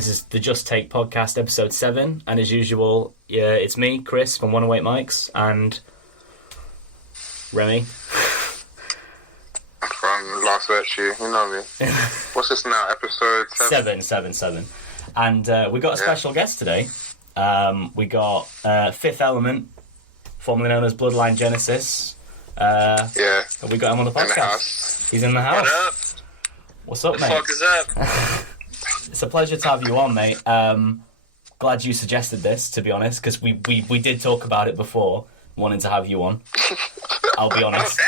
This is the Just Take podcast, episode 7, and as usual, it's me, Chris, from 108 Mics, and Remy. From Lost Virtue, you know me. What's this now, episode 7? 7. And we got a special guest today. We got Fifth Element, formerly known as Bloodline Genesis. We got him on the podcast. He's in the house. What up? What's up, mate? What the fuck is up? It's a pleasure to have you on, mate. Glad you suggested this, to be honest, because we did talk about it before, wanting to have you on. I'll be honest.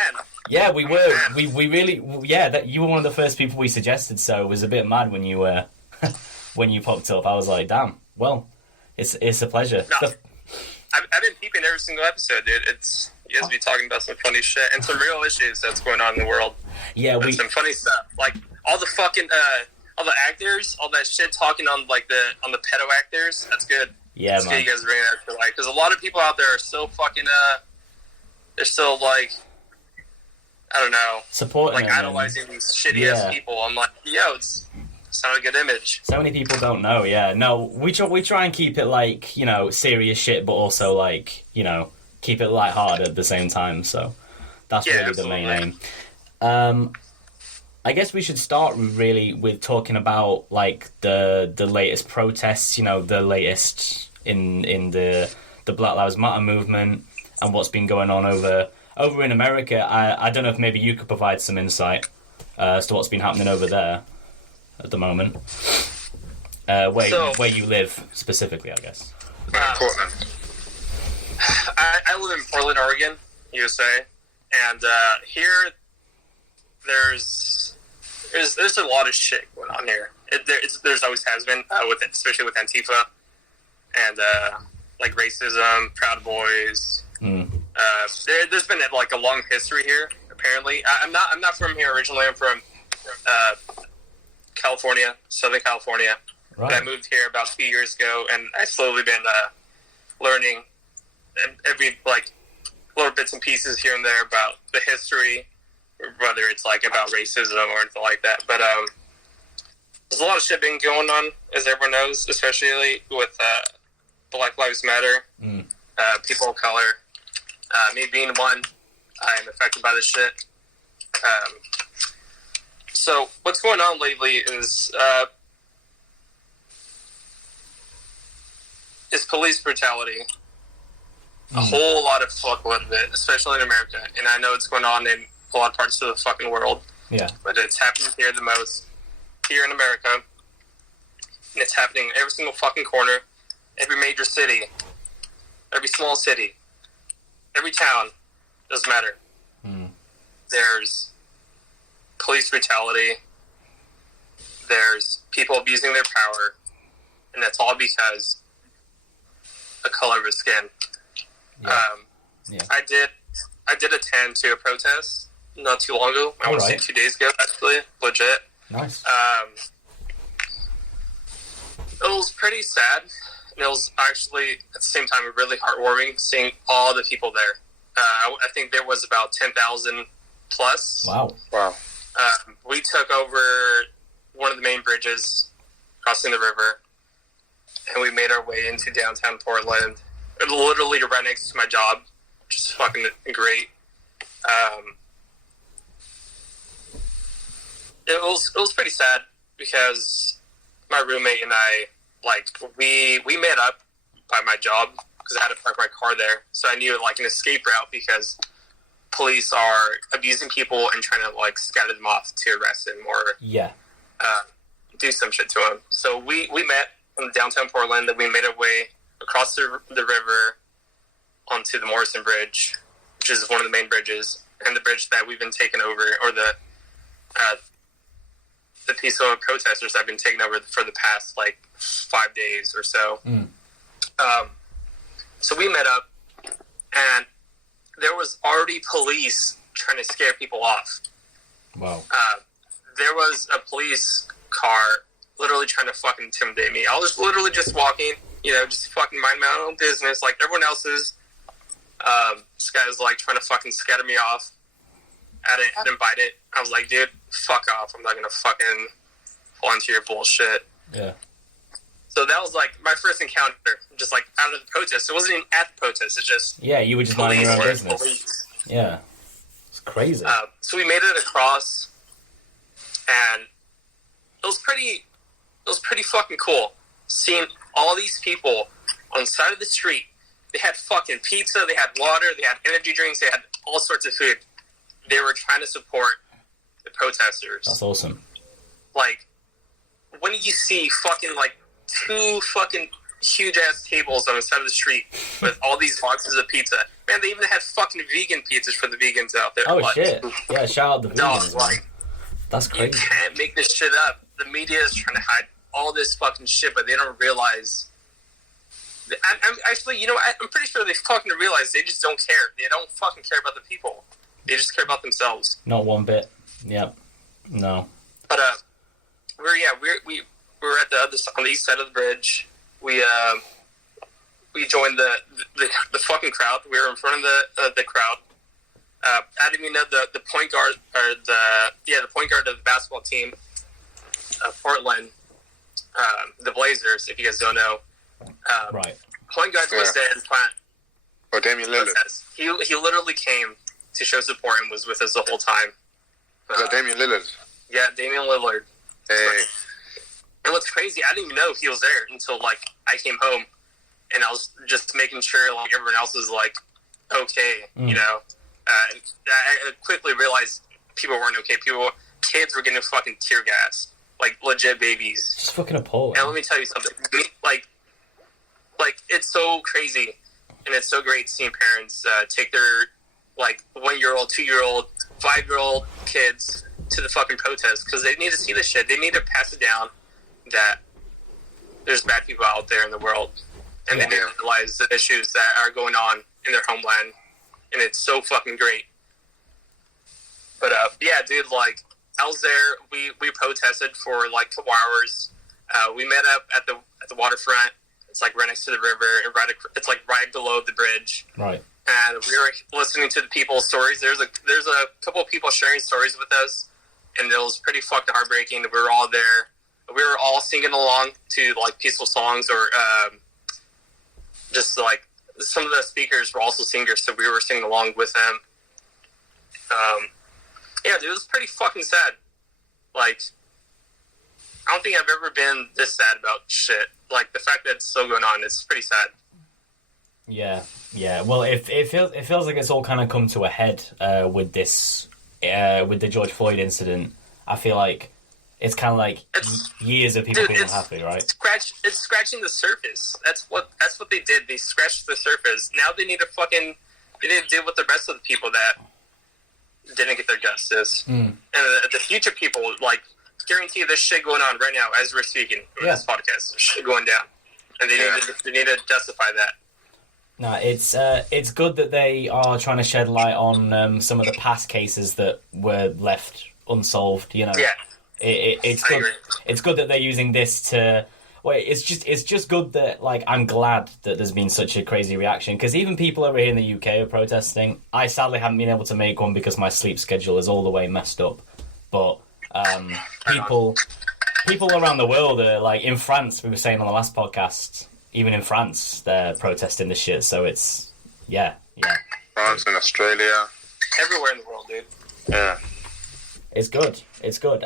Yeah, we were. We really. Yeah, that you were one of the first people we suggested, so it was a bit mad when you when you popped up. I was like, damn. Well, it's a pleasure. No, I've been peeping every single episode, dude. You guys be talking about some funny shit and some real issues that's going on in the world. Yeah, some funny stuff, like all the fucking all the actors, all that shit talking on the pedo actors. That's good. Yeah, that's good. You guys bring that to light, because a lot of people out there are so fucking they're still like, I don't know, supporting, like idolizing these shitty ass people. I'm like, yo, it's not a good image. So many people don't know. Yeah, no, we try and keep it like, you know, serious shit, but also like, you know, keep it lighthearted at the same time. So that's really absolutely the main aim. I guess we should start really with talking about like the latest protests, you know, the latest in the Black Lives Matter movement and what's been going on over in America. I don't know if maybe you could provide some insight as to what's been happening over there at the moment. Where you live specifically, I guess. Portland. I live in Portland, Oregon, USA, and here there's a lot of shit going on here. There's always has been, especially with Antifa and like racism, Proud Boys. There's been like a long history here. Apparently, I'm not from here originally. I'm from California, Southern California. Right. But I moved here about 2 years ago, and I've slowly been learning every like little bits and pieces here and there about the history, whether it's like about racism or anything like that. But there's a lot of shit been going on, as everyone knows, especially with Black Lives Matter, people of color. Me being one, I'm affected by this shit. So what's going on lately is police brutality. A whole lot of fuckload of it, especially in America. And I know it's going on in a lot of parts of the fucking world. Yeah. But it's happening here the most, here in America. And it's happening in every single fucking corner, every major city, every small city, every town. Doesn't matter. There's police brutality. There's people abusing their power. And that's all because the color of his skin. Yeah. I did attend to a protest not too long ago. I want to say 2 days ago, actually. Legit. Nice. It was pretty sad. And it was actually, at the same time, really heartwarming seeing all the people there. I think there was about 10,000 plus. Wow. We took over one of the main bridges crossing the river, and we made our way into downtown Portland, literally right next to my job, which is fucking great. It was pretty sad because my roommate and I, like, we met up by my job because I had to park my car there. So I knew like an escape route because police are abusing people and trying to like scatter them off to arrest them or do some shit to them. So we met in downtown Portland, and we made our way across the river onto the Morrison Bridge, which is one of the main bridges, and the bridge that we've been taking over, or the peaceful protesters have been taking over for the past like 5 days or so. So we met up, and there was already police trying to scare people off. Wow. There was a police car literally trying to fucking intimidate me. I was literally just walking, just fucking mind my own business like everyone else's. This guy was like trying to fucking scatter me off. I didn't bite it. I was like, dude, fuck off. I'm not gonna fucking fall into your bullshit. Yeah. So that was like my first encounter, just like out of the protest. It wasn't even at the protest. It's just you were just minding your own business. Police. Yeah, it's crazy. So we made it across, and it was pretty fucking cool seeing all these people on the side of the street. They had fucking pizza, they had water, they had energy drinks, they had all sorts of food. They were trying to support the protesters. That's awesome. Like, when you see fucking, like, 2 fucking huge-ass tables on the side of the street with all these boxes of pizza. Man, they even had fucking vegan pizzas for the vegans out there. Oh, shit. Yeah, shout out the vegans. Like, that's crazy. You can't make this shit up. The media is trying to hide all this fucking shit, but they don't realize... I'm actually, you know, I'm pretty sure they fucking realize they just don't care. They don't fucking care about the people. They just care about themselves. Not one bit. Yep. No. But we were at on the east side of the bridge. We joined the fucking crowd. We were in front of the crowd. I didn't even know the point guard or the point guard of the basketball team, Portland, the Blazers. If you guys don't know. Right. Point guard was there in front. Oh, Damian Lillard. He literally came to show support and was with us the whole time. Is that Damian Lillard? Yeah, Damian Lillard. Hey. And what's crazy, I didn't even know he was there until, like, I came home, and I was just making sure, like, everyone else was, like, okay, you know. And I quickly realized people weren't okay. Kids were getting fucking tear gas. Like, legit babies. Just fucking appalling. And let me tell you something. Like, it's so crazy, and it's so great seeing parents take their, like, 1-year-old, 2-year-old, 5-year-old kids to the fucking protest, because they need to see this shit. They need to pass it down that there's bad people out there in the world, and they need to realize the issues that are going on in their homeland, and it's so fucking great. But, yeah, dude, like, I was there. We protested for, like, 2 hours. We met up at the waterfront. It's like right next to the river. It's like right below the bridge. Right. And we were listening to the people's stories. There's a couple of people sharing stories with us, and it was pretty fucking heartbreaking. We were all there. We were all singing along to like peaceful songs, or just like some of the speakers were also singers, so we were singing along with them. Yeah, dude, it was pretty fucking sad. Like, I don't think I've ever been this sad about shit. Like, the fact that it's still going on is pretty sad. Yeah. Well, it feels like it's all kind of come to a head with this, with the George Floyd incident. I feel like it's kind of like years of people being unhappy, right? It's scratching the surface. That's what they did. They scratched the surface. Now they need to deal with the rest of the people that didn't get their justice. And the future people, like, guarantee there's shit going on right now as we're speaking in this podcast. There's shit going down, and they need to justify that. No, it's good that they are trying to shed light on some of the past cases that were left unsolved. You know, it's good. It's good that they're using this to. Well, it's just good that, like, I'm glad that there's been such a crazy reaction, because even people over here in the UK are protesting. I sadly haven't been able to make one because my sleep schedule is all the way messed up, but. People around the world are, like, in France, we were saying on the last podcast, even in France, they're protesting this shit, so it's, yeah. France and Australia. Everywhere in the world, dude. Yeah. It's good,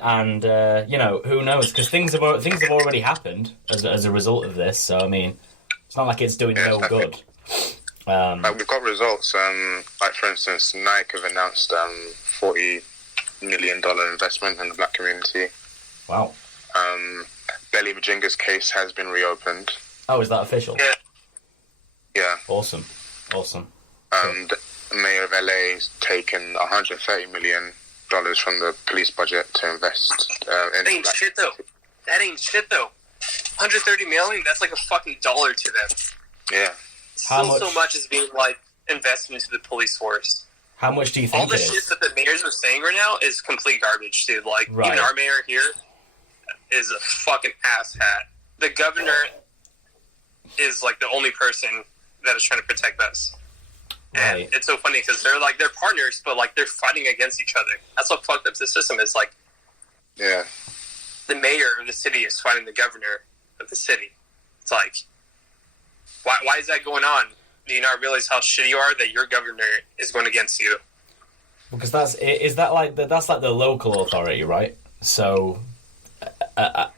and, you know, who knows, because things have already happened as a result of this, so, I mean, it's not like it's doing no good. Like, we've got results, like, for instance, Nike have announced $40 million investment in the black community. Wow. Belly Majinga's case has been reopened. Oh, is that official? Yeah. Awesome. And the mayor of LA has taken $130 million from the police budget to invest in That ain't shit though. $130 million, that's like a fucking dollar to them. Yeah. So much is being, like, invested into the police force. How much do you think all the shit that the mayors are saying right now is complete garbage, dude. Like, even our mayor here is a fucking asshat. The governor is, like, the only person that is trying to protect us. Right. And it's so funny because they're partners, but, like, they're fighting against each other. That's what fucked up the system is. Like, yeah, the mayor of the city is fighting the governor of the city. It's like, why is that going on? Do you not realize how shitty you are that your governor is going against you? Because that's like the local authority, right? So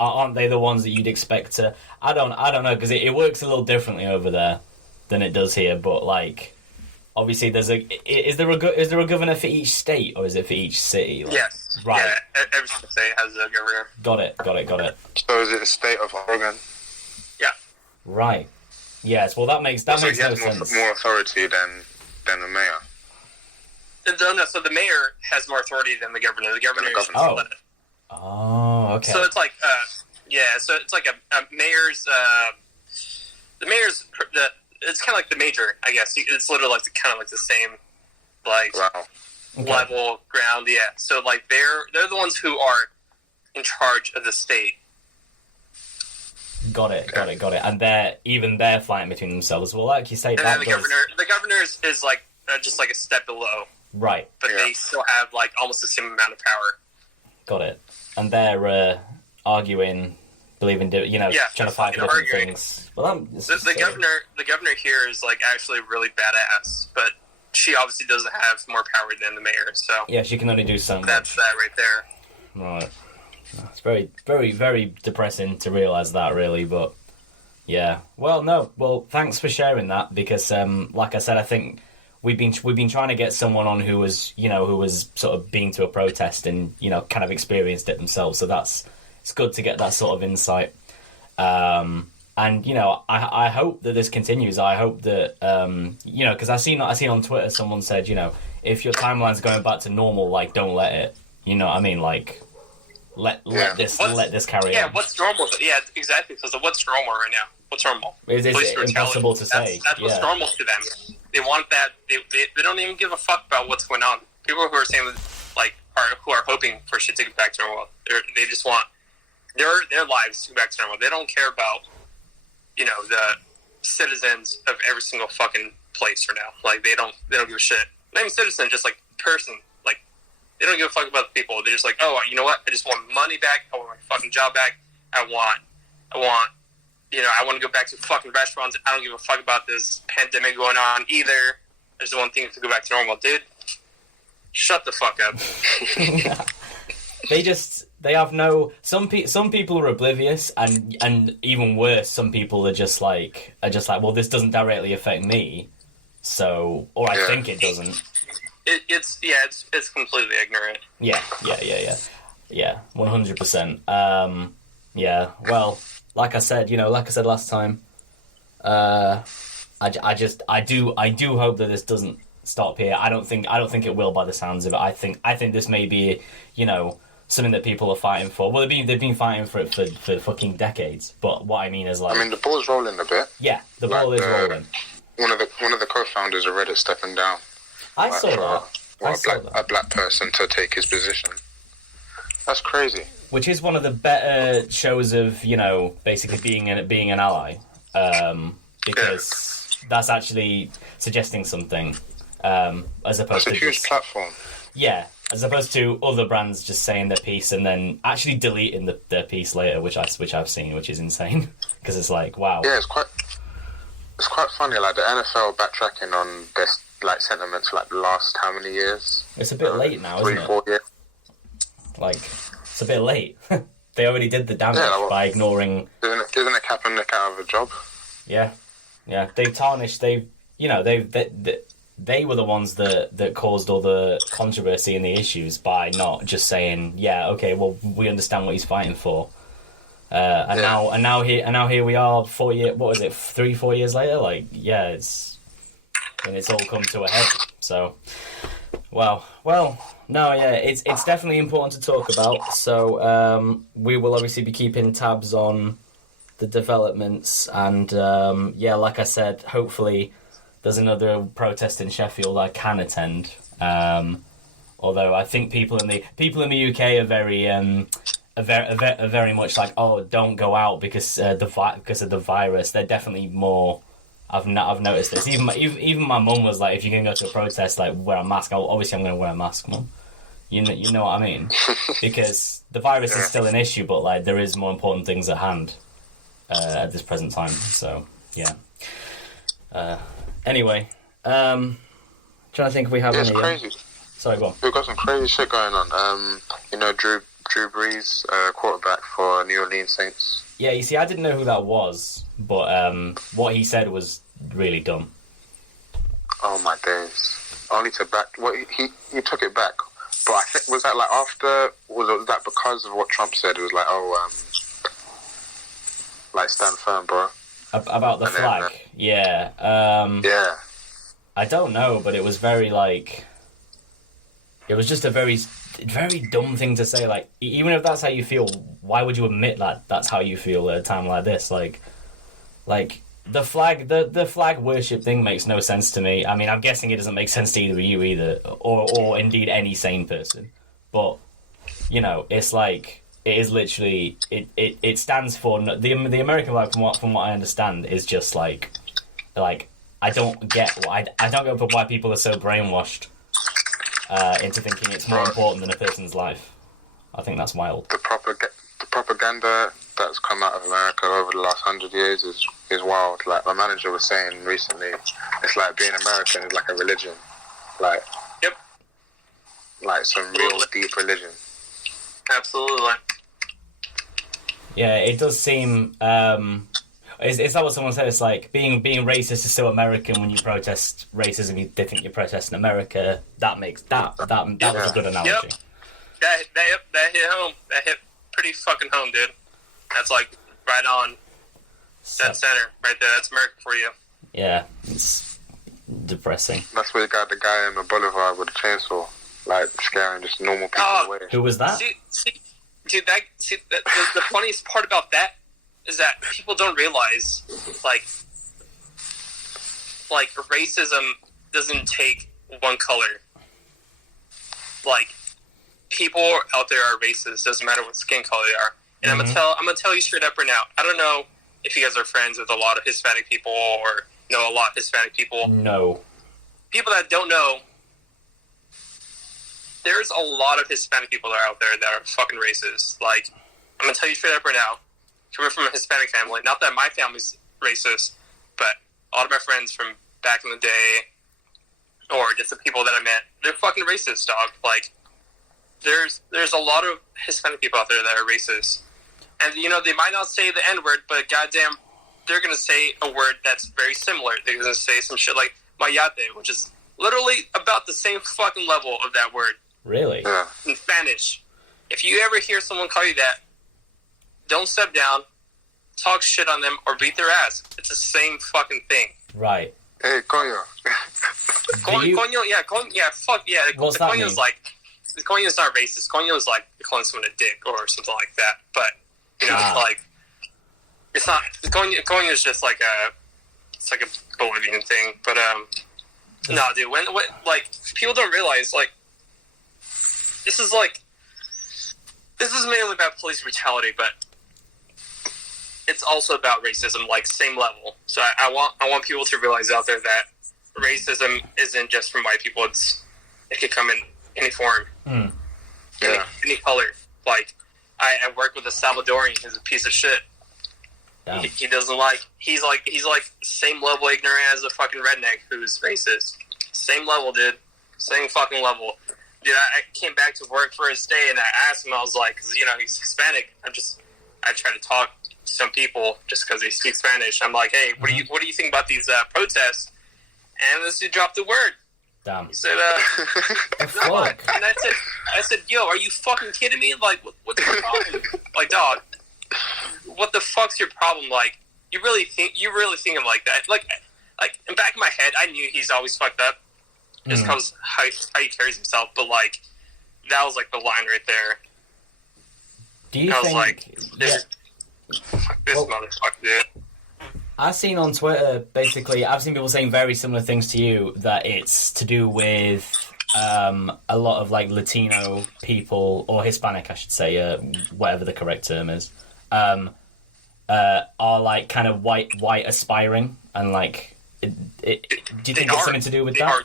aren't they the ones that you'd expect to? I don't know, because it works a little differently over there than it does here. But like, obviously, is there a governor for each state, or is it for each city? Like, yes, right. Yeah, every state has a governor. Got it. So is it the state of Oregon? Yeah. Right. Yes. Well, that makes no sense. More authority than the mayor. No, so the mayor has more authority than the governor. The governor is elected. Oh, okay. So it's like, so it's like a mayor's. The mayor's it's kind of like the major, I guess. It's literally like kind of like the same, like level ground. Yeah. So like they're the ones who are in charge of the state. Got it. And they're fighting between themselves. Well, like you say, and then the governor is like just like a step below. Right. But they still have like almost the same amount of power. Got it. And they're arguing, trying to fight for different things. Well, the governor here is like actually really badass, but she obviously doesn't have more power than the mayor. So yeah, she can only do so much. That's that right there. Right. It's very, very, very depressing to realise that, really, but yeah. Well, no. Well, thanks for sharing that, because, like I said, I think we've been trying to get someone on who was sort of been to a protest and kind of experienced it themselves. So it's good to get that sort of insight. And I hope that this continues. I hope that because I seen on Twitter someone said, if your timeline's going back to normal, like, don't let it. You know what I mean? Like, let this carry on. Yeah, what's normal? Yeah, exactly. So what's normal right now? What's normal? It's impossible to say. That's what's normal to them. They want that. They don't even give a fuck about what's going on. People who are saying who are hoping for shit to get back to normal. They just want their lives to go back to normal. They don't care about the citizens of every single fucking place for now. Like they don't give a shit. Not even citizen, just like person. Like they don't give a fuck about the people. They're just like, oh, you know what? I just want money back. I want my fucking job back. I want I want to go back to fucking restaurants. I don't give a fuck about this pandemic going on either. I just want things to go back to normal. Dude, shut the fuck up. They have no... Some people are oblivious, and even worse, some people are just like, well, this doesn't directly affect me, so... Or I think it doesn't. It's completely ignorant. Yeah, 100%. Yeah, well... Like I said last time, I do hope that this doesn't stop here. I don't think it will, by the sounds of it. I think this may be, something that people are fighting for. Well, they've been fighting for it for fucking decades. But what I mean is the ball's rolling a bit. Yeah, the ball is rolling. One of the co-founders of Reddit stepping down. I saw that. A black person to take his position. That's crazy. Which is one of the better shows of, basically being an ally, because that's actually suggesting something, as opposed to a huge platform. Yeah, as opposed to other brands just saying their piece and then actually deleting their piece later, which I've seen, which is insane, because it's like, wow. Yeah, it's quite funny. Like the NFL backtracking on their sentiments for the last how many years? It's a bit late now, isn't it? 3-4 years. It's a bit late. They already did the damage by ignoring... Isn't it Kaepernick out of a job? Yeah. They've tarnished... They were the ones that caused all the controversy and the issues by not just saying, yeah, okay, well, we understand what he's fighting for. Now here we are 4 years... What was it? 3-4 years later? it's all come to a head. So, well... No, yeah, it's definitely important to talk about. So we will obviously be keeping tabs on the developments, and like I said, hopefully there's another protest in Sheffield I can attend. Although I think people in the UK are very much like, oh, don't go out because of the virus. They're definitely more. I've noticed this. Even my mum was like, if you're gonna go to a protest, wear a mask. Obviously, I'm gonna wear a mask, mum. You know what I mean? Because the virus is still an issue, but there is more important things at hand. at this present time. So yeah. Anyway, trying to think if we have It's any. crazy. Sorry, go on. We've got some crazy shit going on. Drew Brees, quarterback for New Orleans Saints. Yeah, you see, I didn't know who that was, but what he said was really dumb. Oh my days! Only to back. Well, he took it back, but I think was that like after? Was that because of what Trump said? It was like, like stand firm, bro. About the flag, yeah. Yeah. I don't know, but it was very like. It was just a very dumb thing to say. Like, even if that's how you feel, why would you admit that that's how you feel at a time like this? Like the flag worship thing makes no sense to me. I mean, I'm guessing it doesn't make sense to either of you either, or indeed any sane person. But it's like it is literally it stands for the American flag. From what I understand, is just like I don't get why why people are so brainwashed into thinking it's more important than a person's life. I think that's wild. The propaganda that's come out of America over the last 100 years is wild. Like my manager was saying recently, it's like being American is like a religion. Like, yep. Like some real deep religion. Absolutely. Yeah, it does seem. Is that what someone said? It's like being racist is so American. When you protest racism, they think you're protesting America. That makes that was a good analogy. Yep. That hit home. That hit pretty fucking home, dude. That's like right on. That center right there. That's America for you. Yeah, it's depressing. That's where you got the guy in the boulevard with a chainsaw, like scaring just normal people away. Who was that? Dude, the funniest part about that is that people don't realize, like racism doesn't take one color. Like, people out there are racist. Doesn't matter what skin color they are. And I'm gonna tell you straight up right now. I don't know if you guys are friends with a lot of Hispanic people or know a lot of Hispanic people. No. People that don't know, there's a lot of Hispanic people that are out there that are fucking racist. Like, I'm gonna tell you straight up right now. Coming from a Hispanic family, not that my family's racist, but a lot of my friends from back in the day, or just the people that I met, they're fucking racist, dog. Like, there's a lot of Hispanic people out there that are racist. And, they might not say the N-word, but goddamn, they're going to say a word that's very similar. They're going to say some shit like mayate, which is literally about the same fucking level of that word. Really? In Spanish. If you ever hear someone call you that, don't step down, talk shit on them, or beat their ass. It's the same fucking thing. Right. Hey, coño. Coño, yeah, fuck, yeah. What's the that coño's mean? like, the coño's not racist. Coño is like calling someone a dick or something like that. But, like, it's not, coño is just like it's like a Bolivian thing. But, no, dude, when, like, people don't realize, like, this is mainly about police brutality, but it's also about racism, like, same level. So I want people to realize out there that racism isn't just from white people. It could come in any form, any color. Like, I work with a Salvadorian. He's a piece of shit. He doesn't like. He's like same level ignorant as a fucking redneck who's racist. Same level, dude. Same fucking level. Dude, I came back to work for his day and I asked him. I was like, because he's Hispanic. I try to talk to some people just because they speak Spanish. I'm like, hey, what do you think about these protests? And this dude dropped the word. Damn. He said, what? And I said, yo, are you fucking kidding me? Like, what's your problem? Like, dog, what the fuck's your problem? Like, you really think him like that? Like in back of my head, I knew he's always fucked up just because how he carries himself. But like, that was like the line right there. Do you I was think? like, this motherfucker, dude. I've seen on Twitter, basically, I've seen people saying very similar things to you, that it's to do with a lot of, like, Latino people, or Hispanic, I should say, whatever the correct term is, are, like, kind of white aspiring, and, like, do you think it's something to do with that?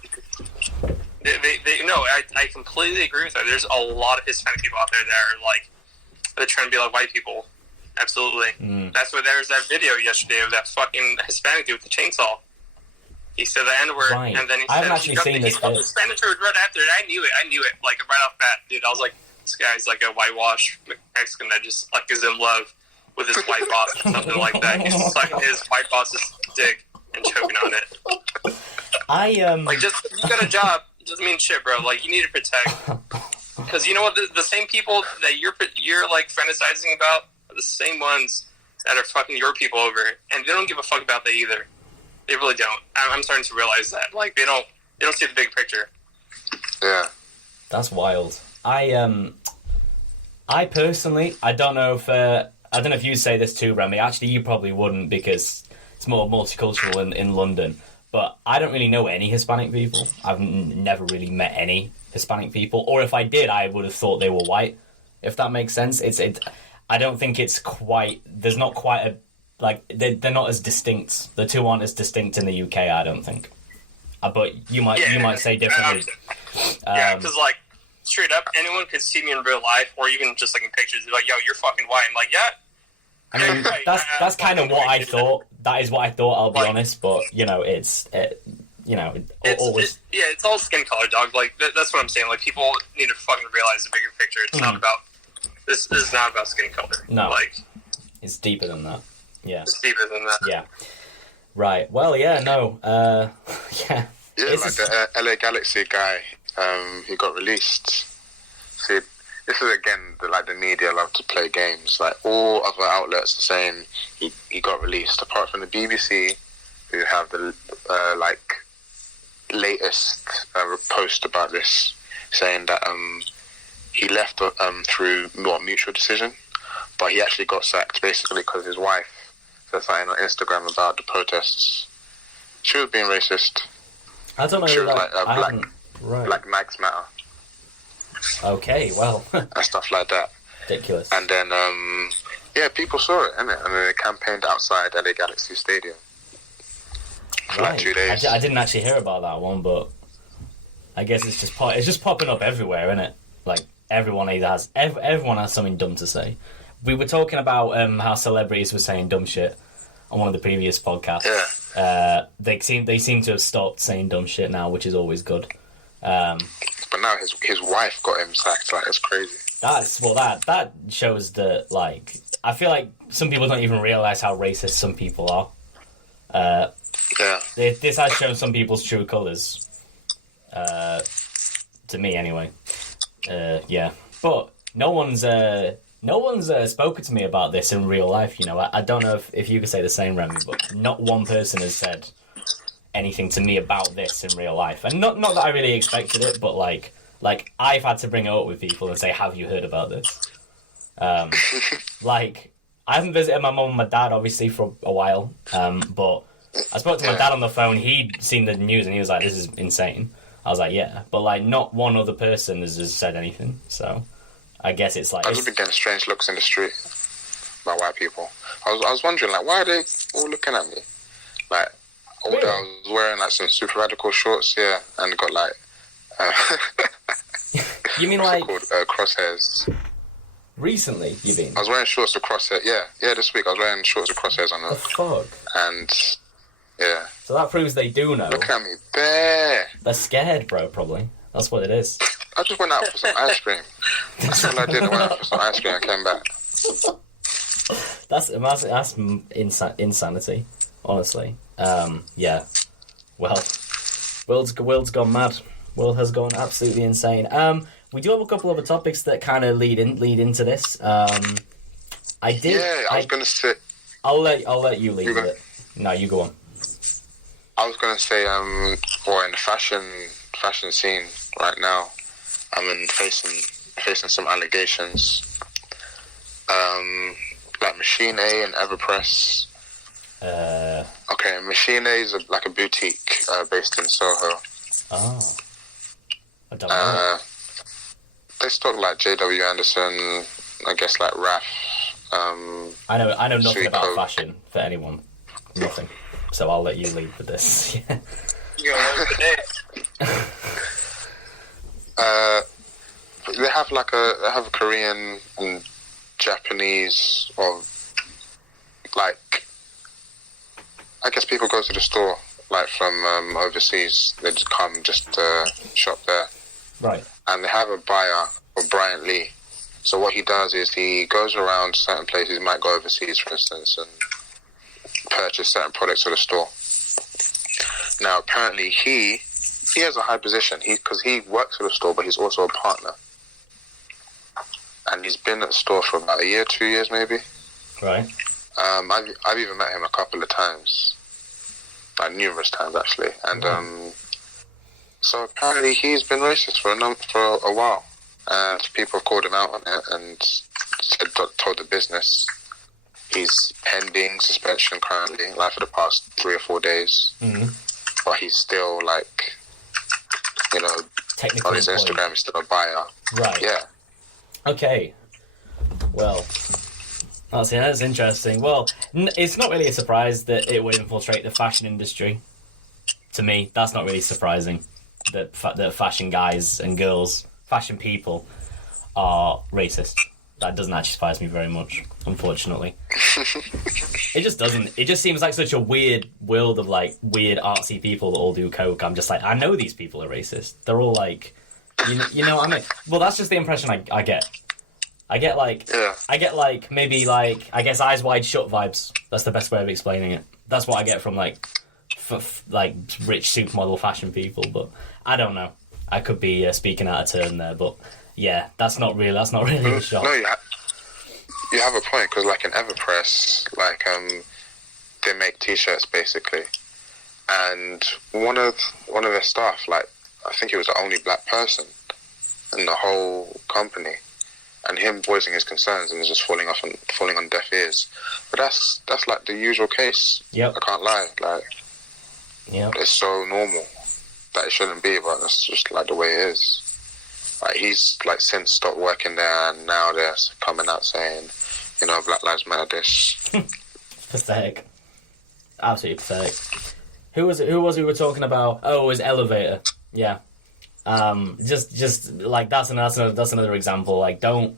No, I completely agree with that. There's a lot of Hispanic people out there that are, like, they're trying to be like white people. Absolutely. That's why there's that video yesterday of that fucking Hispanic dude with the chainsaw. He said the N-word, Right. and then he I haven't said actually seen this he got the Spanish word right after it. I knew it, like, right off bat, dude. I was like, this guy's like a whitewash Mexican that just, like, is in love with his white boss or something like that. He's sucking his white boss's dick and choking on it. Like, just, you got a job, it doesn't mean shit, bro. Like, you need to protect. Because you know what, the same people that you're like, fantasizing about are the same ones that are fucking your people over, and they don't give a fuck about that either. They really don't. I'm starting to realize that. Like, they don't see the big picture. Yeah. That's wild. I personally, I don't know if you say this too, Remy. Actually, you probably wouldn't because it's more multicultural in London. But I don't really know any Hispanic people. I've never really met any Hispanic people. Or if I did, I would have thought they were white. If that makes sense. I don't think it's quite... There's not quite a... Like, they're not as distinct. The two aren't as distinct in the UK, I don't think. But you might say differently. Yeah, because, like, straight up, anyone could see me in real life, or even just, like, in pictures. They're like, yo, you're fucking white. I'm like, yeah. I mean, that's kind of what I thought. That is what I thought, I'll be honest. But, you know, it's all skin color, dog. Like, that's what I'm saying. Like, people need to fucking realize the bigger picture. It's not about... This is not about skin color. No. Like, it's deeper than that. Yeah. It's deeper than that. Yeah. Right. Well, yeah, no. Yeah. Yeah, like the LA Galaxy guy, he got released. See, this is again, the media love to play games. Like, all other outlets are saying he got released, apart from the BBC, who have the, latest post about this, saying that he left through mutual decision, but he actually got sacked basically because his wife said something on Instagram about the protests. She was being racist. I don't know. She was Black Lives Matter. Okay, well. And stuff like that. Ridiculous. And then, people saw it, innit? And then they campaigned outside LA Galaxy Stadium for like 2 days. I didn't actually hear about that one, but I guess it's just popping up everywhere, innit? Like, everyone has something dumb to say. We were talking about how celebrities were saying dumb shit on one of the previous podcasts. Yeah. They seem to have stopped saying dumb shit now, which is always good. But now his wife got him sacked. Like, it's crazy. That shows that, like, I feel like some people don't even realize how racist some people are. Yeah. This has shown some people's true colours. To me, anyway. Yeah. But no one's spoken to me about this in real life, you know. I don't know if you could say the same, Remy, but not one person has said anything to me about this in real life. And not that I really expected it, but like I've had to bring it up with people and say, have you heard about this? Like, I haven't visited my mum and my dad, obviously, for a while, but I spoke to my dad on the phone. He'd seen the news and he was like, this is insane. I was like, yeah. But, like, not one other person has said anything, so I guess it's like... I've just been getting strange looks in the street by white people. I was wondering, like, why are they all looking at me? Like, Really? I was wearing, like, some super radical shorts, yeah, and got, like... You mean, what's like... it called? Crosshairs. Recently, you mean? I was wearing shorts with crosshairs, yeah, this week I was wearing shorts with crosshairs on them. The fuck? And, yeah. So that proves they do know. Look at me, there. They're scared, bro, probably. That's what it is. I just went out for some ice cream. That's all I did. I went out for some ice cream and came back. That's insanity, honestly. Yeah. Well, world's gone mad. World has gone absolutely insane. We do have a couple other topics that kind of lead into this. I was gonna say. I'll let you lead with it. No, you go on. I was gonna say, in the fashion scene right now, I'm facing some allegations. Like Machine A and Everpress. Okay, Machine A is like a boutique based in Soho. Oh. I don't know. They stock like J.W. Anderson, I guess like Raf. I know nothing about Coke. fashion for anyone. Nothing. So I'll let you lead with this. Yeah. You gonna learn today. They have a Korean and Japanese or like, I guess people go to the store, like, from overseas. They just come just to shop there. Right. And they have a buyer, or Brian Lee. So what he does is he goes around certain places, he might go overseas, for instance, and purchase certain products at the store. Now, apparently, he has a high position, because he works at the store, but he's also a partner. And he's been at the store for about a year, 2 years, maybe. Right. I've even met him a couple of times, like numerous times, actually. And so apparently he's been racist for a while. People have called him out on it and told the business. He's pending suspension currently, like for the past 3 or 4 days. Mm-hmm. But he's still, like, you know, on his Instagram, he's still a buyer. Right. Yeah. Okay. Well, that's interesting. Well, it's not really a surprise that it would infiltrate the fashion industry. To me, that's not really surprising that fashion guys and girls, fashion people, are racist. That doesn't actually surprise me very much, unfortunately. It just doesn't. It just seems like such a weird world of, like, weird artsy people that all do coke. I'm just like, I know these people are racist. They're all like, you know what I mean? Well, that's just the impression I get. I get like maybe like, I guess Eyes Wide Shut vibes. That's the best way of explaining it. That's what I get from like like rich supermodel fashion people. But I don't know. I could be speaking out of turn there, but yeah, that's not really a shock. No, you have a point, because like in Everpress, like they make T-shirts basically, and one of their staff, like, I think he was the only black person in the whole company, and him voicing his concerns and just falling on deaf ears. But that's like the usual case. Yep. I can't lie. Like, yep. It's so normal that it shouldn't be, but that's just like the way it is. Like, he's like since stopped working there, and now they're coming out saying, you know, Black Lives Matter. This pathetic, absolutely pathetic. Who was we were talking about? Oh, it was Elevator. Yeah. Just like that's another example. Like, don't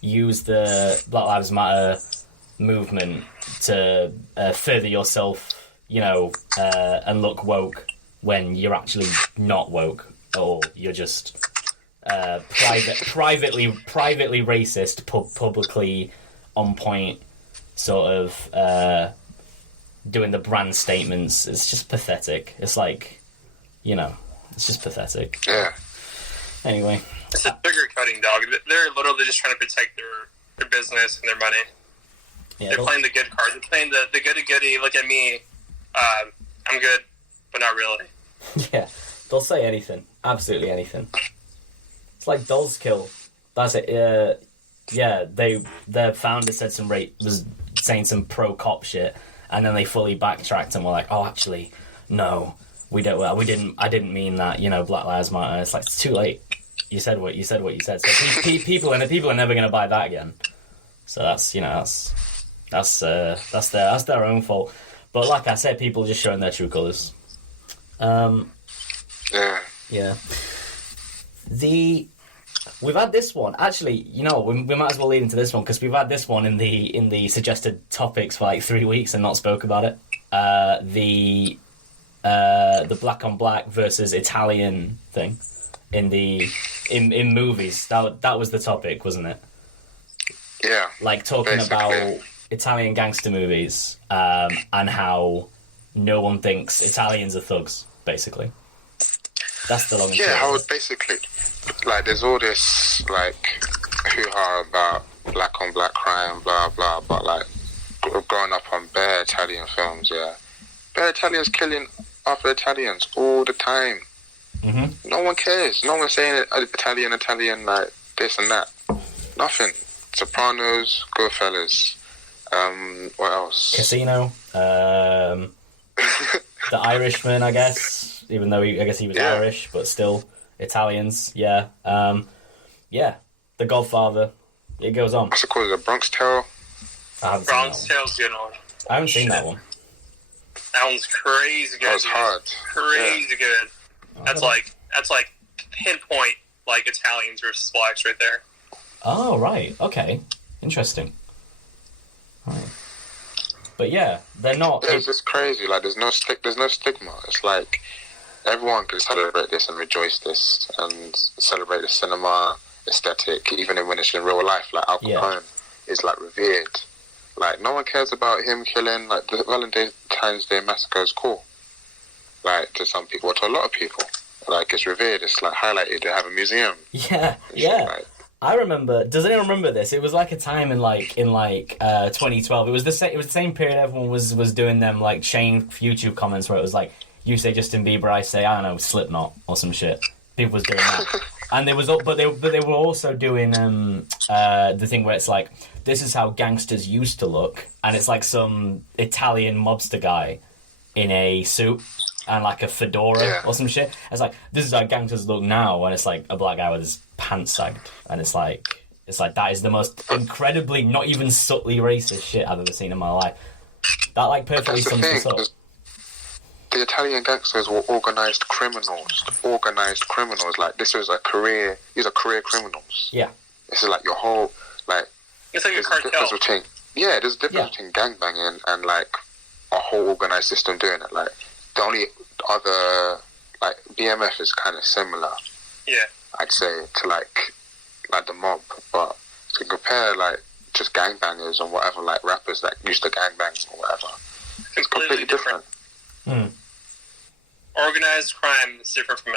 use the Black Lives Matter movement to further yourself, you know, and look woke when you're actually not woke, or you're just privately racist, publicly on point, sort of doing the brand statements. It's just pathetic. It's like, you know, it's just pathetic. Yeah. Anyway. It's a sugar cutting, dog. They're literally just trying to protect their business and their money. Yeah, they're playing the good card. They're playing the goody-goody, look at me, I'm good, but not really. Yeah, they'll say anything. Absolutely anything. It's like Dolls Kill. That's it. Yeah, their founder said was saying some pro-cop shit, and then they fully backtracked and were like, oh, actually, no. I didn't mean that, you know, Black Lives Matter. It's like, it's too late. You said what you said. So people are never going to buy that again. So that's, you know, that's their own fault. But like I said, people are just showing their true colours. Yeah. We've had this one. Actually, you know, we might as well lead into this one, because we've had this one in the suggested topics for like 3 weeks and not spoke about it. The black on black versus Italian thing in movies. That was the topic, wasn't it? Yeah. Like talking about Italian gangster movies, and how no one thinks Italians are thugs, basically. That's the long and short. Yeah, how basically, like, there's all this like hoo-ha about black on black crime, blah blah, but like growing up on bare Italian films, yeah, bare Italians killing other Italians all the time. Mm-hmm. No one cares. No one's saying Italian, like this and that. Nothing. Sopranos, Goodfellas. What else? Casino. The Irishman, I guess. Even though I guess he was Irish, but still Italians. Yeah. Yeah. The Godfather. It goes on. What's it called? The Bronx Tale? Bronx Tale's good one. I haven't seen that one. That one's crazy good. That was hard. Crazy good. That's like pinpoint, like, Italians versus blacks right there. Oh, right. Okay. Interesting. Right. But yeah, they're not. Yeah, it's just crazy. Like, there's no stigma. It's like everyone can celebrate this and rejoice this and celebrate the cinema aesthetic, even when it's in real life. Like Al Capone is like revered. Like, no one cares about him killing. Like, the Valentine's Day massacre is cool. Like, to some people, or to a lot of people. Like, it's revered. It's like highlighted. They have a museum. Yeah, like, I remember. Does anyone remember this? It was like a time in 2012. It was the same period everyone was doing them like chain YouTube comments where it was like, you say Justin Bieber, I say I don't know Slipknot or some shit. People was doing that, and they were also doing the thing where it's like, this is how gangsters used to look, and it's like some Italian mobster guy in a suit and like a fedora or some shit. It's like, this is how gangsters look now, and it's like a black guy with his pants sagged, and it's like that is the most incredibly, not even subtly racist shit I've ever seen in my life. That like perfectly sums this up. The Italian gangsters were organized criminals. Like, this was a career. These are career criminals. Yeah. This is like your whole like. It's like a cartel. There's a difference between gangbanging and like a whole organized system doing it. Like, the only other, like, BMF is kind of similar. Yeah. I'd say to like the mob, but to compare like just gangbangers and whatever, like rappers that used to gangbang or whatever, it's completely different. Organized crime is different from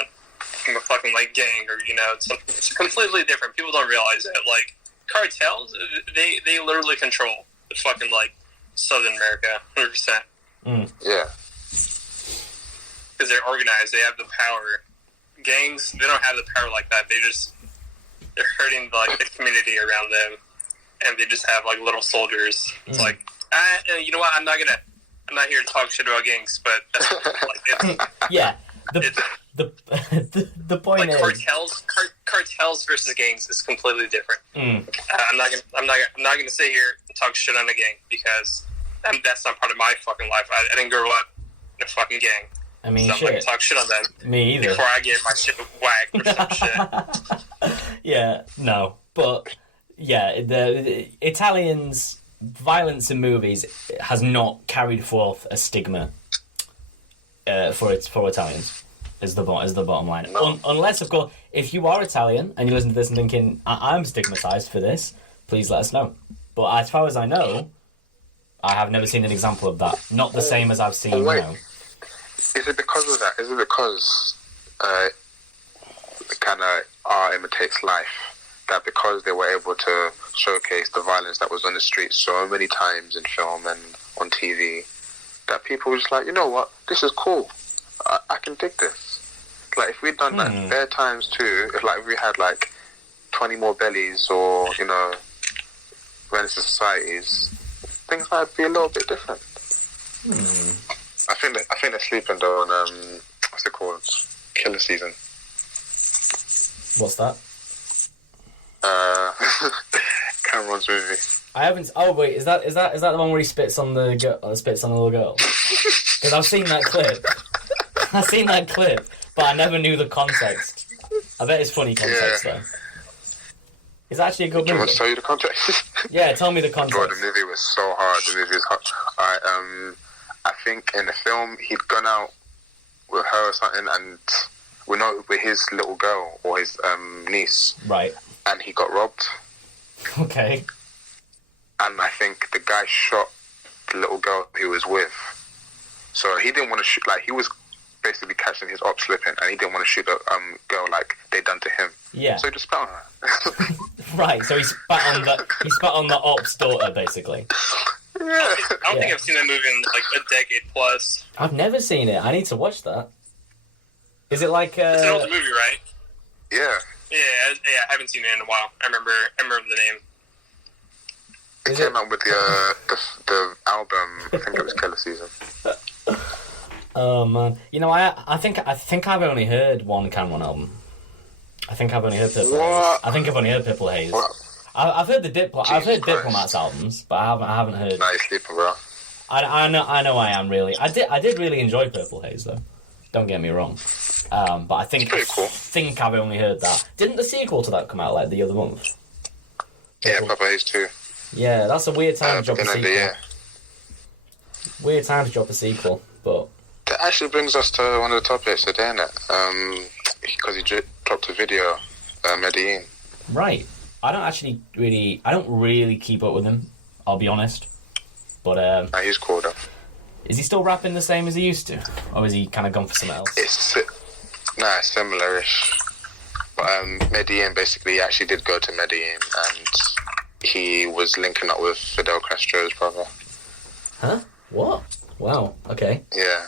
a fucking like gang, or it's completely different. People don't realize it. Like, cartels, they literally control the fucking like Southern America, 100%. Yeah. Because they're organized, they have the power. Gangs, they don't have the power like that. They're hurting like the community around them, and they just have like little soldiers. It's like, you know what? I'm not here to talk shit about gangs, but that's like the point like is, cartels versus gangs is completely different. I'm not gonna sit here and talk shit on a gang, because that's not part of my fucking life. I didn't grow up in a fucking gang. I mean, so I'm not gonna talk shit on them. Me either. Before I get my shit whacked or some shit. Yeah, no, but yeah, the Italians' violence in movies has not carried forth a stigma for Italians. Is the bottom line. No. Unless, of course, if you are Italian and you listen to this and thinking, I'm stigmatized for this, please let us know. But as far as I know, I have never seen an example of that. Not the same as I've seen now. Is it because of that? Is it because kind of art imitates life? That because they were able to showcase the violence that was on the streets so many times in film and on TV, that people were just like, you know what, this is cool. I can dig this. Like, if we'd done that bare times too, if we had like 20 more bellies, or Renaissance societies, things might be a little bit different. I think they're sleeping though on what's it called? Killer Season. What's that? Cameron's movie. I haven't. Oh wait, is that the one where he spits on the little girl? Because I've seen that clip. But I never knew the context. I bet it's funny context though. It's actually a good movie. Do you want to tell you the context? Yeah, tell me the context. Bro, the movie was so hard. The movie was hard. I think in the film he'd gone out with her or something, and with his little girl or his niece. Right. And he got robbed. Okay. And I think the guy shot the little girl he was with. So he didn't want to shoot. Like, he was basically catching his op slipping, and he didn't want to shoot a girl like they done to him. Yeah. So he just spat on her. Right. So he spat on the op's daughter, basically. Yeah. I don't think I've seen that movie in like a decade plus. I've never seen it. I need to watch that. Is it like It's an old movie, right? Yeah. Yeah, I haven't seen it in a while. I remember the name. It came out with the album. I think it was Killer Season. Oh man, I think I've only heard one Cameron album. I think I've only heard Purple Haze. I think I've only heard Purple Haze. I've heard I've heard Diplomat's albums, but I haven't heard. Nah, you're sleeping, bro. I know I am really. I did really enjoy Purple Haze though. Don't get me wrong. But I think cool. think I've only heard that. Didn't the sequel to that come out like the other month? Yeah, Purple Haze too. Yeah, that's a weird time to drop a sequel. Weird time to drop a sequel, but... That actually brings us to one of the topics today, innit? Because he dropped a video, Medellin. Right. I don't really keep up with him, I'll be honest. But, He's cool, though. is he still rapping the same as he used to? Or has he kind of gone for something else? It's similar-ish. But Medellin, basically, he actually did go to Medellin, and he was linking up with Fidel Castro's brother. Huh? What? Wow, okay. Yeah.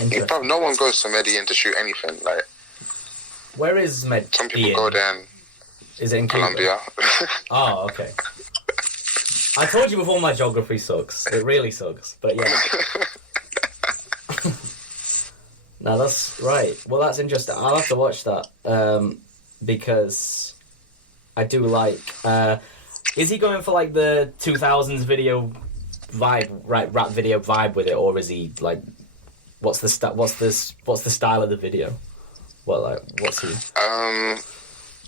Interesting. No one goes to Medellin to shoot anything. Like, where is Medellin? some people go there and... Is it in Cuba? Colombia. Oh, okay. I told you before my geography sucks. It really sucks, but yeah. No, that's right. Well, that's interesting. I'll have to watch that because I do like... is he going for like the 2000s video vibe, right? Rap video vibe with it, or is he like... What's the style of the video? What's he?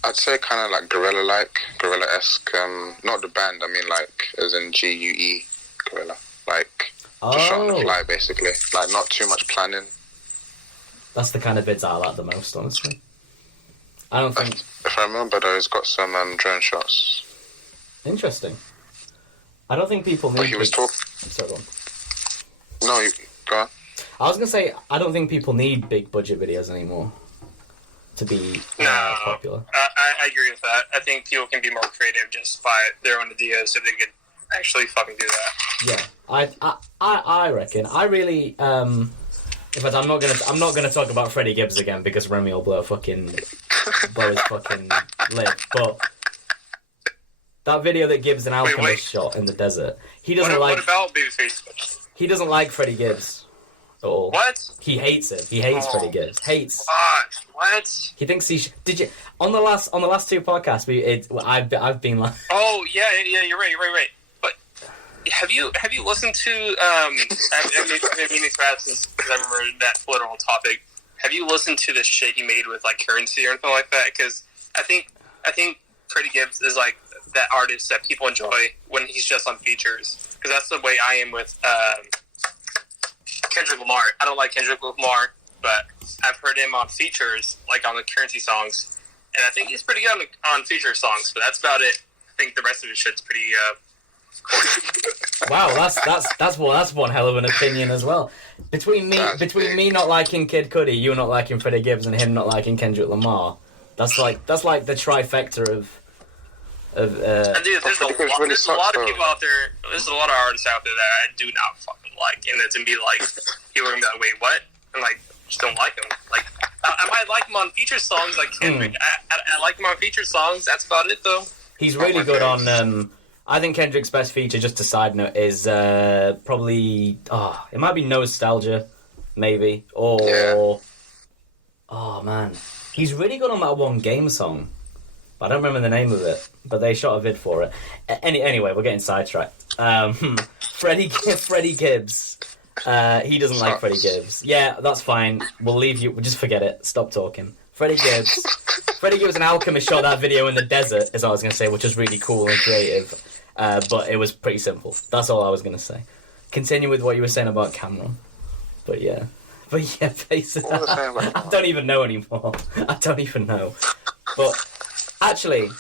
I'd say kind of like Gorilla-esque. Not the band, I mean like as in GUE, Gorilla. Like just shot on the fly, basically. Like not too much planning. That's the kind of vids I like the most, honestly. I don't think... If I remember though, he's got some drone shots. Interesting. I don't think people need... But he was talking... Sorry, go on. No, go on. I was going to say, I don't think people need big budget videos anymore to be popular. I agree with that. I think people can be more creative just by their own ideas if they could actually fucking do that. Yeah, I reckon. I really... in fact, I'm not gonna talk about Freddie Gibbs again because Remy will blow his fucking lid. But that video that Gibbs and Alchemist shot in the desert, he doesn't like. What about Babyface? He doesn't like Freddie Gibbs at all. What? He hates him. He hates Freddie Gibbs. Hates. What? He thinks he did you on the last two podcasts? I've been like. Oh yeah, you're right. But have you listened to I mean it's bad since I remember that literal topic. Have you listened to the shit he made with like Currency or anything like that? Because I think Freddie Gibbs is like that artist that people enjoy when he's just on features. Because that's the way I am with Kendrick Lamar. I don't like Kendrick Lamar, but I've heard him on features, like on the Currency songs, and I think he's pretty good on feature songs. But that's about it. I think the rest of his shit's pretty corny. Wow, that's one hell of an opinion as well. Between me not liking Kid Cudi, you not liking Freddie Gibbs, and him not liking Kendrick Lamar, that's like the trifecta of. And dude, there's a lot of people out there. There's a lot of artists out there that I do not fucking like, and it's gonna be like people are gonna be like, wait, what? And like, just don't like them. Like, I might like him on feature songs, like Kendrick. I like him on feature songs. That's about it, though. He's really good on. I think Kendrick's best feature, just a side note, is probably it might be Nostalgia, maybe, or oh man, he's really good on that one Game song. I don't remember the name of it, but they shot a vid for it. Anyway, we're getting sidetracked. Freddie Gibbs. He doesn't like Freddie Gibbs. Yeah, that's fine. We'll leave you. We'll just forget it. Stop talking. Freddie Gibbs and Alchemist shot that video in the desert, as I was going to say, which was really cool and creative. But it was pretty simple. That's all I was going to say. Continue with what you were saying about Cameron. But yeah, basically, I don't even know anymore. I don't even know. But actually,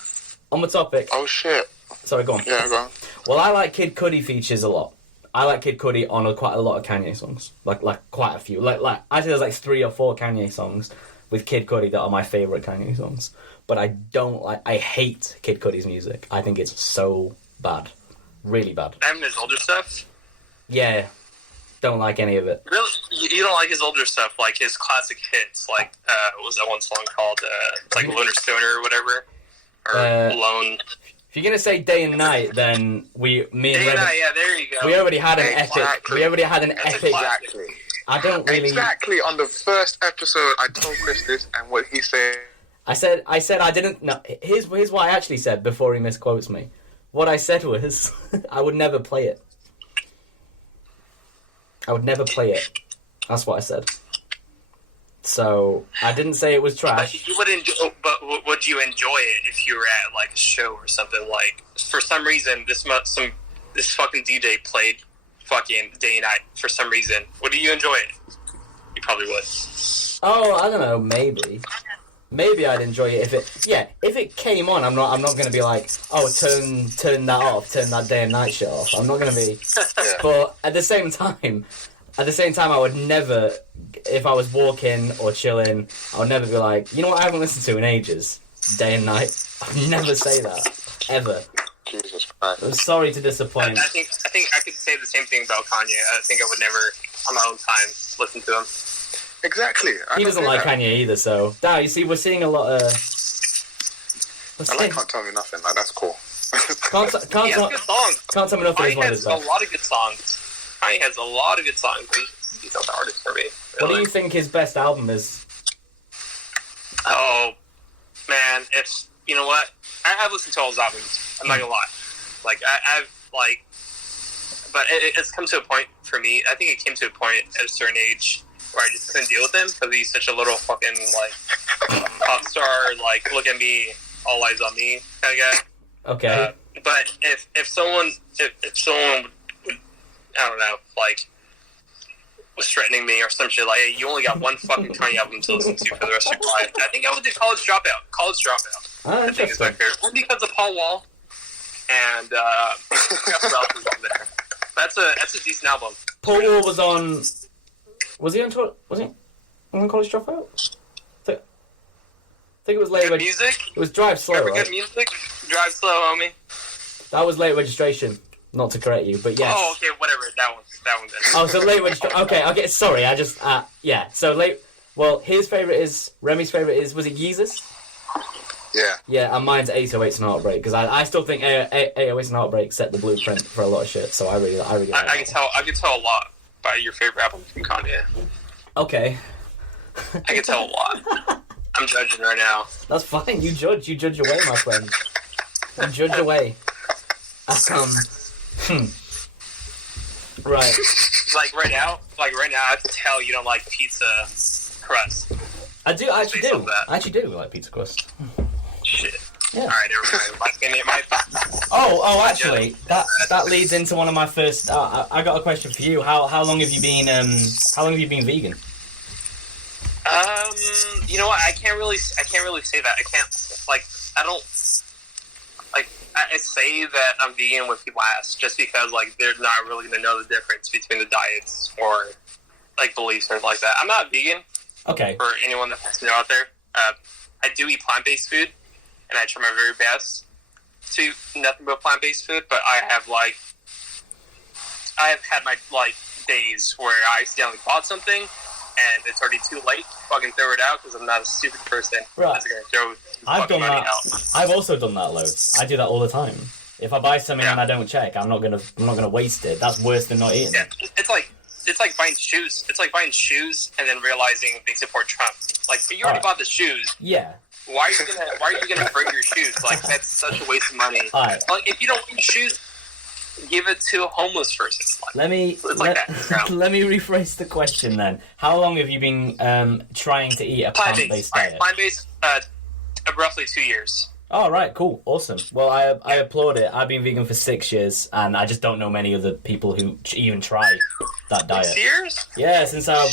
on the topic... Oh, shit. Sorry, go on. Yeah, go on. Well, I like Kid Cudi features a lot. I like Kid Cudi on quite a lot of Kanye songs. Like quite a few. Like I think there's like 3 or 4 Kanye songs with Kid Cudi that are my favourite Kanye songs. But I hate Kid Cudi's music. I think it's so bad. Really bad. And his older stuff? Yeah. Don't like any of it. Really? You don't like his older stuff, like his classic hits, like, what was that one song called? Like Lunar Stoner or whatever? Or Lone... If you're going to say Day and Night, then me and Day and Night, yeah, there you go. We already had an epic... Exactly. I don't really... Exactly. On the first episode, I told Chris this, and what he said... I said I didn't... No, here's what I actually said before he misquotes me. What I said was, I would never play it. I would never play it. That's what I said. So, I didn't say it was trash. But would you enjoy it if you were at, like, a show or something? Like, for some reason, some this fucking DJ played fucking day and night for some reason, would you enjoy it? You probably would. Oh, I don't know, maybe. Maybe I'd enjoy it if it came on. I'm not going to be like, oh, turn that off, turn that day and night shit off. I'm not going to be. But at the same time, I would never, if I was walking or chilling, I would never be like, you know what, I haven't listened to in ages, day and night. I'd never say that ever. Jesus Christ. I'm sorry to disappoint. I think I could say the same thing about Kanye. I think I would never, on my own time, listen to him. Exactly. He doesn't like Kanye either, so... Now, you see, we're seeing a lot of... I like Can't Tell Me Nothing, like, that's cool. He has good songs. Can't Tell Me Nothing is one of his best. Kanye has a lot of good songs. Kanye has a lot of good songs. He's not the artist for me. Really. What do you think his best album is? Oh, man, it's... You know what? I've listened to all his albums. I'm not gonna lie. Like, I've, like... But it's come to a point for me. I think it came to a point at a certain age where I just couldn't deal with him because he's such a little fucking, like, pop star, like, look at me, all eyes on me kind of guy. Okay. But if someone would, I don't know, like, was threatening me or some shit, like, hey, you only got one fucking Kanye album to listen to for the rest of your life, I think I would do College Dropout. I think it's my favorite. Only because of Paul Wall and what else is on there. That's a decent album. Paul Wall was on... Was he on College Dropout? I think it was late. Good music? It was Drive Slow, right? Good music? Drive Slow, homie. That was late registration. Not to correct you, but yes. Oh, okay, whatever. That one's it. Oh, so late registration. Okay, sorry, I just... yeah, so late... Well, his favourite is... Remy's favourite is... Was it Yeezus? Yeah. Yeah, and mine's 808s and Heartbreak, because I still think 808s and Heartbreak set the blueprint for a lot of shit, so I really like I can tell a lot by your favorite album from Kanye. Okay. I can tell a lot. I'm judging right now. That's fine, you judge away, my friend. You judge away. Right. Like right now, I can tell you don't like pizza crust. I actually do like pizza crust. Shit. Yeah. Alright, never mind. Oh, actually, that leads into one of my first. I got a question for you. How long have you been vegan? You know what? I can't really say that. I say that I'm vegan when people ask, just because like they're not really gonna know the difference between the diets or like beliefs or like that. I'm not vegan. Okay. For anyone that wants to know out there, I do eat plant-based food, and I try my very best to eat nothing but plant-based food. But I have had my like days where I accidentally bought something, and it's already too late to fucking throw it out because I'm not a stupid person. Right. That's gonna throw I've done money that. out. I've also done that loads. I do that all the time. If I buy something and I don't check, I'm not gonna waste it. That's worse than not eating. Yeah, it's like buying shoes. It's like buying shoes and then realizing they support Trump. Like, you already bought the shoes. Yeah. Why are you gonna bring your shoes? Like, that's such a waste of money. Right. Like, if you don't want shoes, give it to a homeless person. Like, let me rephrase the question then. How long have you been trying to eat a plant-based diet? Plant-based, roughly 2 years. Oh, right, cool, awesome. Well, I applaud it. I've been vegan for 6 years, and I just don't know many other people who even try that diet. 6 years? Yeah, since I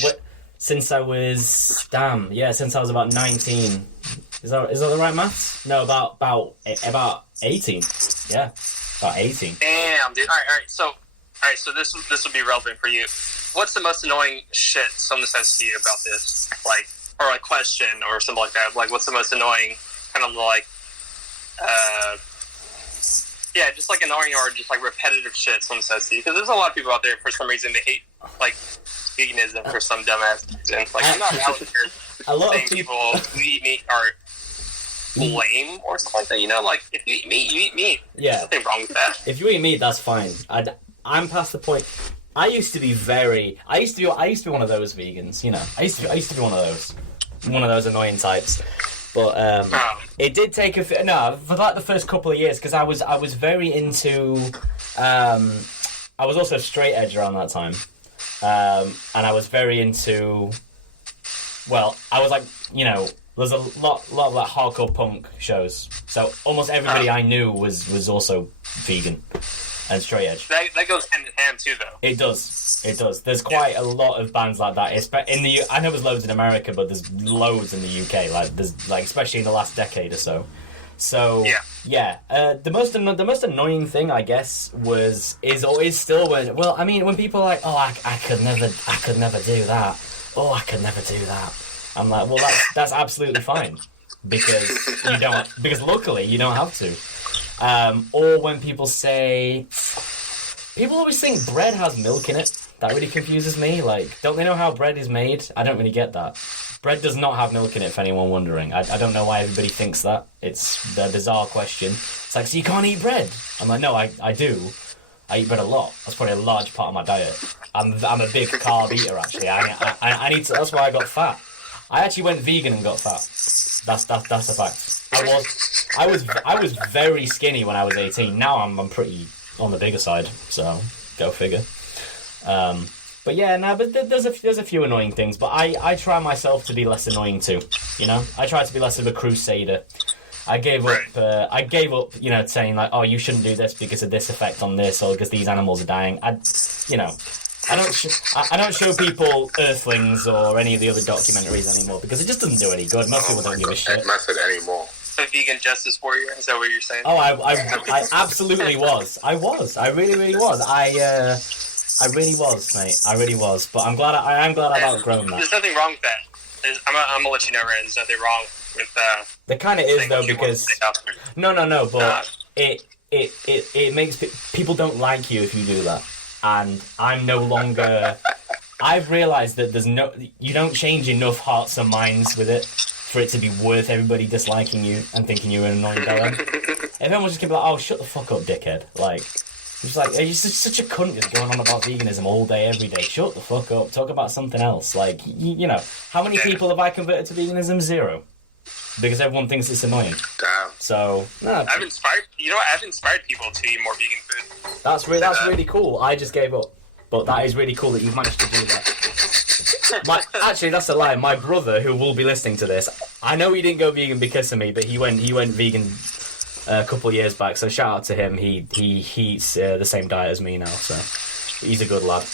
was about 19. Is that the right maths? No, about 18. Yeah, about 18. Damn, dude. All right. So this will be relevant for you. What's the most annoying shit someone says to you about this? Like, or a question or something like that. Like, what's the most annoying kind of like, just like annoying or just like repetitive shit someone says to you? Because there's a lot of people out there, for some reason, they hate like veganism for some dumbass reason. Like, I'm not out here a lot saying of people who eat meat are lame or something like that. You know, like, if you eat meat, you eat meat. Yeah. There's nothing wrong with that. If you eat meat, that's fine. I'm past the point. I used to be one of those vegans. You know, I used to be one of those annoying types. But it did take for like the first couple of years, because I was very into. I was also straight edge around that time, and I was very into. Well, I was like, you know, there's a lot of like hardcore punk shows, so almost everybody I knew was also vegan. and straight edge. That goes hand in hand too, though. It does. There's quite a lot of bands like that. I know there's loads in America, but there's loads in the UK. Like there's especially in the last decade or so. So yeah. The most annoying thing, I guess, is still when people are like, oh, I could never do that. Oh, I could never do that. I'm like, well, that's absolutely fine because luckily you don't have to. Or when people always think bread has milk in it. That really confuses me. Like, don't they know how bread is made? I don't really get that. Bread does not have milk in it, for anyone wondering. I don't know why everybody thinks that. It's the bizarre question. It's like, so you can't eat bread? I'm like, no, I do. I eat bread a lot. That's probably a large part of my diet. I'm a big carb eater, actually. I need to. That's why I got fat. I actually went vegan and got fat. That's a fact. I was very skinny when I was 18. Now I'm pretty on the bigger side. So go figure. But yeah, but there's a few annoying things. But I try myself to be less annoying too. You know, I try to be less of a crusader. I gave up. You know, saying like, oh, you shouldn't do this because of this effect on this, or because these animals are dying. I don't show people Earthlings or any of the other documentaries anymore because it just doesn't do any good. Most people don't give a shit. Method anymore. A vegan justice warrior? Is that what you're saying? Oh, I absolutely was. I really, really was. I really was, mate. I really was. But I am glad I've outgrown that. There's nothing wrong with that. I'm gonna let you know, Ryan. There's nothing wrong with that. There kind of is though, because no, but it makes people don't like you if you do that, and I'm no longer. I've realised that you don't change enough hearts and minds with it for it to be worth everybody disliking you and thinking you're an annoying guy. Everyone was just gonna be like, "Oh, shut the fuck up, dickhead!" Like, it's like you're such a cunt just going on about veganism all day, every day. Shut the fuck up. Talk about something else. Like, you know, how many people have I converted to veganism? 0. Because everyone thinks it's annoying. Damn. So no. I've inspired people to eat more vegan food. That's really cool. I just gave up, but that is really cool that you've managed to do that. Actually, that's a lie. My brother, who will be listening to this, I know he didn't go vegan because of me, but he went vegan a couple of years back. So shout out to him. He eats the same diet as me now, so he's a good lad.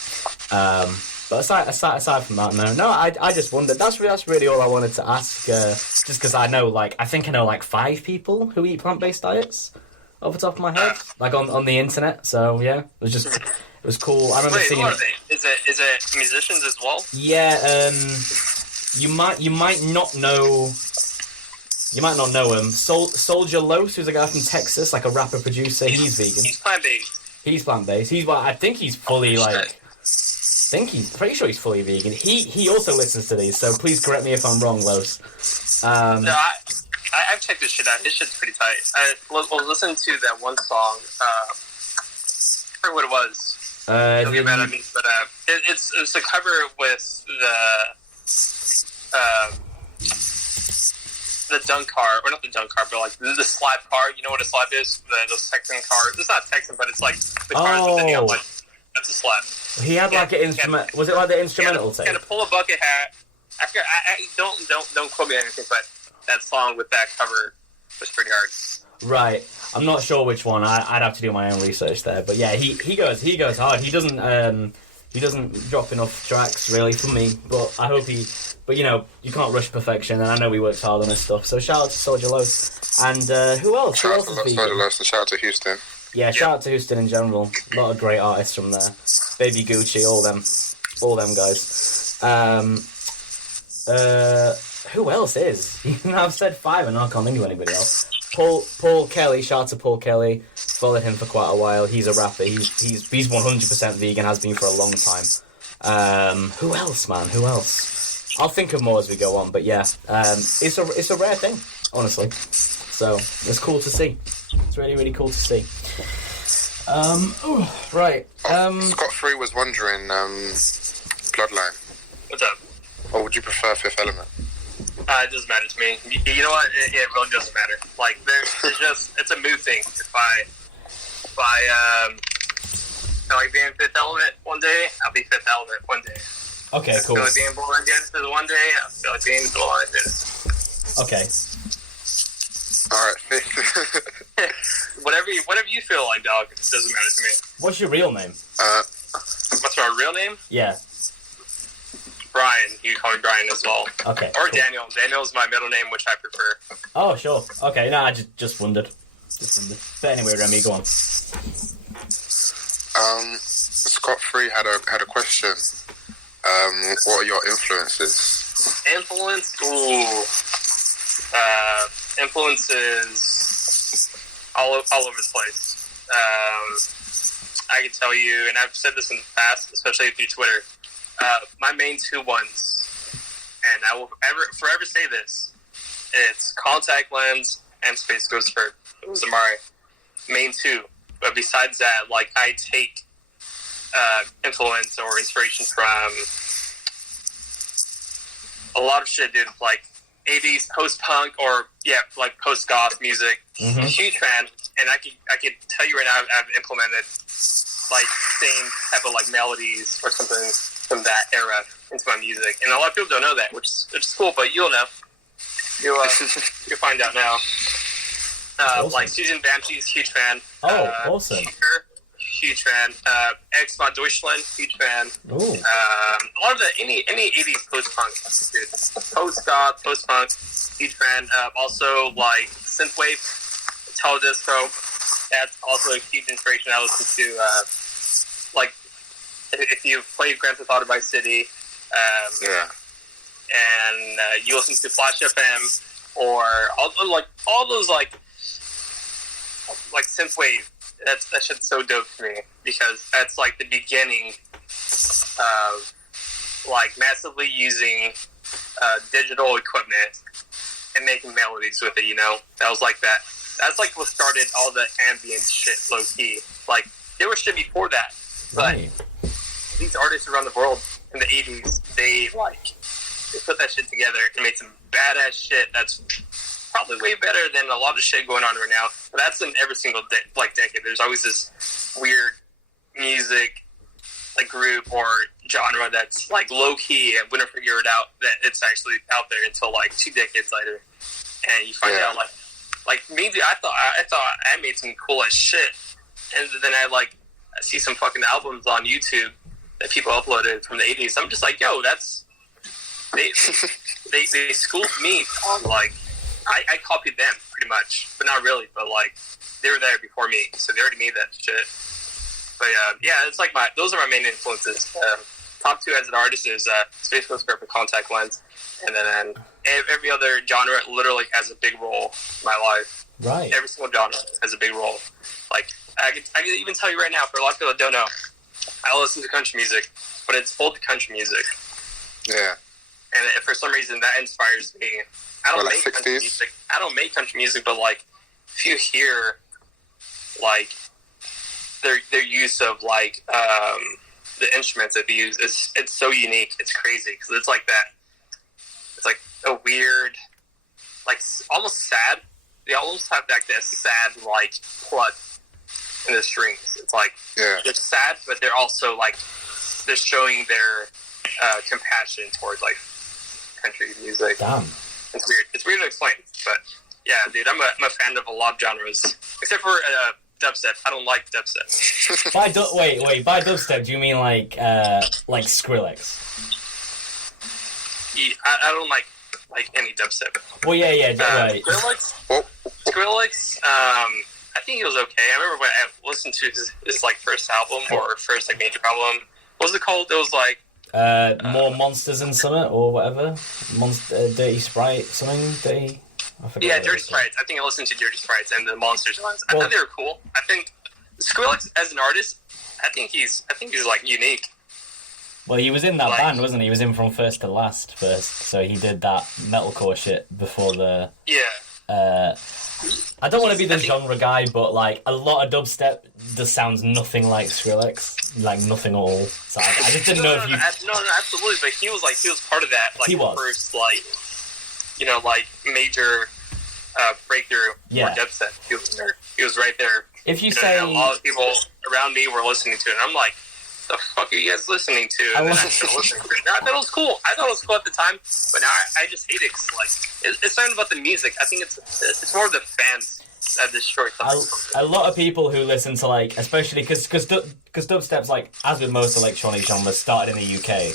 But aside from that, no, I just wondered. That's really all I wanted to ask. Just because I think I know like 5 people who eat plant-based diets off the top of my head, like on the internet. So yeah, it was cool. I remember seeing. What are they? Is it musicians as well? Yeah, you might not know. You might not know him. Soldier Los, who's a guy from Texas, like a rapper producer. He's vegan. He's plant-based. He's plant-based. I think he's fully pretty sure he's fully vegan. He also listens to these, so please correct me if I'm wrong, Los. No, I've checked this shit out. This shit's pretty tight. I was listening to that one song. I forget what it was. Don't get mad at me, but it's a cover with the dunk car, or not the dunk car, but like the slab car. You know what a slab is? Those Texan cars. It's not Texan, but it's like the cars with the neon light. That's a slab. He had like an instrument. Was it like the instrumental tape? He had to pull a bucket hat. I forget. Don't quote me on anything, but that song with that cover was pretty hard. Right. I'm not sure which one. I'd have to do my own research there. But yeah, he goes hard. He doesn't drop enough tracks really for me. But I hope But you know, you can't rush perfection, and I know he works hard on his stuff. So shout out to Soldier Los. And who else? Shout out to Soldier Los and shout out to Houston. Yeah, shout out to Houston in general. A lot of great artists from there. Baby Gucci, all them guys. Who else is? I've said 5 and I can't think of anybody else. Paul Kelly, shout out to Paul Kelly. Followed him for quite a while. He's a rapper. He's 100% vegan, has been for a long time. Who else, man? Who else? I'll think of more as we go on, but yeah. It's a rare thing, honestly. So it's cool to see. It's really, really cool to see. Right. Scott Free was wondering, Bloodline. What's up? Or would you prefer Fifth Element? It doesn't matter to me. You know what? It really doesn't matter. Like, it's a mood thing. If I feel like being Fifth Element one day, I'll be Fifth Element one day. Okay, cool. I feel like being Bloodline Genesis one day, I feel like being Bloodline Genesis. Okay. Alright. whatever you feel like, dog. It doesn't matter to me. What's your real name? What's my real name? Yeah. Brian. You can call me Brian as well. Okay. Or cool. Daniel. Daniel's my middle name, which I prefer. Oh, sure. Okay, no, I just wondered. But anyway, Remy, go on. Scott Free had a question. What are your influences? Influence? Ooh. Influences all over the place. I can tell you, and I've said this in the past, especially through Twitter, my main two ones, and I will forever say this, it's Contact Lens and SPACEGHOSTPURRP. Those are my main two. But besides that, like, I take influence or inspiration from a lot of shit, dude. Like 80s post-punk or like post-goth music. Mm-hmm. Huge fan, and I could tell you right now I've implemented like same type of like melodies or something from that era into my music, and a lot of people don't know that, which is cool. But you'll know. You'll find out now. Awesome. Like Susan Banshee's huge fan. Oh, awesome. Huge fan. Ex von Deutschland, huge fan. Ooh. A lot of the any 80s post-punk, dude. Post-goth, post-punk, huge fan. Also, like synthwave, teledisco. That's also a huge inspiration. I listen to, like, if you've played Grand Theft Auto Vice City, and you listen to Flash FM or all those like synthwave. That shit's so dope to me because that's like the beginning of like massively using digital equipment and making melodies with it. You know, that was like that. That's like what started all the ambient shit, low key. Like there was shit before that, but these artists around the world in the '80s, they put that shit together and made some badass shit. That's probably way better than a lot of shit going on right now. But that's in every single decade. There's always this weird music like group or genre that's like low key and we don't figure it out that it's actually out there until like 2 decades later, and you find out like maybe I thought I made some cool ass shit, and then I see some fucking albums on YouTube that people uploaded from the '80s. I'm just like, yo, that's they schooled me on like. I copied them pretty much, but not really. But like, they were there before me, so they already made that shit. But it's like those are my main influences. Top two as an artist is SPACEGHOSTPURRP and Contact Lens, and then every other genre literally has a big role in my life. Right. Every single genre has a big role. Like I can even tell you right now, for a lot of people that don't know, I listen to country music, but it's old country music. Yeah. And for some reason, that inspires me. I don't make 60s? country music. I don't make country music, but like, if you hear like their use of like the instruments that they use, it's so unique. It's crazy because it's like that. It's like a weird, like almost sad. They almost have like that sad like plot in the strings. It's like they're sad, but they're also like they're showing their compassion towards like country music. Damn. It's weird. It's weird to explain, but yeah, dude, I'm a fan of a lot of genres, except for dubstep. I don't like dubstep. By dubstep, do you mean like Skrillex? Yeah, I don't like any dubstep. Well, yeah, right. Skrillex. I think he was okay. I remember when I listened to his like first album or first like major album. What was it called? It was like. More Monsters in Summit or whatever. Dirty Sprite, something dirty. I forget. Yeah, Dirty Sprites. I think I listened to Dirty Sprites and the Monsters ones. I thought they were cool. I think Skrillex as an artist, I think he's like unique. Well, he was in that band, wasn't he? He was in from first to last first, so he did that metalcore shit before the. Yeah. I don't want to be the genre guy, but like a lot of dubstep just sounds nothing like Skrillex, like nothing at all. So I just didn't know if you. No, absolutely. But he was part of that. Like, he was first, like, major breakthrough for dubstep. He was right there. If you say a lot of people around me were listening to it, and I'm like, the fuck are you guys listening to? And then I started listening to it. And I thought it was cool. I thought it was cool at the time, but now I just hate it because like it's not about the music. I think it's more of the fans that destroy something. A lot of people who listen to like, especially because dubstep's like, as with most electronic genres, started in the UK.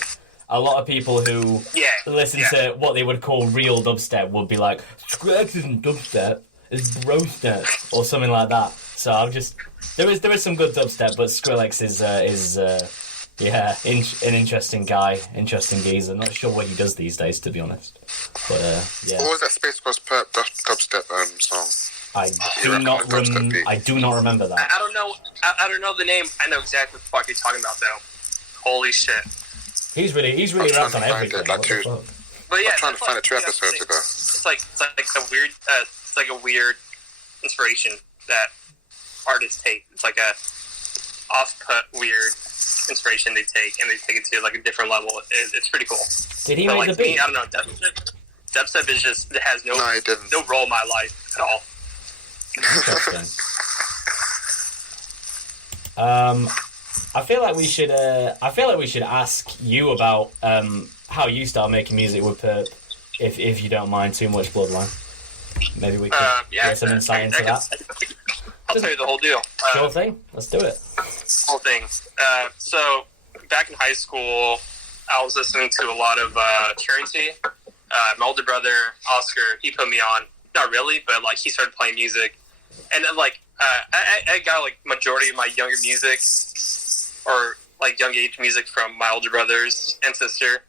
A lot of people who listen to what they would call real dubstep would be like, Skrillex isn't dubstep, it's brostep, or something like that. So I'm just there is some good dubstep, but Skrillex is an interesting guy, interesting geezer. Not sure what he does these days, to be honest. But yeah. What was that SPACEGHOSTPURRP dubstep song? I do not remember that. I don't know. I don't know the name. I know exactly what the fuck you're talking about, though. Holy shit. He's really rapped on everything. But yeah, I'm trying to find it 2 episodes ago. It's like a weird inspiration that artists take. It's like a off-put weird inspiration they take, and they take it to like a different level. It's pretty cool. Did he make the beat? I don't know. Dubstep is just, it has no role in my life at all. I feel like we should ask you about how you start making music with PURRP, if you don't mind too much, Bloodline. Maybe we could get some insight into that. I'll tell you the whole deal. Sure thing. Let's do it. Whole thing. So back in high school, I was listening to a lot of Currency. My older brother Oscar, he put me on. Not really, but like he started playing music, and then like I got like majority of my younger music, or like young age music, from my older brothers and sister.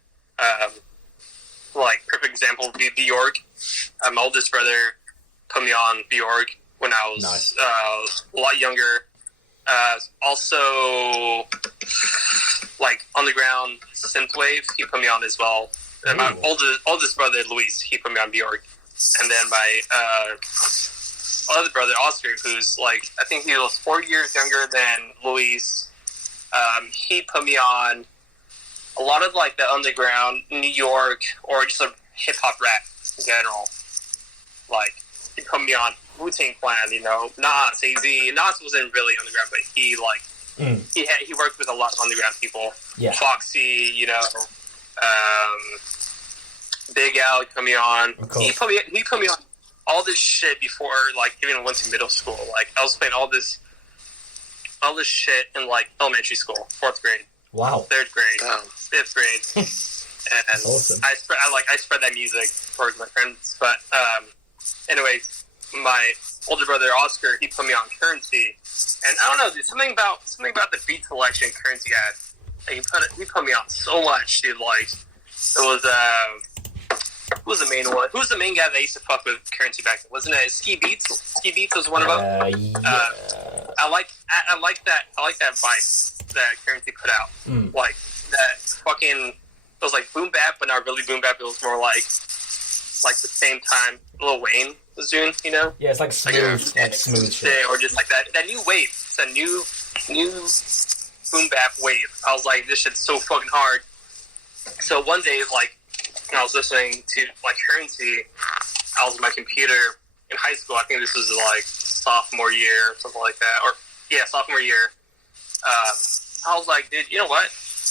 Like perfect example would be Bjork. My oldest brother put me on Bjork when I was a lot younger. Also, like underground synthwave, he put me on as well. And my oldest brother Luis, he put me on Bjork. And then my other brother Oscar, who's like, I think he was 4 years younger than Luis. He put me on a lot of like the underground New York, or just a hip hop rap in general. Like he put me on Wu-Tang Clan, you know, Nas, AZ. Nas wasn't really underground, but he like he worked with a lot of underground people. Yeah. Foxy, you know, Big Al put me on. He put me on all this shit before like even went to middle school. Like I was playing all this shit in like elementary school, 4th grade. Wow. 3rd grade, 5th grade, and awesome. I spread that music towards my friends. But anyway, my older brother Oscar, he put me on Currency, and I don't know, dude, something about the beat selection Currency had. Like, he put me on so much, dude. Like it was who was the main one? Who was the main guy that used to fuck with Currency back then? Wasn't it Ski Beats? Ski Beats was one of them. Yeah. I like that vibe that Currency put out. Like that fucking, it was like boom bap, but not really boom bap. It was more like the same time Lil Wayne was doing, you know? Yeah, it's like smooth, smooth shit. Or just like that new wave. It's a new boom bap wave. I was like, this shit's so fucking hard. So one day, like, when I was listening to like Currency, I was on my computer in high school. I think this was like sophomore year or something like that. Or yeah, sophomore year. I was like, dude, you know what?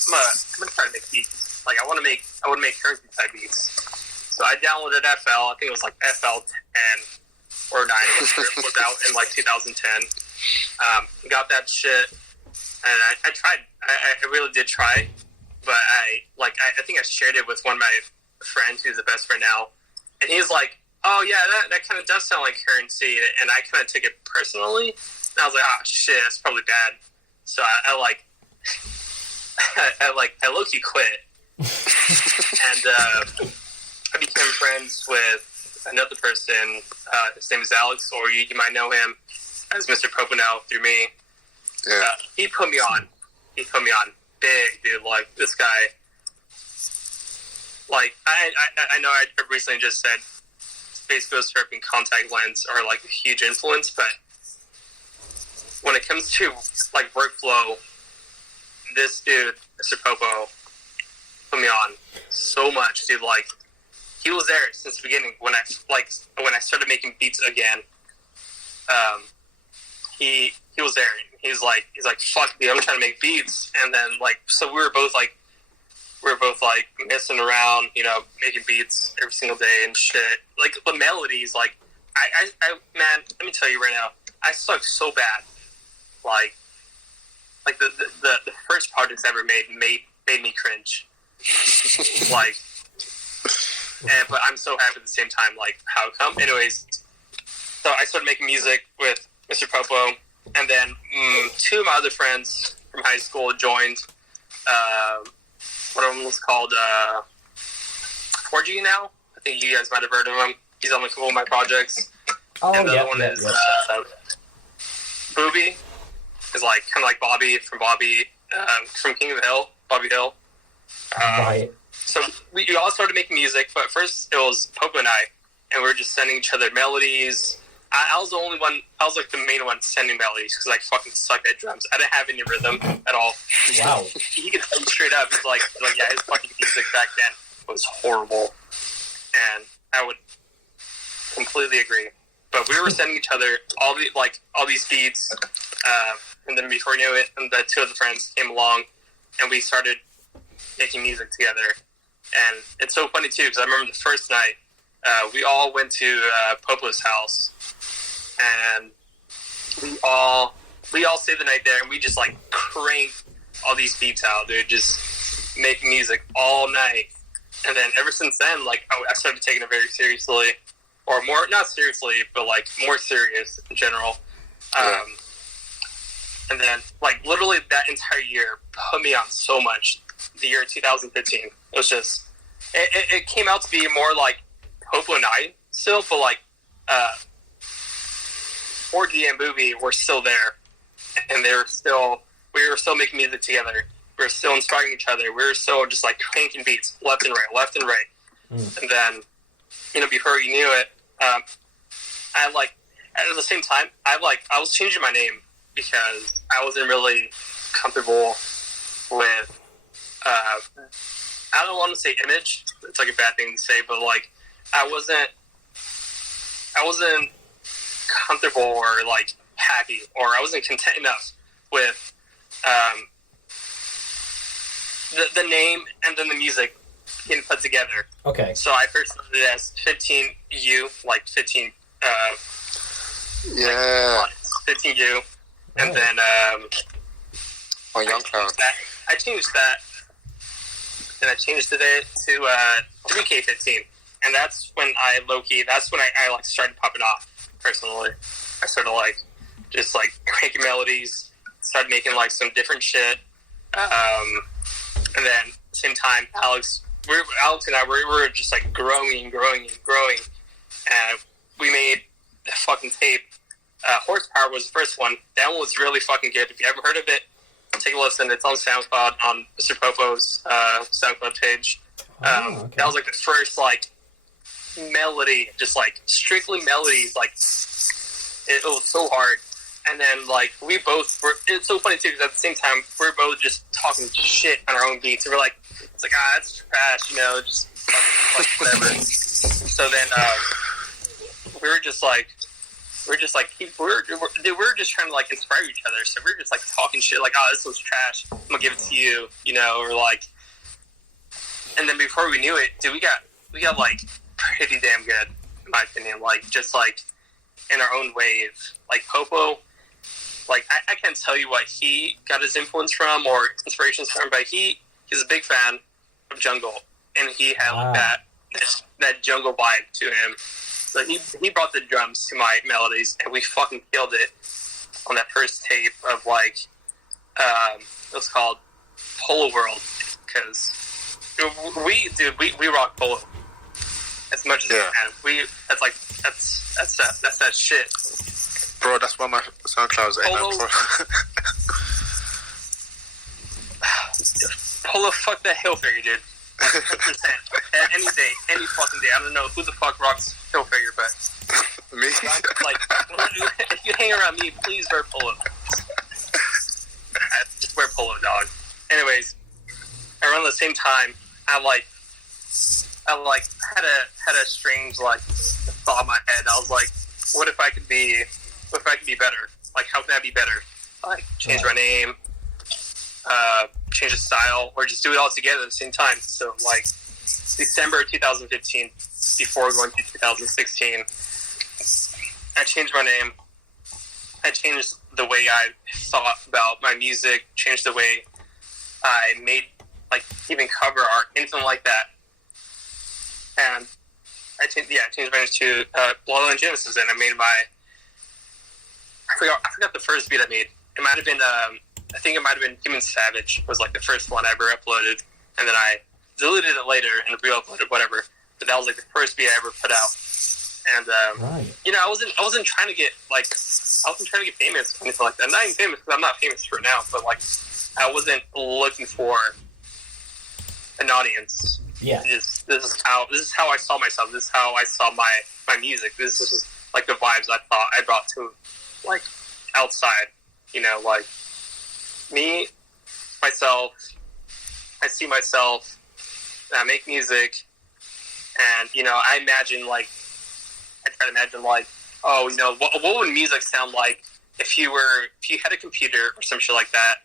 I'm gonna try to make beats. Like I want to make Currency type beats. So I downloaded FL. I think it was like FL 10 or 9. It was out in like 2010. Got that shit, and I tried. I really did try, but I think I shared it with one of my friends who's the best friend now, and he's like, "Oh yeah, that kind of does sound like Currency," and I kind of took it personally. And I was like, "Oh shit, that's probably bad." So I low-key quit, and I became friends with another person. His name is Alex, or you might know him as Mr. Popo now through me. Yeah. He put me on. Big, dude. Like, this guy. Like, I know I recently just said SPACEGHOSTPURRP and Contact Lens are, like, a huge influence, but when it comes to, like, workflow, this dude, Mr. Popo, put me on so much, dude. Like, he was there since the beginning when I started making beats again. He was there. he's like, fuck dude, I'm trying to make beats. And then like, so we were both like messing around, you know, making beats every single day and shit. Like the melodies, like I man, let me tell you right now, I suck so bad. Like the first projects I ever made me cringe. Like, but I'm so happy at the same time. Like, how come? Anyways, so I started making music with Mr. Popo, and then 2 of my other friends from high school joined. One of them was called 4G now. I think you guys might have heard of him. He's on a couple of my projects. And the other one is Booby. Is like kind of like Bobby from King of the Hill, Bobby Hill. Right. So we all started making music, but first it was Popo and I, and we were just sending each other melodies. I was the only one. I was like the main one sending melodies because I fucking sucked at drums. I didn't have any rhythm at all. Wow. He could tell you straight up. He's like, yeah, his fucking music back then was horrible, and I would completely agree. But we were sending each other all these beats, and then before you knew it, and the 2 of the friends came along, and we started making music together. And it's so funny too because I remember the first night we all went to Popo's house, and we all stayed the night there, and we just like cranked all these beats out, dude, just making music all night. And then ever since then, like I started taking it very seriously, or more, not seriously, but like more serious in general. And then like literally that entire year put me on so much. The year 2015, it was just it came out to be more like Popo and I still, but like 4D and Booby were still there, and we were still making music together. We were still inspiring each other. We were still just like cranking beats left and right. And then, you know, before you knew it, I like at the same time I was changing my name because I wasn't really comfortable with I don't want to say image. It's like a bad thing to say, but like I wasn't comfortable or like happy, or I wasn't content enough with the name and then the music getting put together. Okay. So I first started it as 15U, like 15. Yeah. 15U, and then on Young Cloud. I changed that. And I changed it to 3K15, and that's when I like started popping off personally. I started like just like cranking melodies, started making like some different shit, and then at the same time, Alex and I were just like growing, and we made a fucking tape. Horsepower was the first one. That one was really fucking good. If you ever heard of it, take a listen. It's on SoundCloud, on Mr. Popo's SoundCloud page. Okay. That was like the first like melody, just like strictly melodies. Like it was so hard. And then like we both were. It's so funny too because at the same time we were both just talking shit on our own beats. And we're like, it's like that's trash, you know, just like whatever. So then we were just trying to like inspire each other. So we were just like talking shit, like, oh, this was trash, I'm gonna give it to you, you know, or like. And then before we knew it, dude, we got like pretty damn good, in my opinion. Like just like in our own wave. Like Popo, like I can't tell you what he got his influence from or inspirations from, but he's a big fan of jungle, and he had like that jungle vibe to him. So he brought the drums to my melodies, and we fucking killed it on that first tape of like it was called Polo World, because we rock polo as much as we can. That's that shit, bro. That's why my SoundCloud's polo. Polo, fuck that hill figure, dude. 100%. Any day, any fucking day. I don't know who the fuck rocks hill figure, but me. Like, if you hang around me, please wear polo. Just wear polo, dog. Anyways, around the same time, I had a strange like thought in my head. I was like, what if I could be better? Like, how can I be better? like change my name, change the style, or just do it all together at the same time. So like December 2015, before going to 2016, I changed my name. I changed the way I thought about my music, changed the way I made, like, even cover art, anything like that. And I changed my name to Bloodline Genesis, and I made I forgot the first beat I made. It might have been, I think it might have been Human Savage was, like, the first one I ever uploaded, and then I deleted it later and re-uploaded, whatever. But that was, like, the first beat I ever put out. And, you know, I wasn't trying to get, like, famous or anything like that. I'm not even famous because I'm not famous for it now, but, like, I wasn't looking for an audience. Yeah. This is how I saw myself. This is how I saw my music. This is just, like, the vibes I thought I brought to, like, outside. You know, like, me, myself, I see myself, and I make music, and, you know, I try to imagine, like, oh, you know, what would music sound like if you had a computer or some shit like that,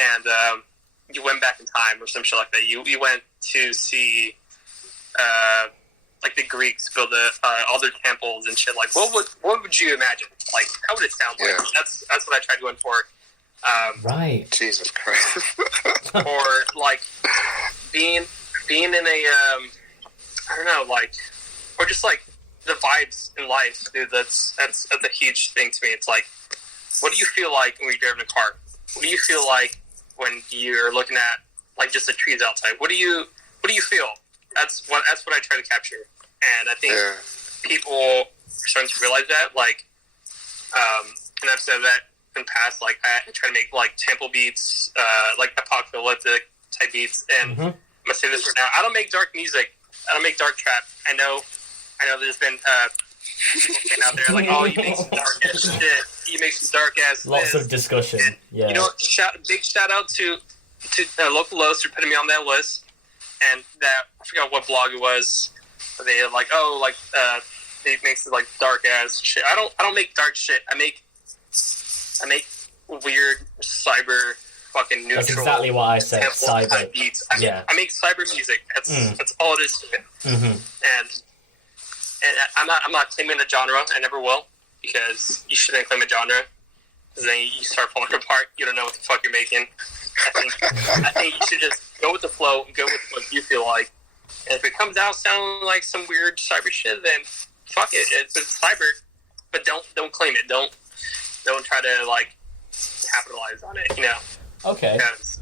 and you went back in time or some shit like that. You went to see, like, the Greeks build all their temples and shit. Like, what would you imagine? Like, how would it sound like? Yeah. That's what I tried going for. Right. Jesus Christ. Or, like, being in a, I don't know, like, or just, like, the vibes in life, dude, that's a huge thing to me. It's like, what do you feel like when you're driving a car? What do you feel like when you're looking at, like, just the trees outside? What do you feel? That's what I try to capture. And I think people are starting to realize that, like, and I've said that in the past, like, I try to make, like, tempo beats, like, apocalyptic type beats, and I'm gonna say this right now, I don't make dark music. I don't make dark trap. I know there's been people getting out there like, oh, you make some dark ass shit. You make some dark ass. Lots of discussion. And, yeah. You know, big shout out to Local Lows for putting me on that list. And that, I forgot what blog it was. They like, oh, like, they make some, like, dark ass shit. I don't make dark shit. I make weird cyber fucking neutral. That's exactly what I said. Cyber beats. I make cyber music. That's all it is to it. Mm-hmm. And I'm not claiming a genre. I never will, because you shouldn't claim a genre, because then you start falling apart. You don't know what the fuck you're making. I think you should just go with the flow and go with what you feel like. And if it comes out sounding like some weird cyber shit, then fuck it. It's cyber, but don't claim it. Don't try to, like, capitalize on it. You know. Okay. Because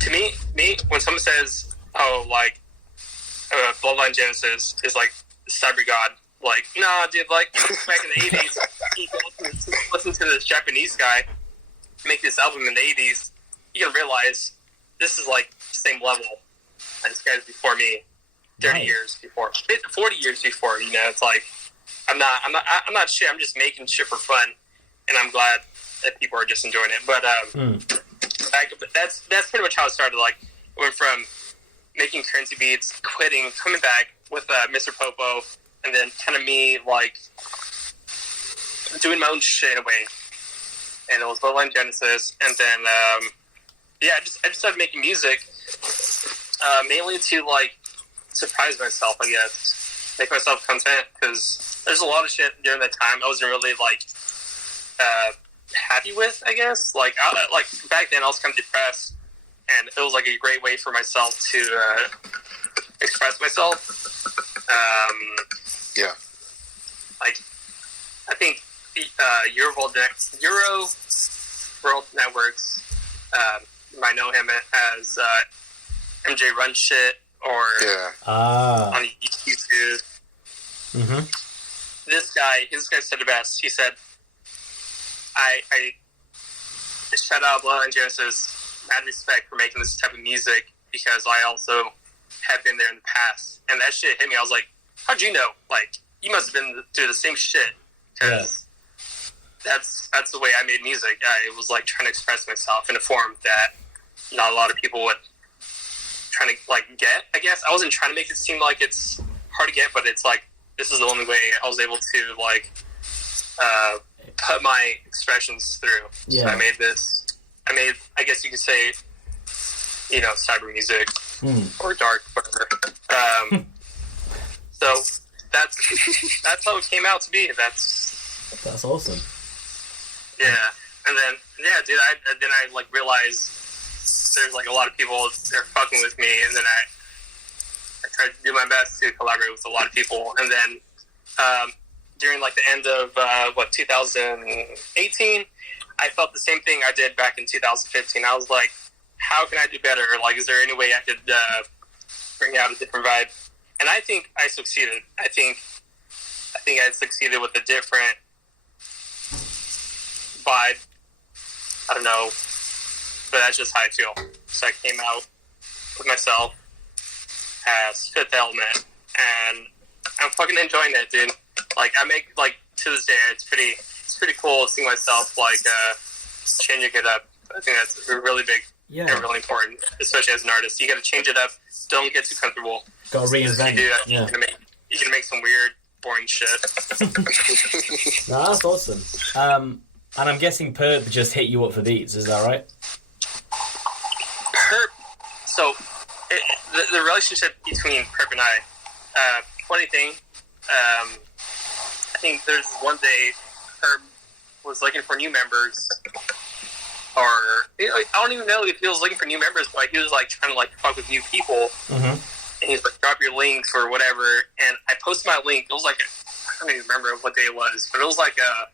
to me, when someone says, "Oh, like, Bloodline Genesis is like cyber god," like, nah, dude, like, back in the 80s, listen to this Japanese guy make this album in the 80s, you can realize this is, like, the same level as this guy's before me, 30 years before, 40 years before, you know. It's like, I'm not shit, I'm just making shit for fun, and I'm glad that people are just enjoying it. But that's pretty much how it started. Like, I went from making currency beats, quitting, coming back with Mr. Popo, and then kind of me, like, doing my own shit in a way. And it was Bloodline Genesis, and then I just started making music, mainly to, like, surprise myself, I guess, make myself content, because there's a lot of shit during that time I wasn't really, like, happy with, I guess. Like, back then I was kind of depressed, and it was, like, a great way for myself to express myself. Like, I think Euro World Networks, you might know him as MJ Run Shit, or on YouTube. Mm-hmm. This guy said it best. He said, I shout out Bloodline Genesis, mad respect for making this type of music, because I also have been there in the past. And that shit hit me. I was like, how'd you know? Like, you must have been through the same shit. Because that's the way I made music. I was, like, trying to express myself in a form that not a lot of people would try to, like, get, I guess. I wasn't trying to make it seem like it's hard to get, but it's like, this is the only way I was able to, like, put my expressions through. Yeah. So I made, I guess you could say, cyber music or dark, whatever. So that's how it came out to be. That's awesome. Yeah, and then dude, I realized there's like a lot of people they're fucking with me, and then I tried to do my best to collaborate with a lot of people, and then during like the end of 2018, I felt the same thing I did back in 2015. I was like, how can I do better? Like, is there any way I could bring out a different vibe? And I think I succeeded. I think I succeeded with a different vibe. I don't know, but that's just how I feel. So I came out with myself as Fifth Element, and I'm fucking enjoying it, dude. Like, I make, like, to this day, it's pretty cool seeing myself, like, changing it up. I think that's really big and really important, especially as an artist. You gotta change it up. Don't get too comfortable. Gotta reinvent. You're gonna make some weird, boring shit. No, that's awesome. And I'm guessing Perp just hit you up for beats, is that right? Perp. So, the relationship between Perp and I, funny thing, I think there's one day Perp was looking for new members, or I don't even know if he was looking for new members, but he was like trying to like fuck with new people. Mm-hmm. And he's like, drop your links or whatever. And I posted my link. It was like, I don't even remember what day it was, but it was like a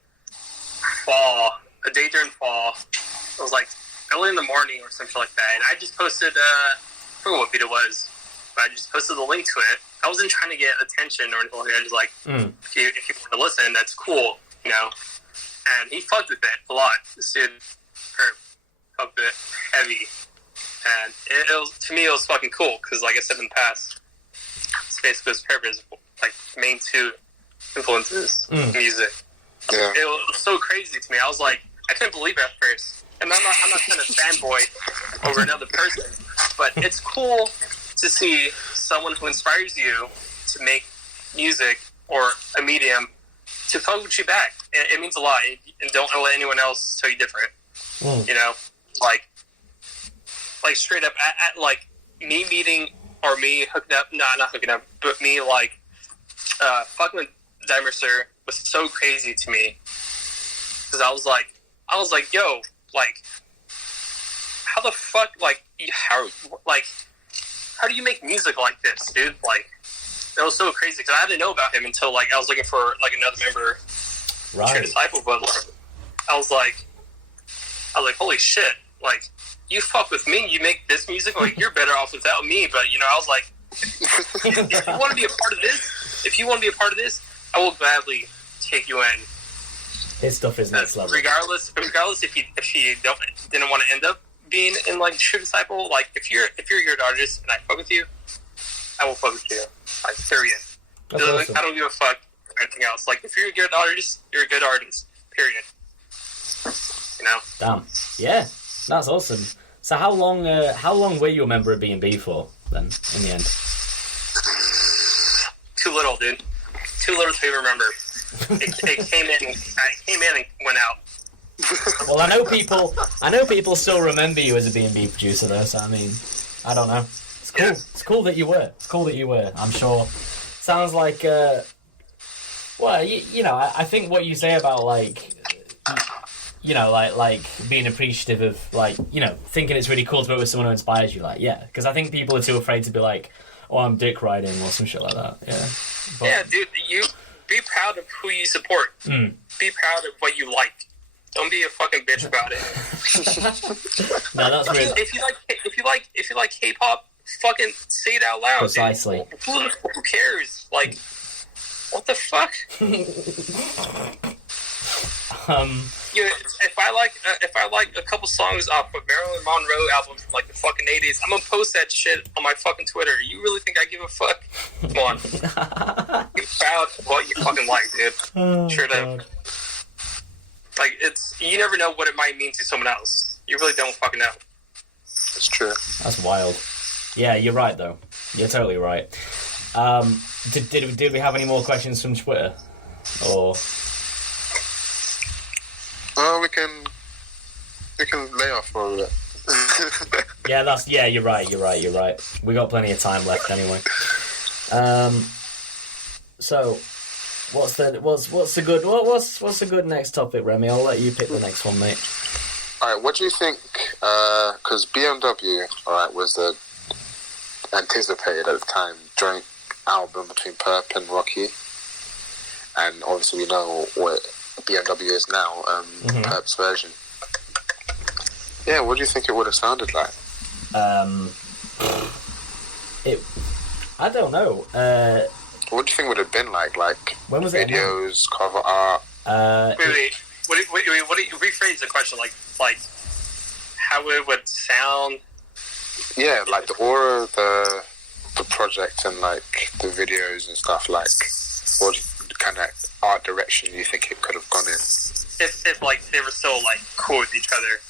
day during fall. It was like early in the morning or something like that. And I just posted, I forget what beat it was, but I just posted the link to it. I wasn't trying to get attention or anything like that. I just like, if you want to listen, that's cool, And he fucked with it a lot. This dude fucked with it heavy. And it was, to me, it was fucking cool because, like I said in the past, SPACEGHOSTPURRP is like main two influences in music. Yeah. It was so crazy to me. I was like, I couldn't believe it at first. And I'm not trying to fanboy over another person, but it's cool to see someone who inspires you to make music or a medium to fuck with you back. It means a lot. And don't let anyone else tell you different. Like straight up, at like me meeting or me hooking up, not hooking up, but me like fucking with MERCER was so crazy to me because I was like, yo, like, how the fuck, like, how do you make music like this, dude? Like, it was so crazy because I didn't know about him until like I was looking for like another member, to disciple, but like, I was like, holy shit, like, you fuck with me, you make this music, like, you're better off without me. But I was like, if you want to be a part of this, I will gladly take you in. His stuff is next level. Regardless if you didn't want to end up being in like True Disciple, like if you're a good artist and I fuck with you, I will fuck with you. Like, period. Awesome. I don't give a fuck for anything else. Like, if you're a good artist, you're a good artist. Period. Damn. Yeah, that's awesome. So how long were you a member of B&B for then? In the end. Too little, dude. Too little to even remember. It came in and went out. Well, I know people still remember you as a B&B producer, though. So I mean, I don't know. It's cool. Yeah. It's cool that you were. I'm sure. Sounds like. Well, I think what you say about like, like being appreciative of like, thinking it's really cool to work with someone who inspires you. Like, yeah, because I think people are too afraid to be like, oh, I'm dick riding or some shit like that. Yeah. But, yeah, dude. You be proud of who you support. Be proud of what you like. Don't be a fucking bitch about it. No, that's real. If you like K-pop, fucking say it out loud. Precisely. Who cares? Like, what the fuck? If I like a couple songs off of Marilyn Monroe album from like the fucking 80s, I'm gonna post that shit on my fucking Twitter. You really think I give a fuck? Come on. Be proud of what you fucking like, dude. Straight up. Like, you never know what it might mean to someone else. You really don't fucking know. That's true. That's wild. Yeah, you're right though. You're totally right. Did we have any more questions from Twitter? Or Yeah, you're right. We got plenty of time left anyway. So, what's a good next topic, Remy? I'll let you pick the next one, mate. All right, what do you think? Because BMW, all right, was the anticipated at the time joint album between Perp and Rocky, and obviously we know what BMW is now, Perp's version. Yeah, what do you think it would have sounded like? I don't know. What do you think would have been like? Like when was videos, cover art? Wait. What do you rephrase the question? Like how it would sound? Yeah, like the aura of the project and like the videos and stuff. Like, what kind of art direction do you think it could have gone in? If like they were still like cool with each other.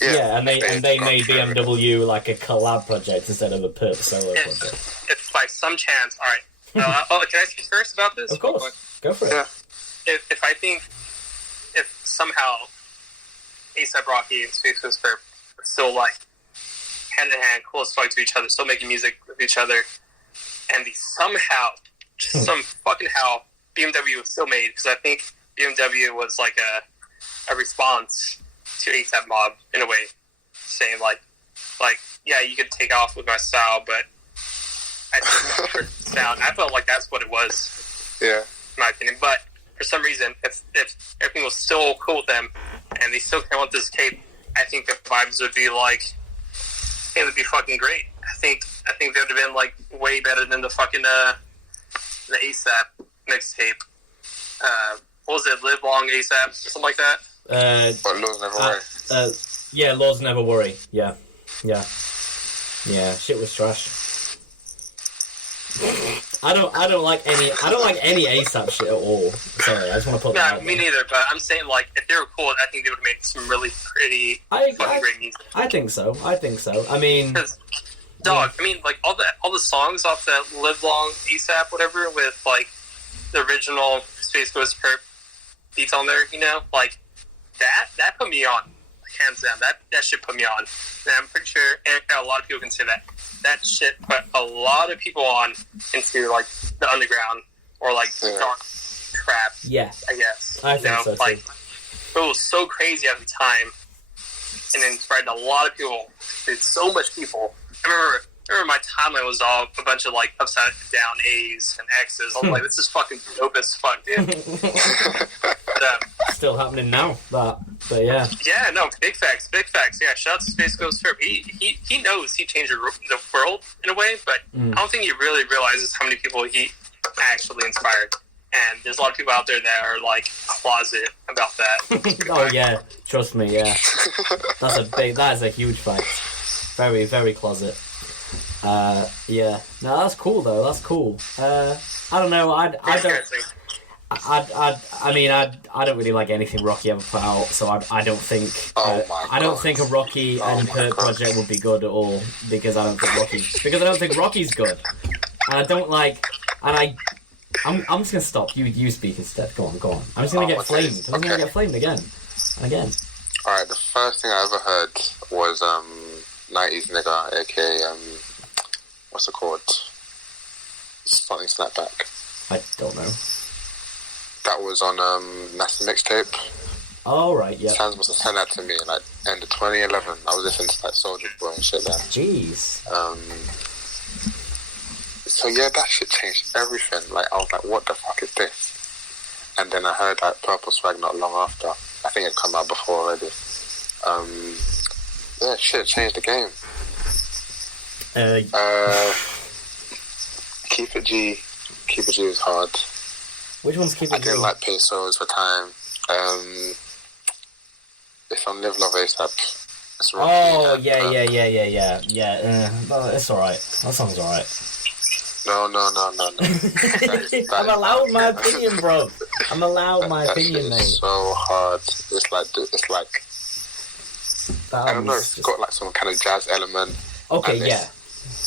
Yeah, and they made BMW like a collab project instead of a Perp solo project. If by some chance, all right. Can I speak first about this? Of course, go for it. Yeah. If somehow A$AP Rocky and SPACEGHOSTPURRP are still like hand in hand, cool as fuck to each other, still making music with each other, and they somehow, just some fucking how, BMW was still made, because I think BMW was like a response to A$AP Mob in a way, saying like yeah, you could take off with my style, but I think sound. I felt like that's what it was. Yeah. In my opinion, but for some reason, if everything was still cool with them and they still came with this tape, I think the vibes would be like, it would be fucking great. I think they would have been like way better than the fucking the A$AP mixtape. What was it? Live Long A$AP or something like that. But Laws Never Worry. Yeah, Laws Never Worry. Yeah. Shit was trash. I don't like any A$AP shit at all. Sorry, I just want to put that out me there. neither, but I'm saying like if they were cool, I think they would have made some really pretty fucking great music. I think so. I mean, dog. I mean, like all the songs off that Live Long A$AP whatever with like the original SPACEGHOSTPURRP beats on there, you know, like that put me on, like, hands down. That shit put me on, and I'm pretty sure a lot of people can say that shit put a lot of people on into like the underground or like dark trap. Yeah, I guess. I think so too. Like it was so crazy at the time, and inspired a lot of people. Dude, so much people. I remember my timeline was all a bunch of like upside down A's and X's. I was like, this is fucking dope as fuck, dude. But, still happening now, but yeah. Yeah, no, big facts. Yeah, shout out to SPACEGHOSTPURRP. He knows he changed the world in a way, but I don't think he really realizes how many people he actually inspired. And there's a lot of people out there that are like closet about that. Oh yeah, trust me, yeah. That is a huge fact. Very, very closet. Yeah. No, that's cool though. That's cool. I don't know. I don't really like anything Rocky ever put out, so I don't think. I don't think a Rocky and Perp project would be good at all because I don't think Rocky's good, and I don't like. And I'm just gonna stop. You speak instead. Go on. I'm just gonna get flamed. I'm gonna get flamed again and again. All right. The first thing I ever heard was 90s nigga, aka what's it called? Something Snapback. I don't know. That was on NASA mixtape. Oh right, yeah. Sans must have sent that to me like end of 2011. I was listening to like Soulja Boy and shit there. Jeez. So yeah, that shit changed everything. Like I was like, what the fuck is this? And then I heard like Purple Swag not long after. I think it come out before already. Yeah, shit changed the game. Keep It G was hard. Which one's Keep It G? I didn't like Pesos for time. It's on Live Love A$AP. It's oh yeah. It's alright. That song's alright. No. I'm allowed my opinion, bro. I'm allowed my opinion, mate. It's so hard. It's like I don't know. It's got like some kind of jazz element. Okay, yeah.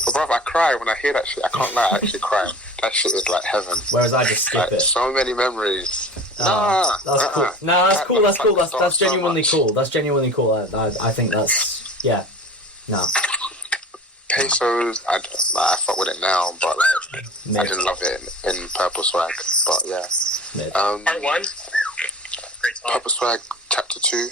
But bro, I cry when I hear that shit. I can't lie. I actually cry. That shit is like heaven. Whereas I just skip it. So many memories. That's cool. No, that's cool. That's genuinely cool. That's genuinely cool. I think that's No. Pesos, I fuck with it now, but like I didn't love it in Purple Swag. But yeah. Part 1. Great song. Purple Swag Chapter 2.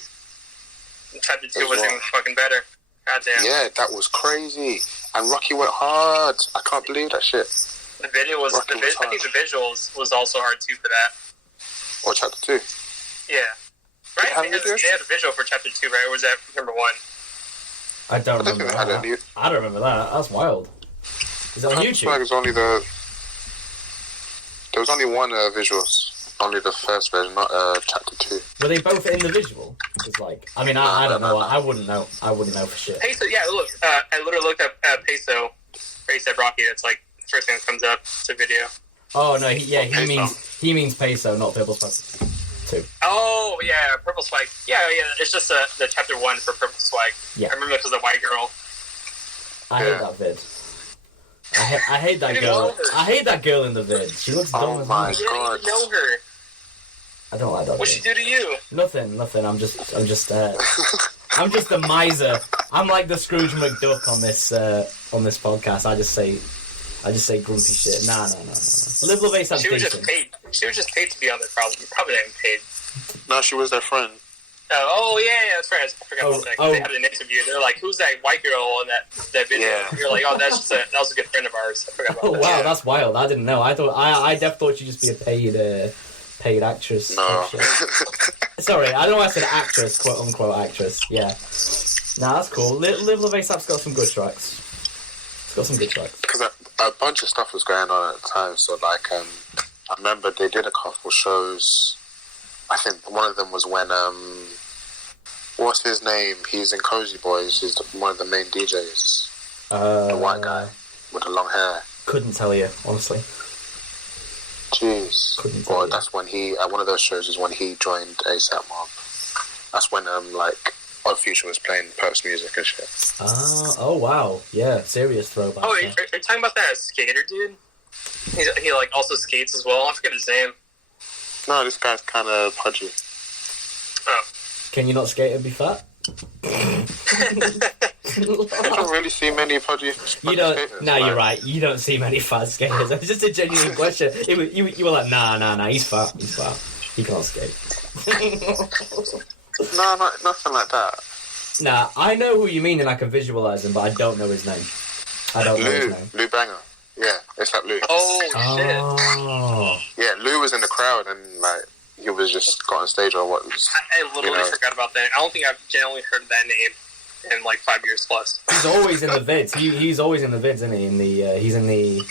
Chapter 2 was even fucking better. Goddamn. Yeah, that was crazy. And Rocky went hard. I can't believe that shit. The video was. I think the visuals was also hard too for that. Or Chapter 2. Yeah. Right? They had a visual for Chapter 2, right? Or was that number 1? I don't remember that. I don't remember that. That's wild. Is that on YouTube? There was only one visuals. Only the first version, not Chapter 2. Were they both in the visual? It's like, I mean, I don't know. I wouldn't know. I wouldn't know for shit. Peso, yeah, look. I literally looked up Peso. ASAP Rocky. It's like the first thing that comes up. It's a video. Oh no, he means Peso, not Purple Swag 2. Oh yeah, Purple Swag. Yeah. It's just the Chapter 1 for Purple Swag. Yeah. I remember it was a white girl. I hate that vid. I hate that girl. I hate that girl in the vid. She looks dumb as hell. You didn't even know her. I don't like that. What'd she do to you? Nothing. I'm just a miser. I'm like the Scrooge McDuck on this podcast. I just say grumpy shit. Nah. Live Love ASAP's She was decent. She was just paid to be on there. Probably not even paid. No, she was their friend. Oh yeah, that's right. I forgot about that. They had an interview. They're like, "Who's that white girl in that video?" Yeah. You're like, "Oh, that was a good friend of ours." I forgot about that. Oh wow, that's wild. I didn't know. I definitely thought she'd just be a paid actress. No. Sorry, I don't know why I said actress, quote unquote actress. Yeah. Nah, that's cool. Live Love ASAP's got some good tracks. It's got some good tracks. Because a bunch of stuff was going on at the time. So like, I remember they did a couple shows. I think one of them was when what's his name? He's in Cozy Boys. He's one of the main DJs. The white guy with the long hair. Couldn't tell you, honestly. Jeez. Well, that's when he at one of those shows is when he joined ASAP Mob. That's when Odd Future was playing Perp's music and shit. Oh wow, yeah, serious throwback. Oh, are you talking about that skater dude? He like also skates as well. I forget his name. No, this guy's kind of pudgy. Oh. Can you not skate and be fat? I don't really see many pudgy you don't. skaters. No, you're right. You don't see many fat skaters. It's just a genuine question. You were like, nah. He's fat. He can't skate. No, nothing like that. Nah, I know who you mean and I can visualize him, but I don't know his name. Know his name. Lou Banger. Yeah, it's like Lou. Oh shit. Yeah, Lou was in the crowd and he was just got on stage or what. I literally forgot about that. I don't think I've generally heard that name in like 5 years plus. He's always in the vids. He's always in the vids, isn't he? He's in the.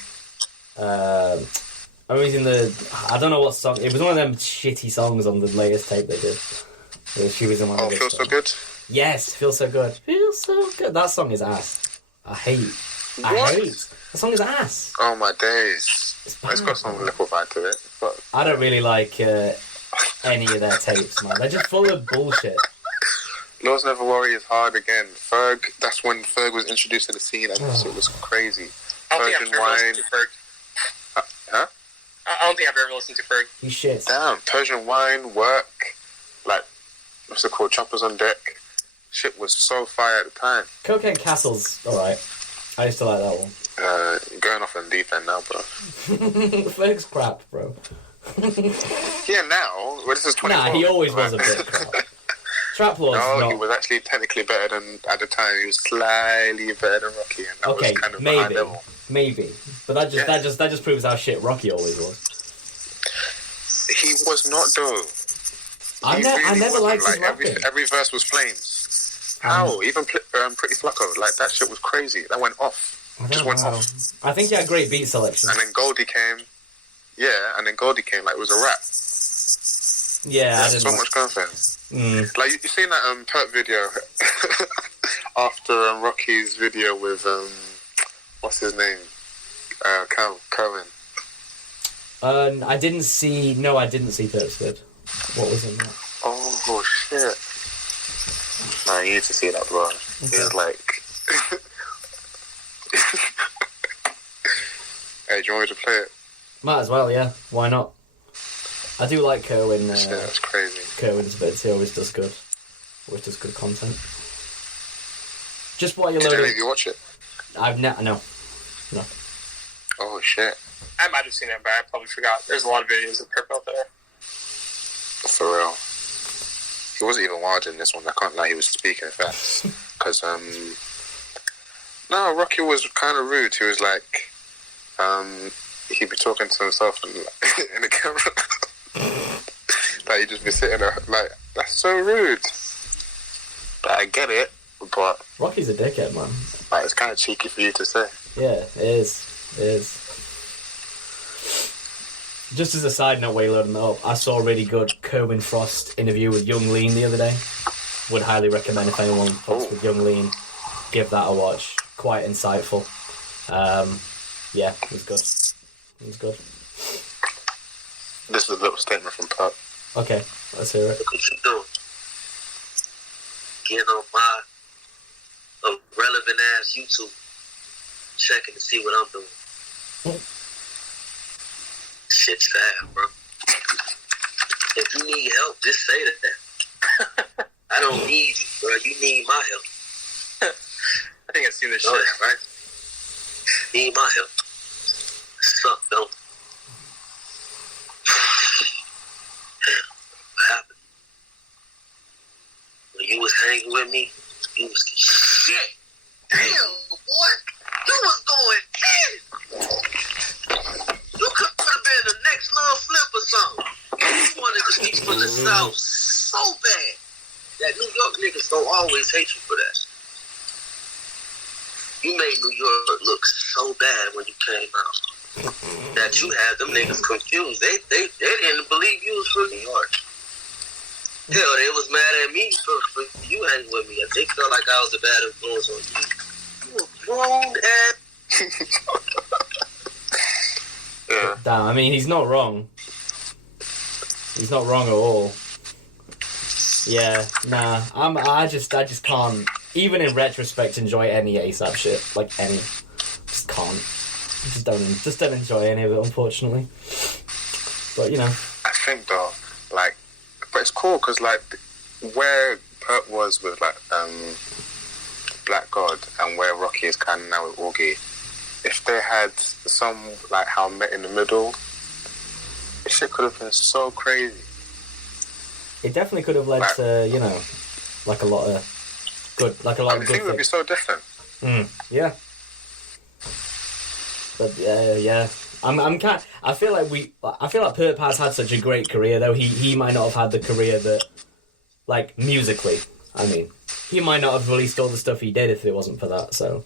He's in the. I don't know what song. It was one of them shitty songs on the latest tape they did. She was in one of the. Oh, Feels So Good. Yes, Feels So Good. Feels So Good. That song is ass. I hate. The song is ass. Oh my days. It's got some little vibe to it, but I don't really like any of their tapes, man. They're just full of bullshit. Laws Never Worry is hard again. Ferg, that's when Ferg was introduced to the scene. I just it was crazy. Persian Wine. Huh? I don't think I've ever listened to Ferg. He's shit. Damn, Persian Wine, Work, what's it called? Choppers on Deck. Shit was so fire at the time. Cocaine Castle's alright. I used to like that one. Going off on the deep end now, bro. Ferg's crap, bro. Yeah, now. Well, this is 20. Nah, he always was a bit crap. Trap Lord's not. He was actually technically better than, at the time, he was slightly better than Rocky, and that was kind of maybe. But that just proves how shit Rocky always was. He was not though. I never liked his rapping. Every verse was flames. How? Even Pretty Flacco, that shit was crazy. That went off. Just went off. I think he had great beat selection. And then Goldie came. Yeah, and then Goldie came. It was a rap. Yeah, There's so much going for him. You seen that Perp video after Rocky's video with what's his name? CURREN. I didn't see Perp's vid. What was in that? Oh shit! Nah, you need to see that, bro. Okay. It was like, hey, do you want me to play it? Might as well, yeah. Why not? I do like Kerwin. That's crazy. Kerwin's bits. He always does good. Always does good content. Just while you're Did loading. any of you watch it? No. Oh shit! I might have seen it, but I probably forgot. There's a lot of videos of Perp out there. For real. He wasn't even wild in this one. I can't lie. He was speaking facts. Because no, Rocky was kind of rude. He was like, he'd be talking to himself in the camera. Like he'd just be sitting there, like, that's so rude. But I get it. But Rocky's a dickhead, man. like, it's kind of cheeky for you to say. Yeah, it is. It is. Just as a side note, while you're loading that up, I saw a really good Kerwin Frost interview with Young Lean the other day. Would highly recommend if anyone fucks with Young Lean, give that a watch. Quite insightful. Yeah, it was good. It was good. This is a little statement from Pop. Okay, let's hear it. Look what you doing. Getting on my irrelevant ass YouTube, checking to see what I'm doing. Shit's sad, bro. If you need help, just say that. I don't need you, bro. You need my help. I think I've seen this Know shit. that, right? Need my help. Suck, don't. What happened? When you was hanging with me, you was the shit. Damn, boy. You was going in. You could have been the next little flip or something. You wanted to be from the South so bad that New York niggas don't always hate you for that. You made New York look so bad when you came out that you had them niggas confused. They didn't believe you was from New York. Hell, they was mad at me for you hanging with me. They felt like I was a bad influence on you. You were grown ass. Yeah. Damn, I mean, he's not wrong. He's not wrong at all. Yeah, nah, I just can't, even in retrospect, enjoy any ASAP shit. Like, any. Just can't. Just don't enjoy any of it, unfortunately. But, you know. I think though, like, but it's cool because like where Perp was with like Black God and where Rocky is kind of now with Augie, if they had some like how Met in the Middle, this shit could have been so crazy. It definitely could have led Like, to, you know, like a lot of good, I of good think it would be things. so different. Yeah. But yeah. I feel like Perp has had such a great career though. He might not have had the career that, like, musically, I mean, he might not have released all the stuff he did if it wasn't for that. So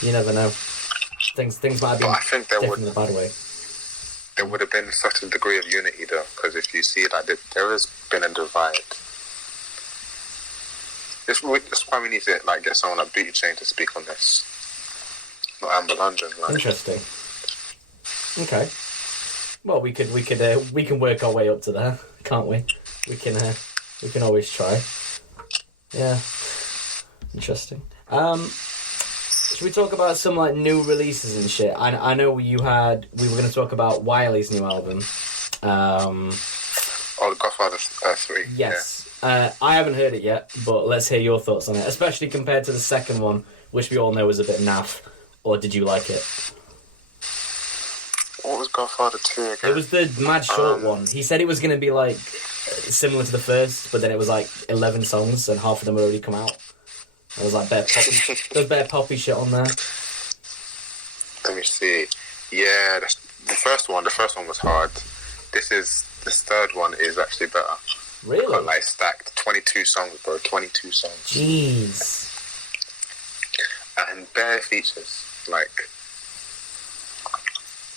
you never know. Things might have been But I think there different in a bad way. There would have been such a degree of unity though, because if you see like there has been a divide. That's why we need to like get someone like Beauty Chain to speak on this. Not Amber London. Like. Interesting. Okay. Well, we can work our way up to there, can't we? We can always try. Yeah. Interesting. Should we talk about some like new releases and shit? I know we were going to talk about Wiley's new album. The Godfather 3. Yes. I haven't heard it yet, but let's hear your thoughts on it, especially compared to the second one, which we all know was a bit naff. Or did you like it? What was Godfather 2 again? It was the mad short one. He said it was going to be like similar to the first, but then it was like 11 songs and half of them had already come out. There was like bare poppy shit on there. Let me see. Yeah, the first one was hard. This third one is actually better. Really? Got like stacked 22 songs, bro. 22 songs. Jeez. And bare features. Like,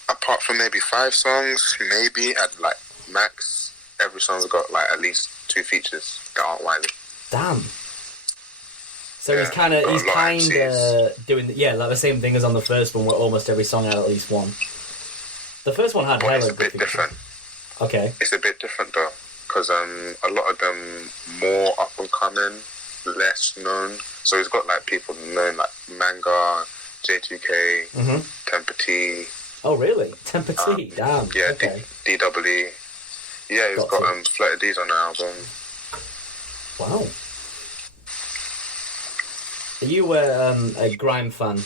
apart from maybe 5 songs, maybe at like max, every song's got like at least 2 features that aren't Wiley. Damn. So Yeah, he's kind of doing like the same thing as on the first one, where almost every song had at least one. The first one had But it's hella a bit good different. features. Okay. It's a bit different though, because a lot of them more up and coming, less known. So he's got like people known like Manga, J2K, Temper T. Oh really? Temper T. Damn. Yeah, Okay. DWE. Yeah, he's got Flirty D's on the album. Wow. Are you a grime fan?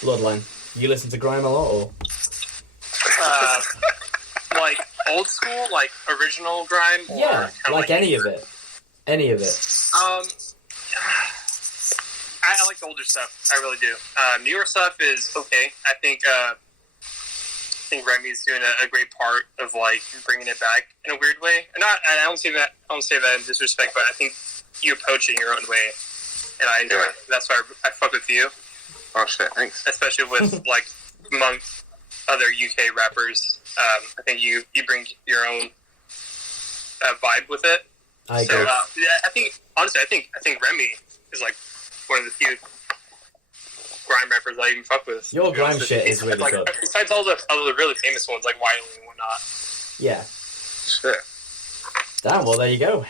Bloodline. You listen to grime a lot, or? Like old school, like original grime? Or Yeah, like any of it. Any of it. I like the older stuff. I really do. Newer stuff is okay. I think Remy's doing a great part of like bringing it back in a weird way. And I don't say that in disrespect, but I think you approach it in your own way, and I enjoy it. That's why I fuck with you. Oh shit, thanks. Especially with like among other UK rappers, I think you bring your own vibe with it. I agree. So I think honestly, I think Remy is like one of the few grime rappers I even fuck with. Your grime shit is really like, good. Besides all the really famous ones like Wiley and whatnot. Yeah. Shit. Damn, well, there you go.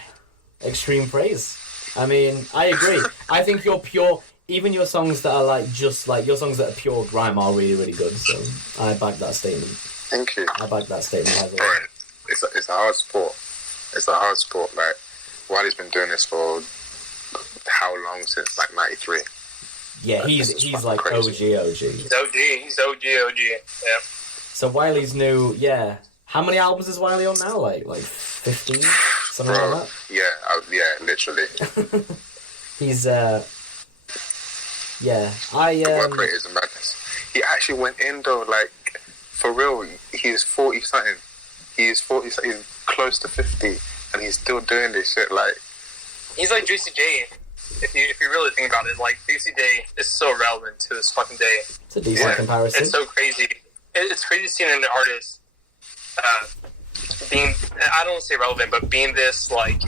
Extreme praise. I mean, I agree. I think your pure, even your songs that are like, just like, your songs that are pure grime are really, really good. So I back that statement. Thank you. I back that statement. Right. It's a hard sport. It's a hard sport. Like, Wiley's been doing this for how long? Since like 93. Yeah, he's like crazy. OG. He's OG. Yeah. So Wiley's new, yeah. How many albums is Wiley on now? Like 15? Something Bro, like that? yeah, literally. He's, The work rate is a madness. He actually went in though, like, for real, he's 40 something. He's 40 something, he's close to 50, and he's still doing this shit, like... He's like Juicy J. If you really think about it, like, Juicy J is so relevant to this fucking day. It's a decent comparison. It's so crazy. It's crazy seeing an artist being, I don't want to say relevant, but being this, like,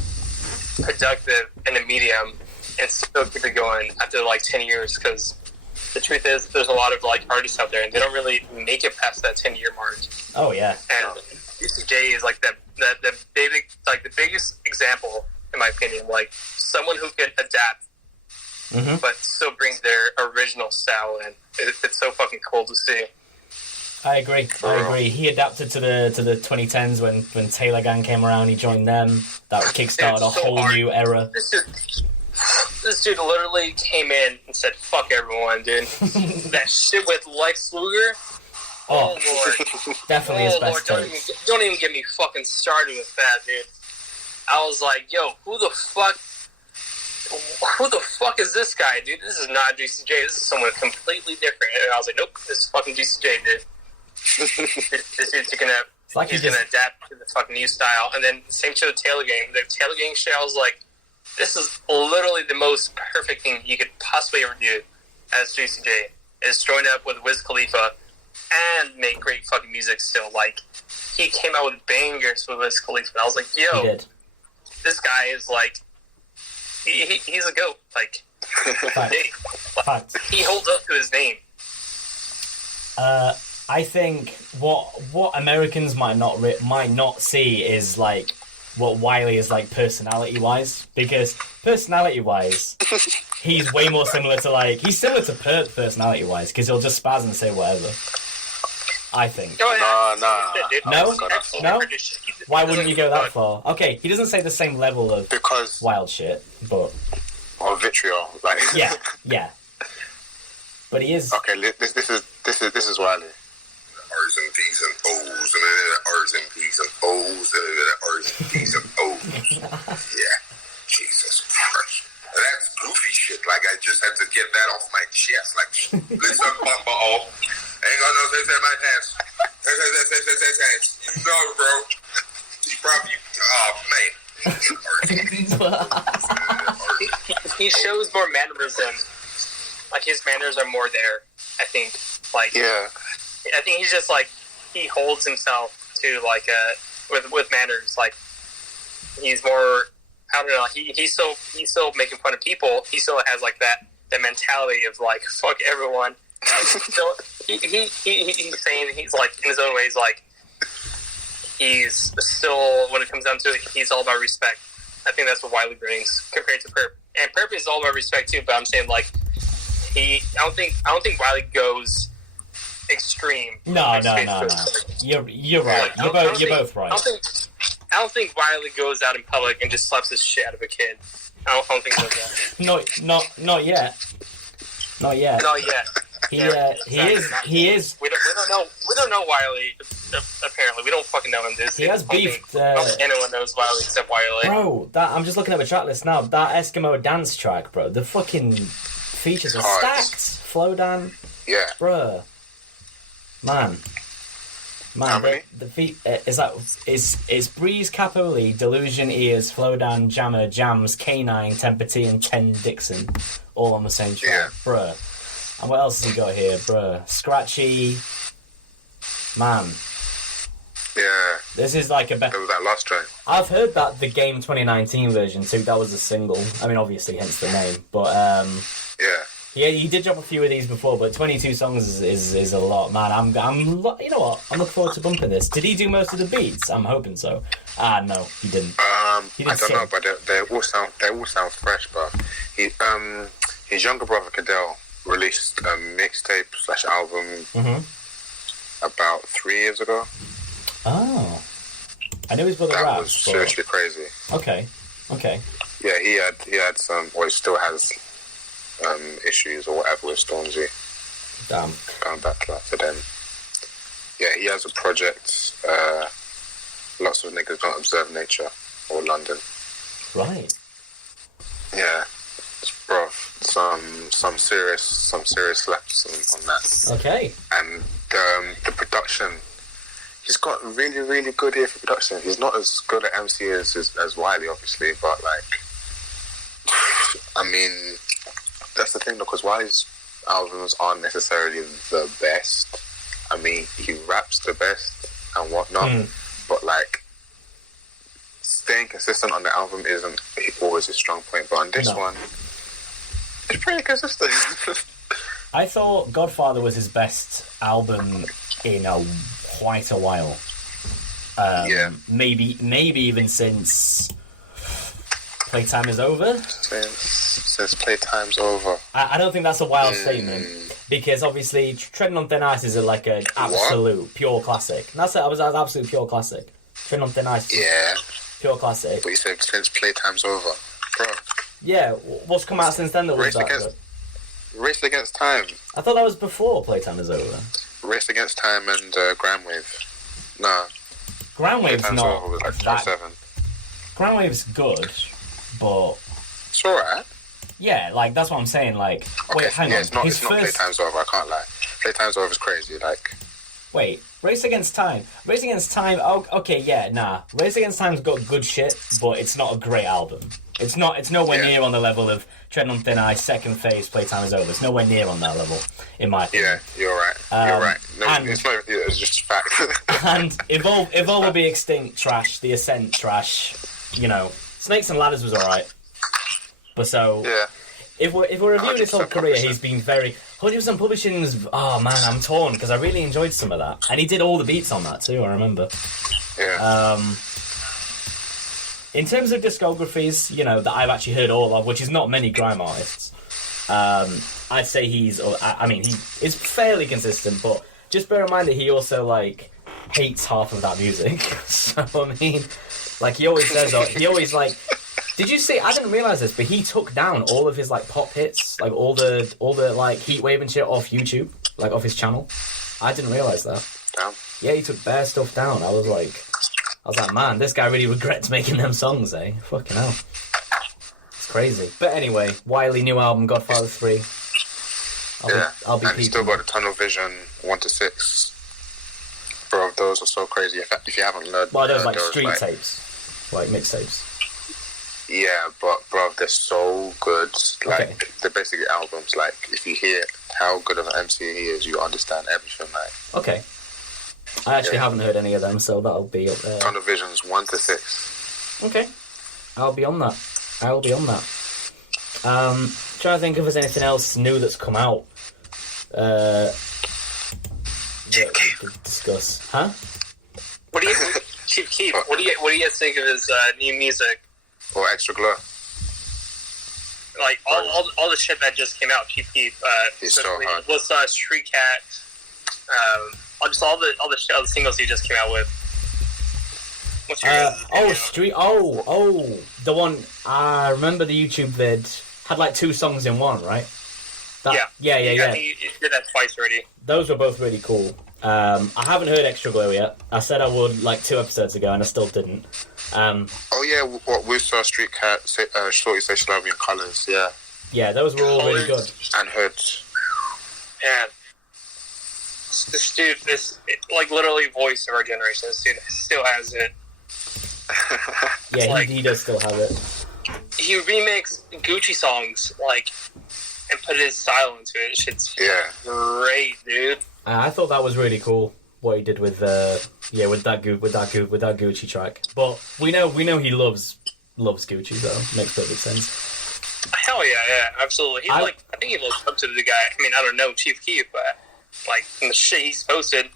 productive in a medium and still keep it going after, like, 10 years, because the truth is there's a lot of, like, artists out there, and they don't really make it past that 10-year mark. Oh, yeah. And Juicy J is, like, the biggest example, in my opinion, like, someone who can adapt but still brings their original style in. It's so fucking cool to see. I agree. He adapted to the 2010s when Taylor Gang came around. He joined them. That kickstarted a whole new era. This dude literally came in and said, "Fuck everyone, dude." That shit with Lex Luger. Oh Lord, definitely his best Lord, don't even get me fucking started with that, dude. I was like, "Yo, who the fuck is this guy, dude? This is not Juicy J. This is someone completely different." And I was like, "Nope, this is fucking Juicy J, dude." This dude's gonna adapt to the fucking new style. And then same shit with Taylor Gang. The Taylor Gang shit, I was like, this is literally the most perfect thing you could possibly ever do as Juicy J, is join up with Wiz Khalifa and make great fucking music still. Like, he came out with bangers with Wiz Khalifa, and I was like, yo, this guy is like, he's a goat. Like, he holds up to his name. I think what Americans might not see is like what Wiley is like personality-wise, because personality-wise, he's way more similar to he's similar to Perp personality-wise, because he'll just spaz and say whatever. I think. No. Why wouldn't you go that far? Okay, he doesn't say the same level of wild shit, but or vitriol, like yeah. But he is okay. This is Wiley. R's and P's and O's and then R's and P's and O's and then R's and P's and O's. Yeah, Jesus Christ. That's goofy shit. Like, I just had to get that off my chest. Like, listen, bumper off. Ain't gonna know say my pants. No, bro. He probably, man. He shows more mannerism. Like, his manners are more there, I think. Like, yeah. I think he's just like, he holds himself to like with manners. Like, he's more, I don't know. He's still making fun of people. He still has like that mentality of like, fuck everyone. So he's saying, he's like, in his own ways, like, he's still, when it comes down to it, he's all about respect. I think that's what Wiley brings compared to Perp. And Perp is all about respect too. But I'm saying, like, I don't think Wiley goes extreme. No. You're right. You're both right. I don't think Wiley goes out in public and just slaps the shit out of a kid. I don't think so. Not yet. Not yet. Not yet. He is. We don't know Wiley. Apparently, we don't fucking know him. He has beef. I don't think anyone knows Wiley except Wiley. Bro, I'm just looking at the track list now. That Eskimo dance track, bro. The fucking features are stacked. Flow down. Yeah. Bruh. Man. How many? The feet is Breeze, Capoli, Delusion, Ears, Flowdown, Jammer, Jams, K9, Temper T, and Ken Dixon, all on the same track, Yeah. bruh. And what else has he got here, bruh? Scratchy, man. Yeah. This is like a It was that last track. I've heard that the Game 2019 version too. That was a single. I mean, obviously, hence the name. But Yeah. yeah, he did drop a few of these before. But 22 songs is a lot, man. I'm you know what? I'm looking forward to bumping this. Did he do most of the beats? I'm hoping so. No, he didn't. I don't know, but they all sound fresh. But his younger brother Cadell released a mixtape/album about 3 years ago. Oh, I know his brother That raps. was seriously crazy. Okay. Yeah, he had some, or he still has issues or whatever with Stormzy. Damn. Going back to that for them. Yeah, he has a project. Lots of niggas don't observe nature or London. Right. Yeah, bro, some serious slaps on that. Okay. And the production. He's got really, really good ear for production. He's not as good at MC as Wiley, obviously, but like, I mean, that's the thing, because Wiley's albums aren't necessarily the best. I mean, he raps the best and whatnot, but like, staying consistent on the album isn't always a strong point. But on this one, it's pretty consistent. I thought Godfather was his best album in quite a while. Yeah. Maybe even since Playtime is Over. Since Playtime's Over. I don't think that's a wild statement, because obviously Treading on Thin Ice is like an absolute pure classic. And that's it. I was an absolute pure classic. Treading on Thin Ice. Yeah. Pure classic. But you said since Playtime's Over, bro. Yeah. What's come out since then that was that good? Race Against Time. I thought that was before Playtime is Over. Race Against Time and Grandwave. Nah. Grandwave's Playtime's not Over was like that. 27. Grandwave's good, but It's alright. yeah, like that's what I'm saying. Like, Okay, wait, hang on. It's not His first. Playtime's Over, I can't lie. Playtime's Over is crazy, like... Wait, Race Against Time. Race Against Time. Oh, okay, yeah, nah. Race Against Time's got good shit, but it's not a great album. It's nowhere near on the level of Treading on Thin Ice, Second Phase, Playtime is Over. It's nowhere near on that level, in my opinion. Yeah, you're right. You're right. No, and- it's not even... It's just a fact. And Evolve Will Be Extinct, trash. The Ascent, trash. You know, Snakes and Ladders was alright. But so... Yeah. If we're reviewing his whole 100% career, he's been very... 100% Publishing's... Oh, man, I'm torn, because I really enjoyed some of that. And he did all the beats on that, too, I remember. Yeah. In terms of discographies, you know, that I've actually heard all of, which is not many grime artists, I'd say he's... I mean, he is fairly consistent, but just bear in mind that he also, like, hates half of that music. So, I mean, like, he always says... He always, like... Did you see? I didn't realize this, but he took down all of his like pop hits, like all the like Heatwave and shit off YouTube, like off his channel. I didn't realize that. Damn. Yeah, he took bare stuff down. I was like, man, this guy really regrets making them songs, eh? Fucking hell, it's crazy. But anyway, Wiley new album, Godfather 3. I'll be and he's still got the Tunnel Vision 1 to 6. Bro, those are so crazy. If you haven't learned, well, those like street tapes, like mixtapes. Yeah, but bro, they're so good. Like they're basically albums. Like if you hear how good of an MC he is, you understand everything. Like okay, I actually haven't heard any of them, so that'll be up there. Tunnel Vision's 1 to 6. Okay, I'll be on that. Trying to think if there's anything else new that's come out. To discuss, huh? What do you, Chief Keef? What do you guys think of his new music? Or Extra Glow. Like all the shit that just came out, Chief Keef. He's so hard. Was Street Cat? Just all the shit, all the singles he just came out with. What's your The one, I remember the YouTube vid had like 2 songs in one, right? Yeah. I think you did that twice already. Those were both really cool. I haven't heard Extra Glow yet. I said I would like 2 episodes ago, and I still didn't. Oh yeah, what we saw Street Cat, Shorty Say She Love Me in Colours, yeah. Yeah, those were all really good. And Hoods. Man, this dude, like literally voice of our generation. This dude still has it. Yeah, like, he does still have it. He remakes Gucci songs, like, and put his style into it. Shit's great, dude. I thought that was really cool what he did with that Gucci track. But we know he loves Gucci, so makes perfect sense. Hell yeah, absolutely. He's I think he looks up to the guy. I mean, I don't know Chief Keef, but like from the shit he's posted,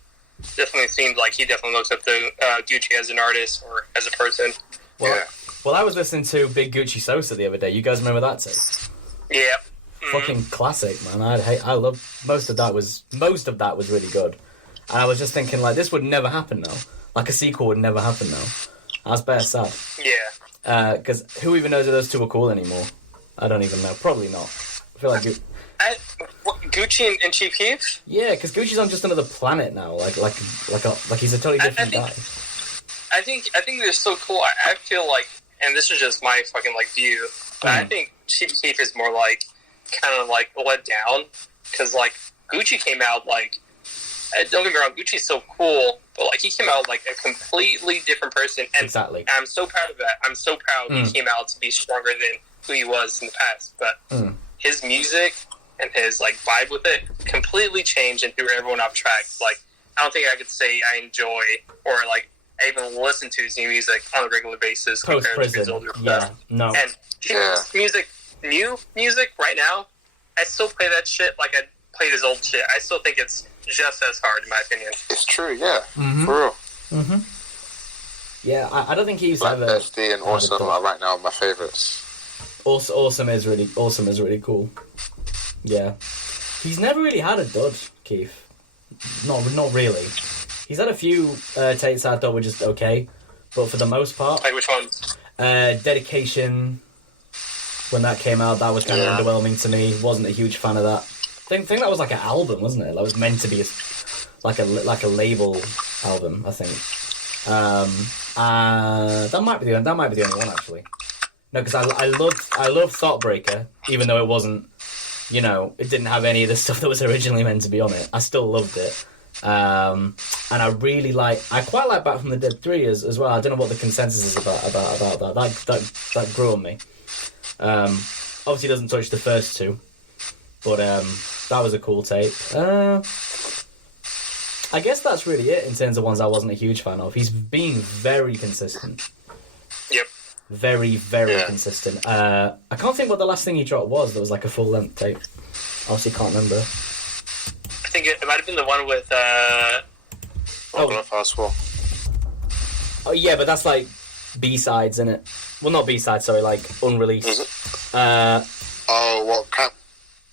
definitely seems like he definitely looks up to Gucci as an artist or as a person. Well, I was listening to Big Gucci Sosa the other day. You guys remember that tape? Yeah. Fucking classic, man. I love most of that was really good. And I was just thinking, like, this would never happen now. Like, a sequel would never happen now. That's bare sad. Yeah. Because who even knows if those two are cool anymore? I don't even know. Probably not. I feel like Gucci and Chief Keef? Yeah, because Gucci's on just another planet now. Like he's a totally different guy. I think they're so cool. I feel like, and this is just my fucking like view, but I think Chief Keef is more like kind of like let down because like Gucci came out like, don't get me wrong, Gucci's so cool, but like he came out like a completely different person, and exactly. I'm so proud of that. I'm so proud he came out to be stronger than who he was in the past. But his music and his like vibe with it completely changed and threw everyone off track. Like I don't think I could say I enjoy or like I even listen to his new music on a regular basis compared to his older stuff. No. And new music right now, I still play that shit like I played his old shit. I still think it's just as hard, in my opinion. It's true, yeah. For real. Yeah, I don't think he's like ever... SD and Awesome are right now my favourites. Awesome is really cool. Yeah. He's never really had a dud, Keith. Not really. He's had a few takes I thought were just okay, but for the most part... Like which ones? Dedication, when that came out, that was kind of underwhelming to me. Wasn't a huge fan of that. I think that was like an album, wasn't it? That was meant to be like a label album, I think. That might be the only one actually. No, because I loved Thoughtbreaker, even though it wasn't, it didn't have any of the stuff that was originally meant to be on it. I still loved it. And I quite like Back from the Dead 3 as well. I don't know what the consensus is about that. That grew on me. Obviously doesn't touch the first two, but that was a cool tape. I guess that's really it in terms of ones I wasn't a huge fan of. He's been very consistent. Yep. Very, very consistent. I can't think what the last thing he dropped was that was like a full-length tape. Obviously can't remember. I think it might have been the one with... Fast Oh, yeah, but that's like B-sides, isn't it? Well, not B-sides, sorry, like unreleased. What?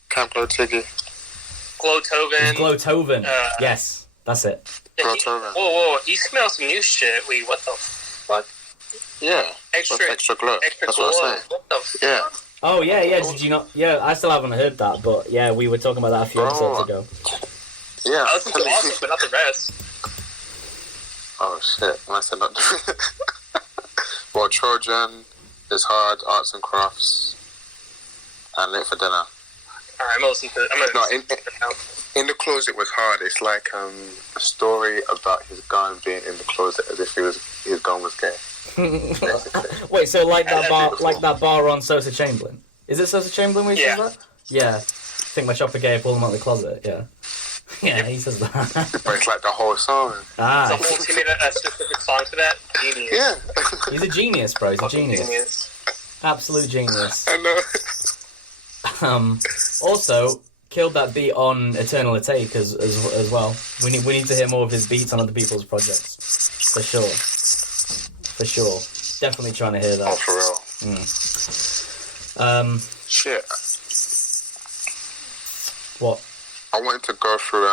Camp Glow Tiggy? Glowtoven. Glowtoven. Yes, that's it. Glowtoven. Whoa, he's coming out some new shit. Wait, what the fuck? Yeah. Extra Glow. That's what I'm saying. What the fuck? Yeah. Oh, yeah, did you not? Yeah, I still haven't heard that, but yeah, we were talking about that a few episodes ago. Yeah. I listened to Awesome, but not the rest. Oh, shit. When I said not the Well, Trojan is hard, arts and crafts, and late for dinner. Alright, I'm gonna listen to it. In the Closet was hard. It's like a story about his gun being in the closet as if his gun was gay. Wait, so like that bar on Sosa Chamberlain? Is it Sosa Chamberlain where he says that? Yeah. Think my chopper gay, pull him out of the closet. Yeah. Yeah, he says that. But it's like the whole song. He made a specific song for that. Genius. Yeah. He's a genius, bro. He's a genius. Absolute genius. I know. Also, killed that beat on Eternal Take as well. We need to hear more of his beats on other people's projects. For sure. Definitely trying to hear that. Oh, for real. Shit. What? I wanted to go through,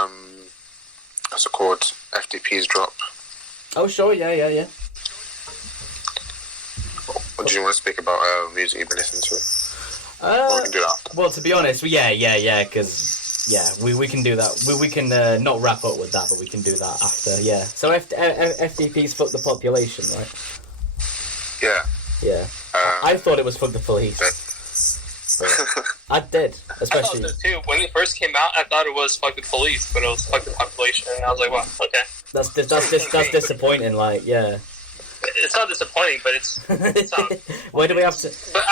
what's it called? FDP's drop. Oh, sure, yeah. Or do you want to speak about music you've been listening to? We can do that after. Well, to be honest, because we can do that. We can not wrap up with that, but we can do that after. Yeah. So FDP's fuck the population, right? Yeah. Yeah. I thought it was fuck the police. I did, especially. I thought so too. When it first came out, I thought it was fuck the police, but it was fuck the population, and I was like, well, okay. That's disappointing. Like, yeah. It's not disappointing, but it's not. Why do we have to? But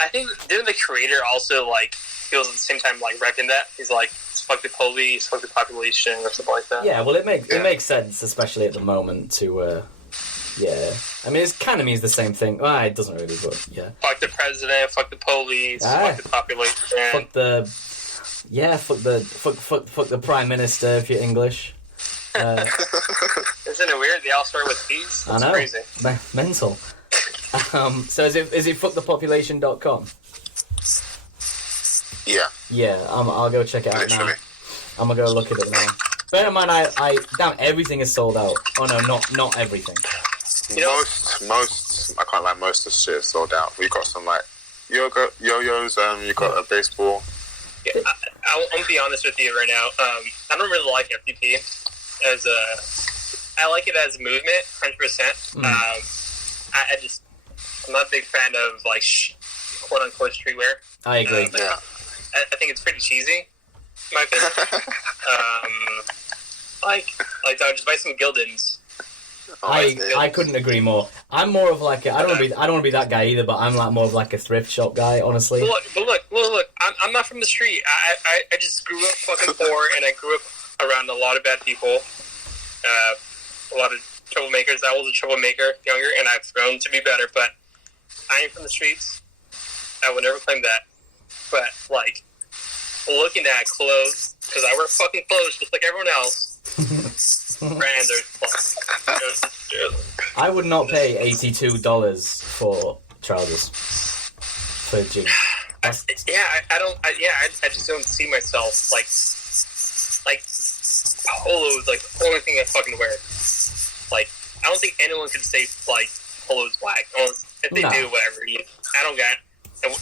I think didn't the creator also like he was at the same time like repping that? He's like fuck the police, fuck the population, or something like that. Yeah, well, it makes sense, especially at the moment to. Yeah, I mean, it kind of means the same thing. Well, it doesn't really, but yeah. Fuck the president, fuck the police, fuck the population. Fuck the prime minister if you're English. Isn't it weird? They all start with P's? I know. Crazy. Mental. So is it fuckthepopulation.com? Yeah. Yeah, I'll go check it out Literally. now. I'm gonna go look at it now. Bear in mind, I damn, everything is sold out. Oh no, not everything. Most, I can't lie, most of the shit is sold out. We got some, like, yo-yos, you got a baseball. Yeah, I'm gonna be honest with you right now. I don't really like FTP as I like it as a movement, 100%. I'm not a big fan of, like, quote-unquote streetwear. I agree. Yeah. I think it's pretty cheesy, in my opinion. Like, I'll just buy some Gildans. I couldn't agree more. I'm more of like I don't want to be that guy either, but I'm like more of like a thrift shop guy, honestly. But look. I'm not from the street. I just grew up fucking poor, and I grew up around a lot of bad people, a lot of troublemakers. I was a troublemaker younger, and I've grown to be better. But I ain't from the streets. I would never claim that. But like looking at clothes, because I wear fucking clothes just like everyone else. Brands are I would not pay $82 for trousers for jeans. I just don't see myself like polos like the only thing I fucking wear. Like I don't think anyone could say like polo's whack. If they do, whatever. I don't got.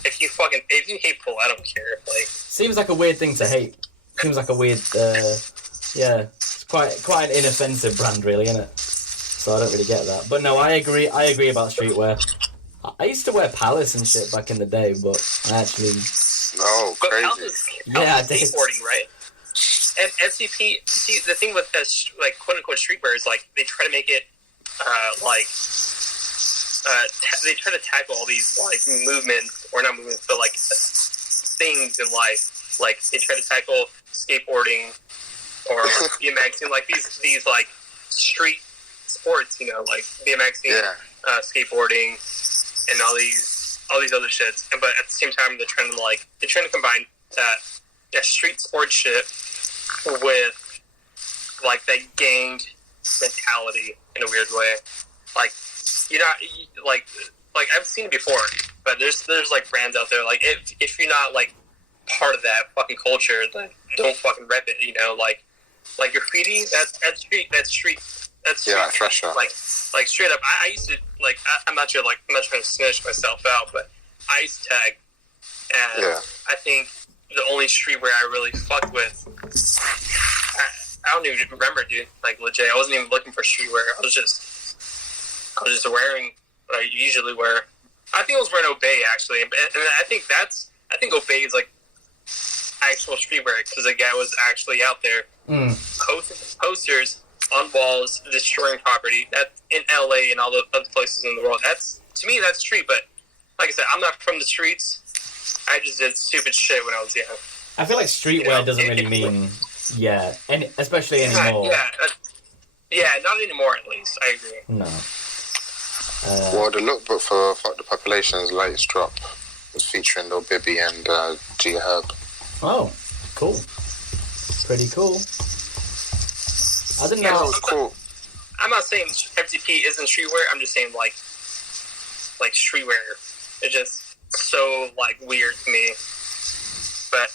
If you hate polo, I don't care. Like seems like a weird thing to hate. Seems like a weird. Yeah, it's quite an inoffensive brand, really, isn't it? So I don't really get that. But no, I agree about streetwear. I used to wear Palace and shit back in the day, but I actually... Oh, crazy. I did. Skateboarding, right? And SCP, see, the thing with this, like, quote-unquote streetwear is, like, they try to make it, they try to tackle all these, like, movements, or not movements, but, like, things in life. Like, they try to tackle skateboarding, or BMXing, like these like street sports, like BMXing, skateboarding, and all these other shits. But at the same time, they're trying to combine that street sports shit with like that gang mentality in a weird way. Like like I've seen it before, but there's like brands out there like if you're not like part of that fucking culture, then don't fucking rep it. Like graffiti, that's street. Yeah, fresh up. Like straight up. I used to like. I'm not trying to snitch myself out, but I used to tag, and I think the only streetwear I really fucked with. I don't even remember, dude. Like legit, I wasn't even looking for streetwear. I was just wearing what I usually wear. I think I was wearing Obey actually, and I think Obey is like actual streetwear because the guy was actually out there posters on walls destroying property. That's in LA and all the other places in the world. That's to me that's street, but like I said, I'm not from the streets. I just did stupid shit when I was young. I feel like streetwear doesn't really mean especially anymore. Not anymore at least. I agree. No. Well, the lookbook for Fuck the Population's latest drop was featuring Lil Bibby and G Herb. Oh, cool. Pretty cool. I didn't know. That was cool. I'm not saying FTP isn't streetwear. I'm just saying like streetwear. It's just so like weird to me. But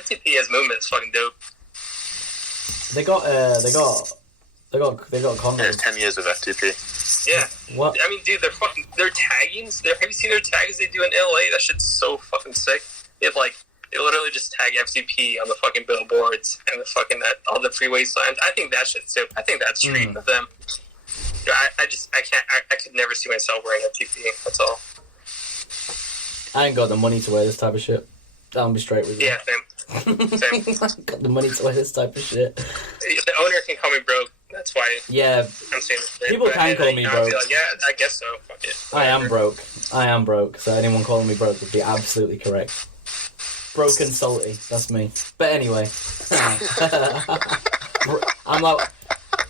FTP as movement is fucking dope. They got condoms. Yeah, it's 10 years of FTP. Yeah. What? I mean, dude, their taggings. Have you seen their tags they do in LA? That shit's so fucking sick. They literally just tag FTP on the fucking billboards and the fucking all the freeway signs. I think that shit's sick. I think that's street of them. I could never see myself wearing FTP. That's all. I ain't got the money to wear this type of shit. I'll be straight with you. Yeah, same. I ain't got the money to wear this type of shit. The owner can call me broke. That's why. Yeah. I'm saying this. People can call me broke. I'll be like, yeah, I guess so. Fuck it. I am broke. So anyone calling me broke would be absolutely correct. Broken salty. That's me. But anyway,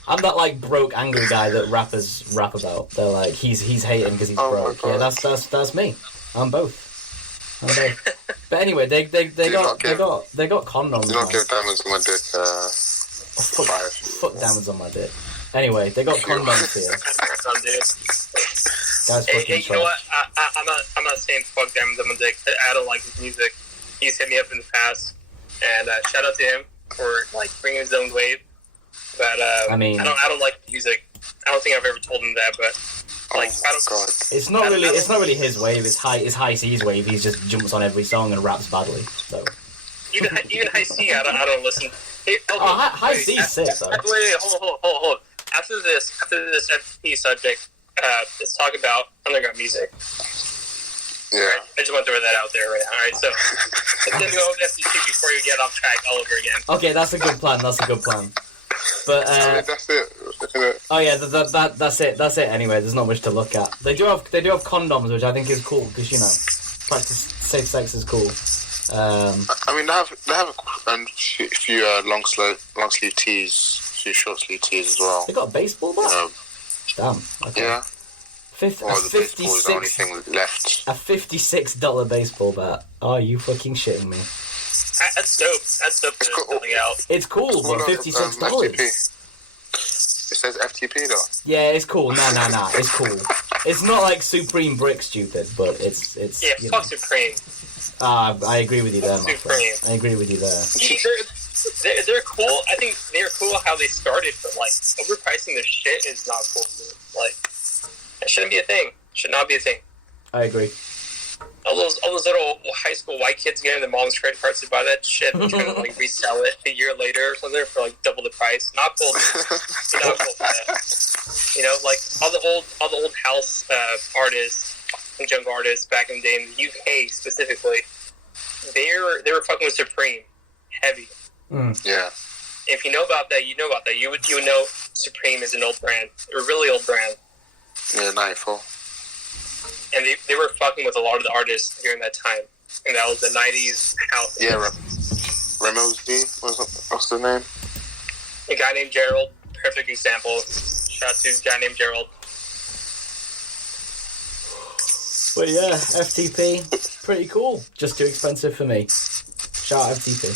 I'm that like broke angry guy that rappers rap about. They're like he's hating because he's broke. Yeah, that's me. I'm both. But anyway, they got condoms. Do not give diamonds on my dick. Fuck diamonds on my dick. Anyway, they got condoms here. Guys, hey, you know what? I'm not saying fuck diamonds on my dick. I don't like his music. He's hit me up in the past, and shout out to him for like bringing his own wave. But I don't like music. I don't think I've ever told him that, but like I don't. God. It's not really his wave. It's High C's wave. He just jumps on every song and raps badly. So even High C, I don't listen. Hey, High C's sick though. Wait, hold. After this FP subject, let's talk about underground music. Yeah. Right, I just want to throw that out there right now. All right, so let's go over FTP before you get off track all over again. Okay, that's a good plan. But that's it, isn't it? oh yeah, that's it. Anyway, there's not much to look at. They do have condoms, which I think is cool because practice safe sex is cool. I mean, they have a few long sleeve tees, a few short sleeve tees as well. They got a baseball bat. Damn. Okay. Yeah. A the baseball is the only thing left. A $56 baseball bat. Oh, you fucking shitting me? That's dope. That's dope. It's cool. It's cool, but $56. FTP. It says FTP though. Yeah, it's cool. Nah. It's cool. It's not like Supreme Brick stupid, but it's. Yeah, fuck Supreme. I agree with you there, my friend. I agree with you there. They're cool. I think they're cool how they started, but like overpricing their shit is not cool. Like it shouldn't be a thing. Should not be a thing. I agree. All those little high school white kids getting their mom's credit cards to buy that shit and trying to like resell it a year later or something for like double the price. Not cool. Not cool for that. You know, like all the old house artists and junk artists back in the day in the UK specifically, they were fucking with Supreme heavy. Yeah. If you know about that, you know about that. You would know Supreme is an old brand, a really old brand. Yeah, 94. And they were fucking with a lot of the artists during that time. And that was the 90s house. Yeah, Remozy, what's the name? A guy named Gerald, perfect example. Shout out to a guy named Gerald. But yeah, FTP, pretty cool. Just too expensive for me. Shout out FTP.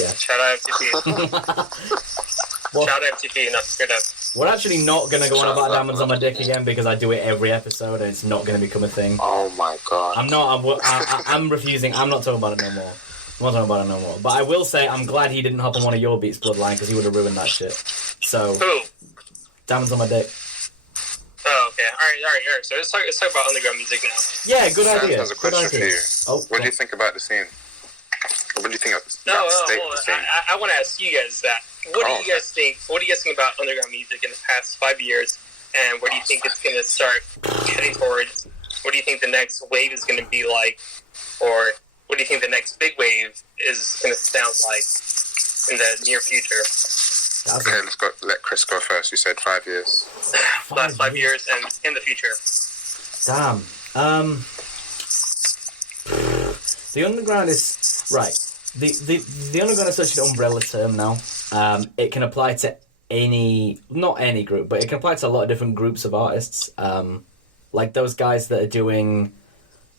Yeah. Shout out FTP. Well, shout out FTP, no, straight up. We're actually not going to go on about diamonds on my dick again because I do it every episode and it's not going to become a thing. Oh my god. I'm refusing. I'm not talking about it no more. But I will say I'm glad he didn't hop on one of your beats, Bloodline, because he would have ruined that shit. So, who? Diamonds on my dick. Oh, okay. All right. So let's talk about underground music now. Yeah, good idea. Has a question for you. Oh, what do you think about the scene? What do you think of the state of the scene? I want to ask you guys that. What do you guys think? What do you guys think about underground music in the past 5 years? And where do you think it's going to start heading towards? What do you think the next wave is going to be like? Or what do you think the next big wave is going to sound like in the near future? Okay, let Chris go first. You said 5 years. Last 5 years and in the future. Damn. The underground is right. The underground is such an umbrella term now. It can apply to not any group, but it can apply to a lot of different groups of artists. Like those guys that are doing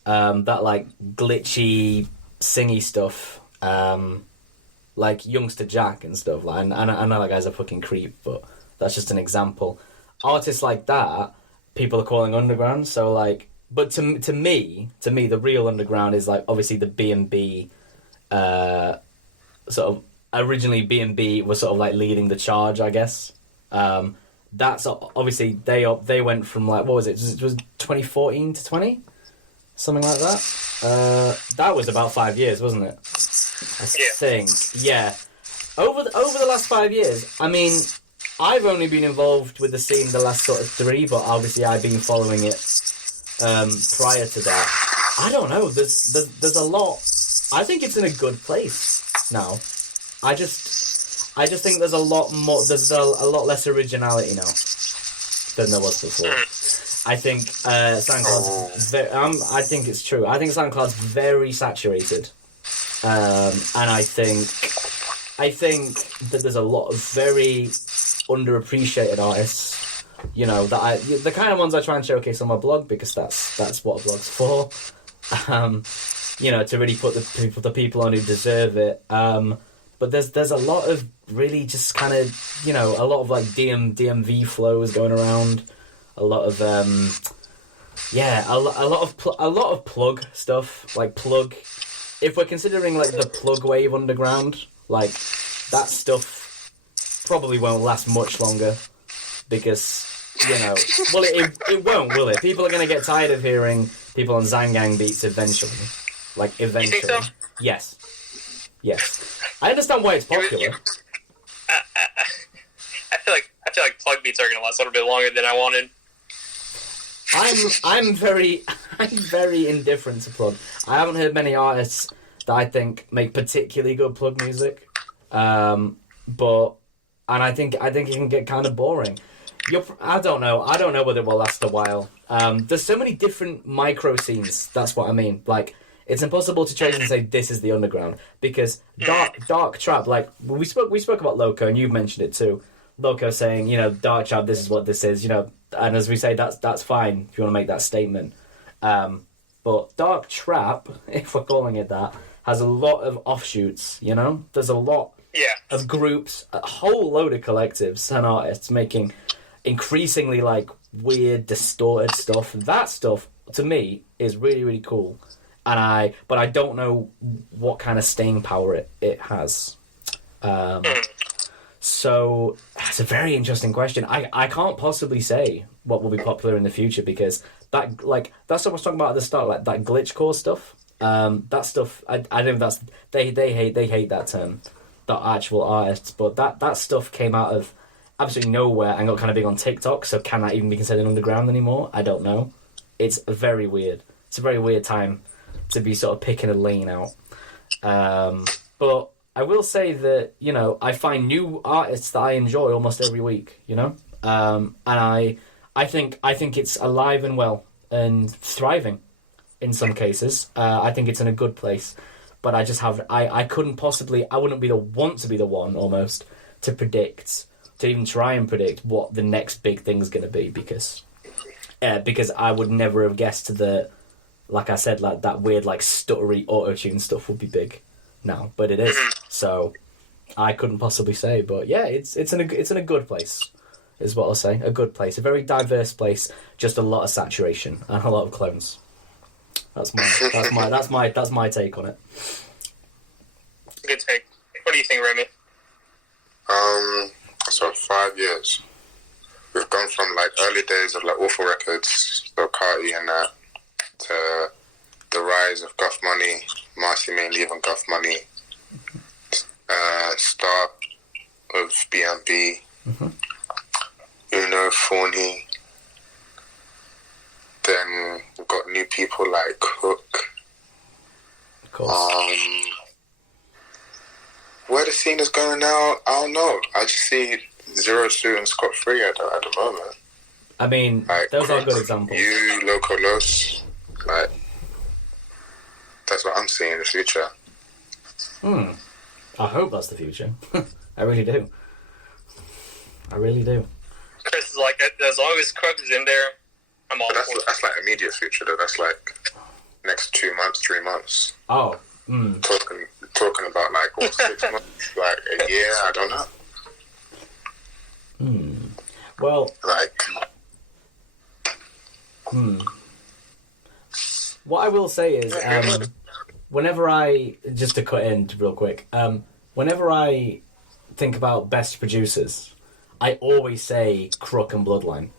that like glitchy, singy stuff, like Youngster Jack and stuff. Like, I know that guy's a fucking creep, but that's just an example. Artists like that, people are calling underground. So like, but to me, the real underground is like obviously the B&B. Sort of originally B&B was sort of like leading the charge, I guess. that's obviously they went from like, what was it? It was 2014 to 20, something like that. That was about 5 years, wasn't it? I think, yeah. Over the last 5 years, I mean, I've only been involved with the scene the last sort of 3, but obviously I've been following it prior to that. I don't know. There's a lot. I think it's in a good place now. I just think there's a lot more. There's a lot less originality now than there was before. I think SoundCloud's. I think it's true. I think SoundCloud's very saturated, and I think that there's a lot of very underappreciated artists. You know, the kind of ones I try and showcase on my blog, because that's what a blog's for. You know, to really put the people on who deserve it. But there's a lot of really just kind of, you know, a lot of like DMV flows going around, a lot of a lot of plug stuff, like plug. If we're considering like the plug wave underground, like that stuff probably won't last much longer, because, you know, well, it won't, will it? People are going to get tired of hearing people on Zangang beats eventually. Like, eventually. You think so? Yes. I understand why it's popular. I feel like plug beats are going to last a little bit longer than I wanted. I'm very indifferent to plug. I haven't heard many artists that I think make particularly good plug music. And I think it can get kind of boring. I don't know whether it will last a while. There's so many different micro scenes. That's what I mean. Like, it's impossible to choose and say this is the underground, because dark trap. Like we spoke about Loco, and you've mentioned it too. Loco saying, you know, dark trap. This is what this is. You know, and as we say, that's fine if you want to make that statement. But dark trap, if we're calling it that, has a lot of offshoots. You know, there's a lot of groups, a whole load of collectives and artists making increasingly like weird, distorted stuff. That stuff to me is really, really cool. But I don't know what kind of staying power it has. So that's a very interesting question. I can't possibly say what will be popular in the future, because that's what I was talking about at the start, like that glitchcore stuff. That stuff, I don't know if that's they hate that term, the actual artists, but that stuff came out of absolutely nowhere and got kind of big on TikTok. So can that even be considered underground anymore? I don't know. It's very weird. It's a very weird time to be sort of picking a lane out. But I will say that, you know, I find new artists that I enjoy almost every week, you know? And I think it's alive and well and thriving in some cases. I think it's in a good place. But I just I couldn't possibly, I wouldn't want to be the one almost to even try and predict what the next big thing's going to be, because I would never have guessed that, like I said, like that weird, like stuttery auto-tune stuff would be big now, but it is. So I couldn't possibly say, but yeah, it's in a good place, is what I'll say. A good place, a very diverse place, just a lot of saturation and a lot of clones. That's my take on it. Good take. What do you think, Remy? So 5 years. We've gone from like early days of like Awful Records, so Carti and that, to the rise of Guff Money, Marcy mainly even Guff Money, start of BMB, Uno, Forney. Then we've got new people like Hook. Of course. Where the scene is going now, I don't know. I just see Zero Suit and Scott Free at the moment. I mean, like, those are good examples. You, Loco Los, like, that's what I'm seeing in the future. I hope that's the future. I really do. Chris is like, as long as Cook is in there, I'm all for it. That's like immediate future, though. That's like next 2 months, 3 months. Oh. Talking about like 6 months, like a year, I don't know. Well, like, what I will say is, whenever just to cut in real quick, whenever I think about best producers, I always say Crook and Bloodline.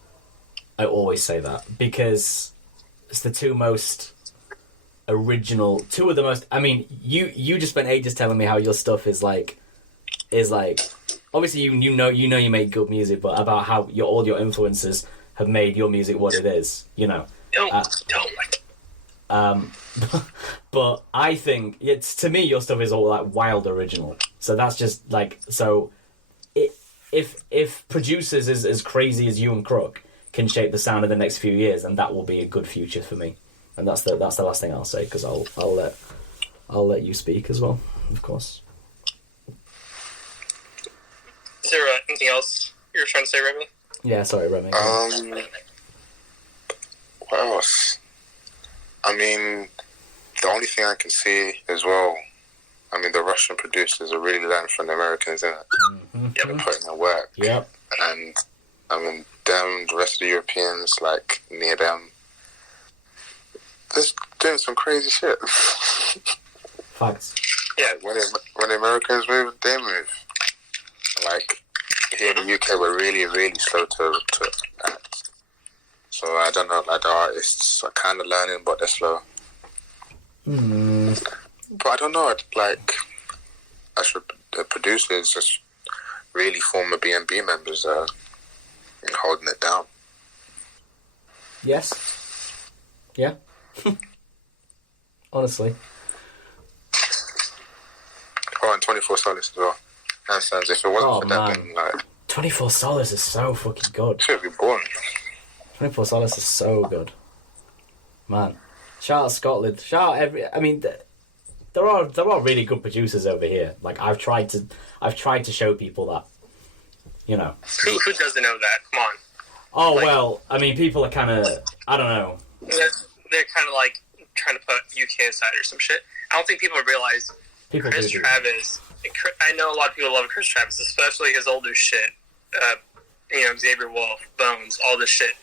I always say that because it's the two most original, two of the most. I mean, you just spent ages telling me how your stuff is like. Obviously, you know you make good music, but about how all your influences have made your music what it is. You know. But I think it's, to me, your stuff is all like wild original. So that's just like, so if producers as crazy as you and Crook can shape the sound of the next few years, and that will be a good future for me. And that's the last thing I'll say, because I'll let you speak as well, of course. Is there anything else you were trying to say, Remy? Yeah, sorry, Remy. What else? I mean, the only thing I can see as well, I mean, the Russian producers are really learning from the Americans, isn't it? Mm-hmm. Yeah, they're putting in work. Yep. And, I mean, them, the rest of the Europeans, like, near them, they're doing some crazy shit. Facts. Yeah. When the Americans move, they move. Like, here in the UK, we're really, really slow to act. So I don't know, like, the artists are kind of learning, but they're slow. But I don't know, like, the producers, just really former B&B members are holding it down. Yes. Yeah. Honestly. Oh, and 24 Solace as well. That sounds, if it wasn't for that, then, like, 24 Solace is so fucking good. it should be boring. 24 Solace is so good. Man. Shout out Scotland. Shout out I mean, there are really good producers over here. Like, I've tried to show people that. You know. Who doesn't know that? Come on. Oh, like, well, I mean, people are kind of, I don't know. They're kind of like trying to put UK aside or some shit. I don't think people realize Chris Travis. I know a lot of people love Chris Travis, especially his older shit. Xavier Wolf, Bones, all this shit.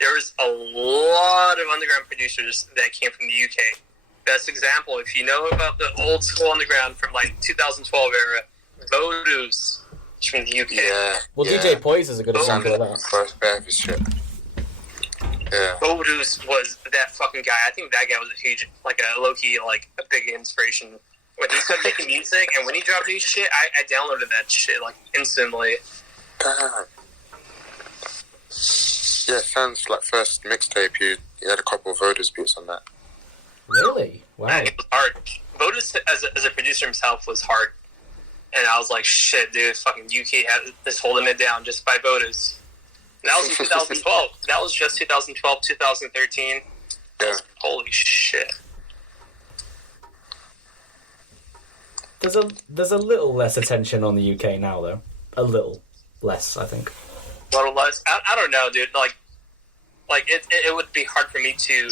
There was a lot of underground producers that came from the UK. Best example, if you know about the old school underground from like 2012 era, VODUZ is from the UK. Yeah. Well, yeah. DJ Poise is a good example of that. First band of his shit. Yeah. VODUZ was that fucking guy. I think that guy was a huge, like a low-key, like a big inspiration. When he started making music and when he dropped new shit, I downloaded that shit like instantly. Damn. Yeah, Sam's like first mixtape, he had a couple of VODUZ beats on that. Really? Wow. And it was hard. VODUZ as a producer himself was hard. And I was like, shit, dude, fucking UK is holding it down just by VODUZ. And that was in 2012. That was just 2012, 2013. Yeah. Holy shit. There's a little less attention on the UK now, though. A little less, I think. A little less. I don't know, dude. Like it would be hard for me to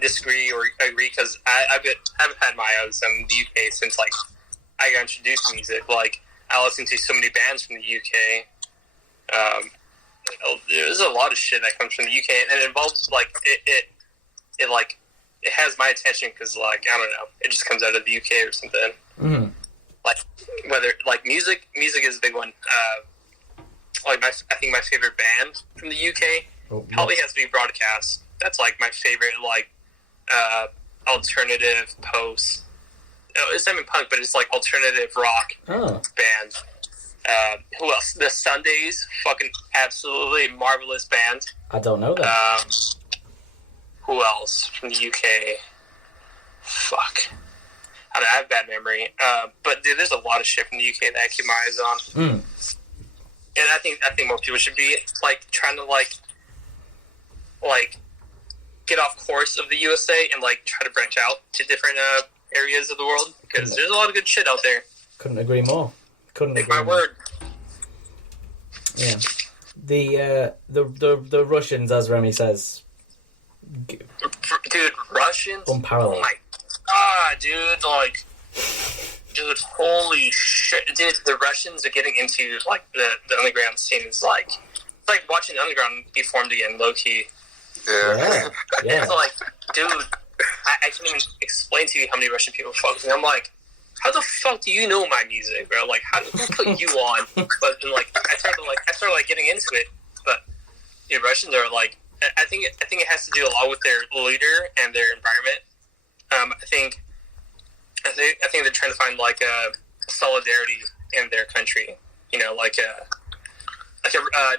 disagree or agree because I haven't had my eyes in the UK since like I got introduced to music. Like I listen to so many bands from the UK. There's a lot of shit that comes from the UK, and it involves like it has my attention because like I don't know, it just comes out of the UK or something. Mm-hmm. Like whether like music is a big one. I think my favorite band from the UK probably has to be Broadcast. That's like my favorite like alternative post. It's not even punk, but it's like alternative rock band. Who else? The Sundays, fucking absolutely marvelous band. I don't know that. Who else from the UK? Fuck. I have bad memory. But dude, there's a lot of shit from the UK that I keep my eyes on. And I think most people should be like trying to like get off course of the USA and like try to branch out to different areas of the world because there's a lot of good shit out there. Couldn't agree more. Take my word. Yeah. The Russians, as Remy says, Dude, Russians? unparalleled. Oh my god, dude, like, dude, holy shit. Dude, the Russians are getting into, like, the underground scene is like, it's like watching the underground be formed again, low-key. Yeah. It's like, dude, I can't even explain to you how many Russian people fuck with me. I'm like, how the fuck do you know my music, bro? Like, who put you on? But then, like, I started like getting into it, but the Russians are like, I think it has to do a lot with their leader and their environment. I think they're trying to find like a solidarity in their country. You know, like a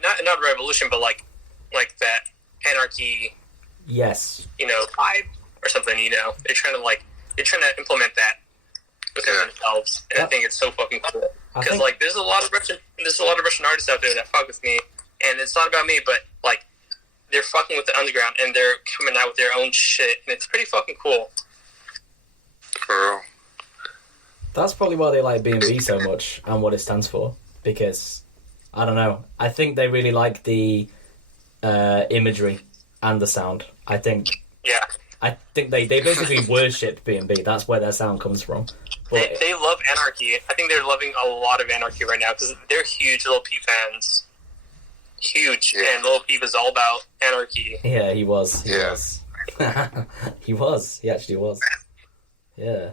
not a revolution, but like that anarchy. Yes. You know, vibe or something. You know, they're trying to implement that within themselves, and I think it's so fucking cool. Because like, there's a lot of Russian artists out there that fuck with me, and it's not about me, but like, they're fucking with the underground, and they're coming out with their own shit, and it's pretty fucking cool. For real. That's probably why they like B&B so much and what it stands for. Because, I don't know, I think they really like the imagery and the sound. I think they basically worship B&B. That's where their sound comes from. But they love anarchy. I think they're loving a lot of anarchy right now because they're huge Lil Peep fans. Huge. Yeah. And Lil Peep is all about anarchy. Yeah, he was. He was. He was. He actually was. Yeah.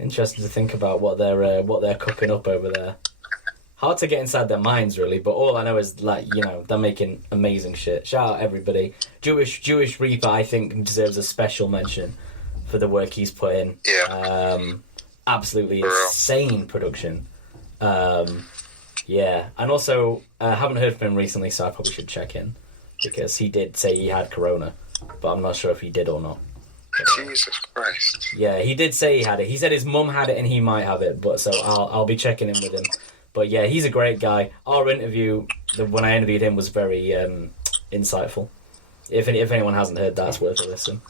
Interesting to think about what they're cooking up over there. Hard to get inside their minds, really, but all I know is, like, you know, they're making amazing shit. Shout out everybody. Jewish Reaper, I think, deserves a special mention for the work he's put in. Yeah. Absolutely insane production. Yeah. And also, I haven't heard from him recently, so I probably should check in, because he did say he had corona, but I'm not sure if he did or not. Jesus Christ. Yeah, he did say he had it. He said his mum had it and he might have it, but so I'll be checking in with him. But yeah, he's a great guy. Our interview, when I interviewed him, was very insightful. If anyone hasn't heard that, it's worth a listen.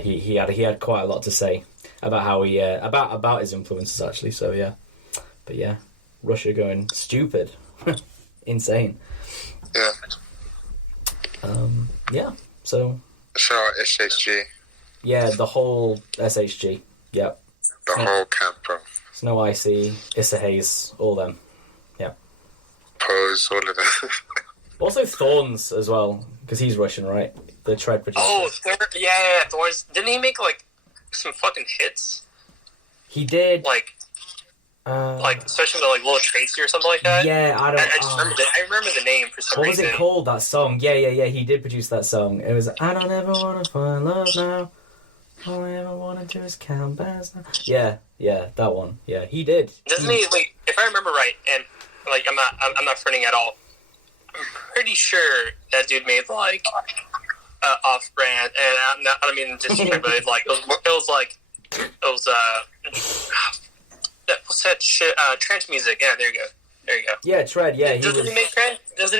He had quite a lot to say about how he about his influences, actually. So yeah, but yeah, Russia going stupid, insane. Yeah. Yeah. So. Shout out SHG. Yeah, the whole SHG. Yep. The whole camp, bro. Snow Icy, Issa Hayes, all them. Yeah. Pose, all of them. Also Thorns as well, because he's Russian, right? The Tread producer. Oh, yeah, Thorns. Didn't he make like some fucking hits? He did. Like especially with like Lil Tracy or something like that. Yeah, I remember the name for some reason. What was it called? That song? Yeah. He did produce that song. It was I don't ever wanna find love now. All I ever wanna do is count bands now. Yeah, that one. Yeah, he did. Doesn't he? Like, if I remember right, and like I'm not fronting at all. I'm pretty sure that dude made like off-brand, and I don't mean disrespect, but it was what's that shit? Trench music. Yeah, there you go. Yeah, Tread. Yeah, doesn't he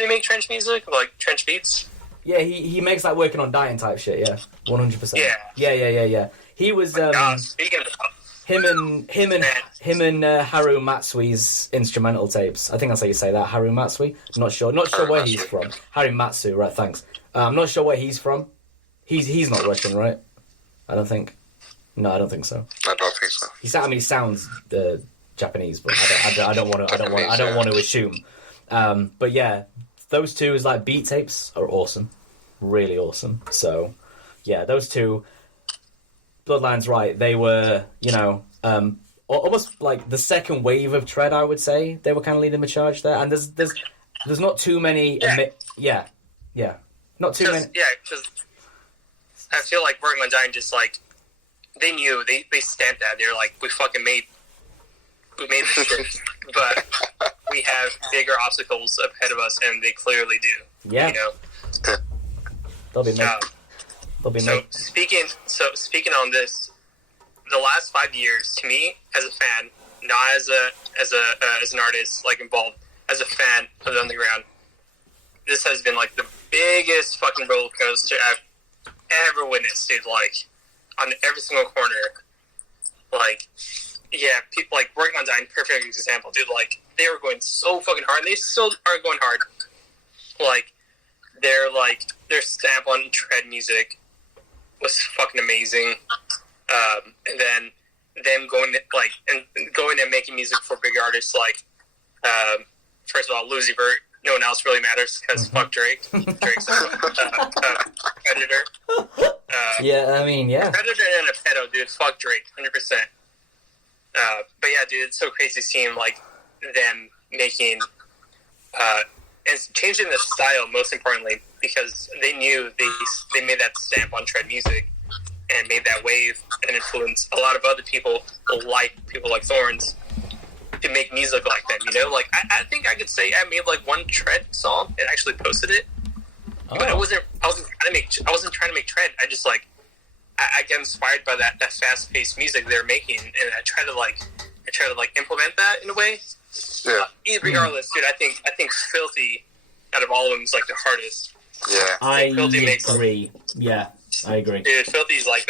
make trench music, like trench beats? Yeah, he makes like working on dying type shit. Yeah, 100%. Yeah. He was speaking of him and Haru Matsui's instrumental tapes. I think that's how you say that. Haru Matsui. Not sure where he's from. Haru Matsu. Right. Thanks. I'm not sure where he's from. He's not Russian, right? I don't think. No, I don't think so. I don't think so. He sounds Japanese, but I don't want to assume. But yeah, those two is like beat tapes are awesome, really awesome. So yeah, those two. Bloodline's right. They were, almost like the second wave of Tread. I would say they were kind of leading the charge there. And there's not too many. Not too many. Yeah, because I feel like Working on Dying just like. They knew, they stamped that. They're like, we made this shit, but we have bigger obstacles ahead of us, and they clearly do. Yeah. You know? They'll be made. Speaking on this, the last 5 years, to me, as a fan, not as an artist, like involved, as a fan of the underground, this has been like the biggest fucking roller coaster I've ever witnessed, dude. Like, on every single corner, like, yeah, people like Working on Dying, perfect example, dude. Like, they were going so fucking hard. They still are going hard. Like, their stamp on Tread music was fucking amazing. And then them going and making music for big artists like, first of all, Lucy Vert. No one else really matters because fuck Drake. Drake's a Predator. Yeah, I mean, yeah. Predator and a pedo, dude. Fuck Drake, 100%. But yeah, dude, it's so crazy seeing like them making and changing the style most importantly, because they knew they made that stamp on trad music and made that wave and influenced a lot of other people like Thorns to make music like them. You know, like I think I could say I made like one trad song and actually posted it, but I wasn't trying to make trad. I just like I get inspired by that fast paced music they're making, and I try to implement that in a way. Yeah. Regardless, dude, I think Filthy out of all of them is like the hardest. Yeah. I agree. Yeah, I agree. Dude, Filthy's like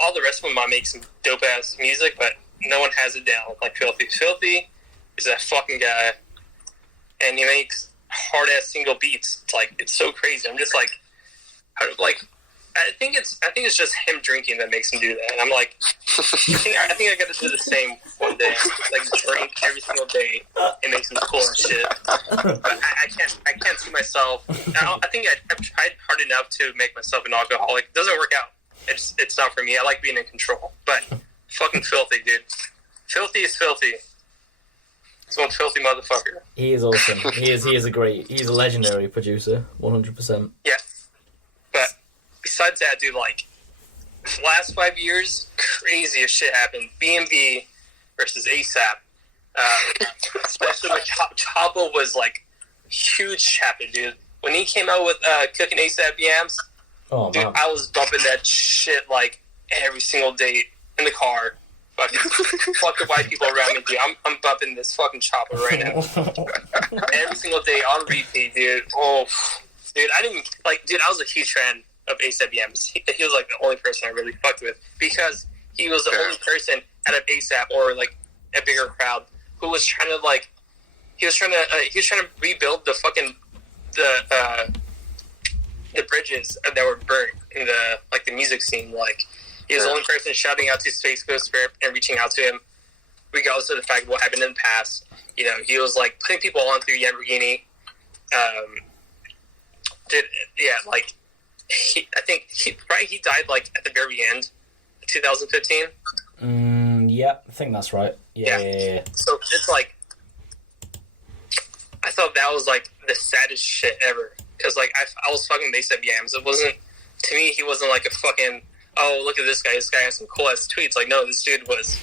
all the rest of them might make some dope ass music, but no one has it down like Filthy. Filthy is that fucking guy, and he makes hard ass single beats. It's so crazy. I'm just like, I think it's just him drinking that makes him do that. And I'm like, I think I got to do the same one day. Like drink every single day and make some cool shit. But I can't see myself. I think I've tried hard enough to make myself an alcoholic. It doesn't work out. It's not for me. I like being in control. But fucking Filthy, dude. Filthy is filthy. He's one filthy motherfucker. He is awesome. He's a legendary producer, 100%. Yeah. But besides that, dude, like, the last 5 years, crazy as shit happened. B&B versus ASAP. Especially when Choppo was, like, huge champion, dude. When he came out with Cooking ASAP Yams, dude, man. I was bumping that shit, like, every single day in the car. Fuck the white people around me, dude. I'm bumping this fucking Choppo right now. Every single day on repeat, dude. Oh, dude, I was a huge fan of ASAP Yams. He was like the only person I really fucked with because he was the only person out of ASAP or like a bigger crowd who was trying to rebuild the fucking the bridges that were burnt in the music scene. Like he was the only person shouting out to SPACEGHOSTPURRP and reaching out to him, regardless of the fact of what happened in the past. You know, he was like putting people on through Lamborghini. He died like at the very end, 2015. Yeah, I think that's right. Yeah. So it's like, I thought that was like the saddest shit ever because like I was fucking ASAP Yams. It wasn't, to me, he wasn't like a fucking, oh, look at this guy. This guy has some cool ass tweets. Like, no, this dude was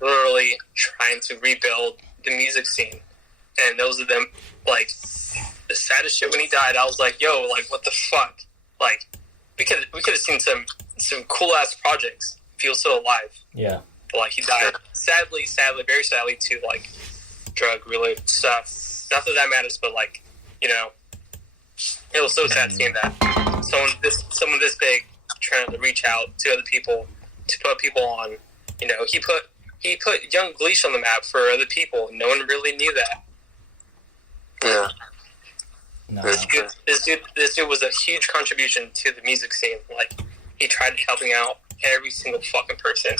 literally trying to rebuild the music scene, and those are them like the saddest shit when he died. I was like, yo, like what the fuck? Like we could have seen some cool ass projects if he was still alive. Yeah. But like he died sadly, very sadly to like drug related stuff. Not that matters, but like, you know, it was so sad seeing that someone this big trying to reach out to other people to put people on. You know, he put young Gleesh on the map for other people. No one really knew that. Yeah. No. This dude was a huge contribution to the music scene. Like, he tried helping out every single fucking person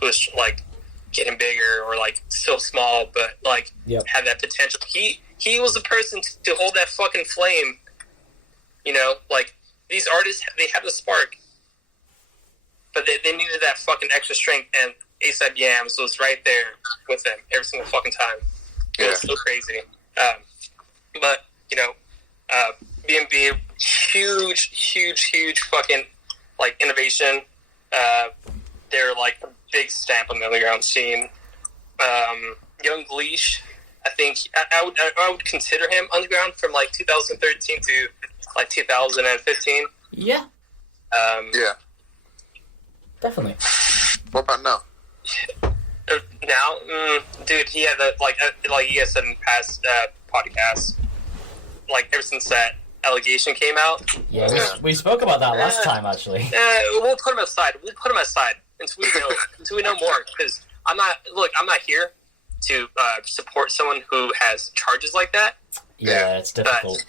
who was, like, getting bigger or, like, still small, but, like, had that potential. He was the person to hold that fucking flame, you know? Like, these artists, they have the spark, but they needed that fucking extra strength, and ASAP Yams was right there with them every single fucking time. It was so crazy. But, you know, B&B, huge fucking, like, innovation. They're, like, a big stamp on the underground scene. Young Gleesh, I think, I would consider him underground from, like, 2013 to, like, 2015. Yeah. Yeah. Definitely. What about now? Now, dude, he had like you guys said in past podcasts, like ever since that allegation came out. Yeah, we spoke about that last time actually. We'll put him aside. Until we know more. Because I'm not here to support someone who has charges like that. Yeah, it's difficult.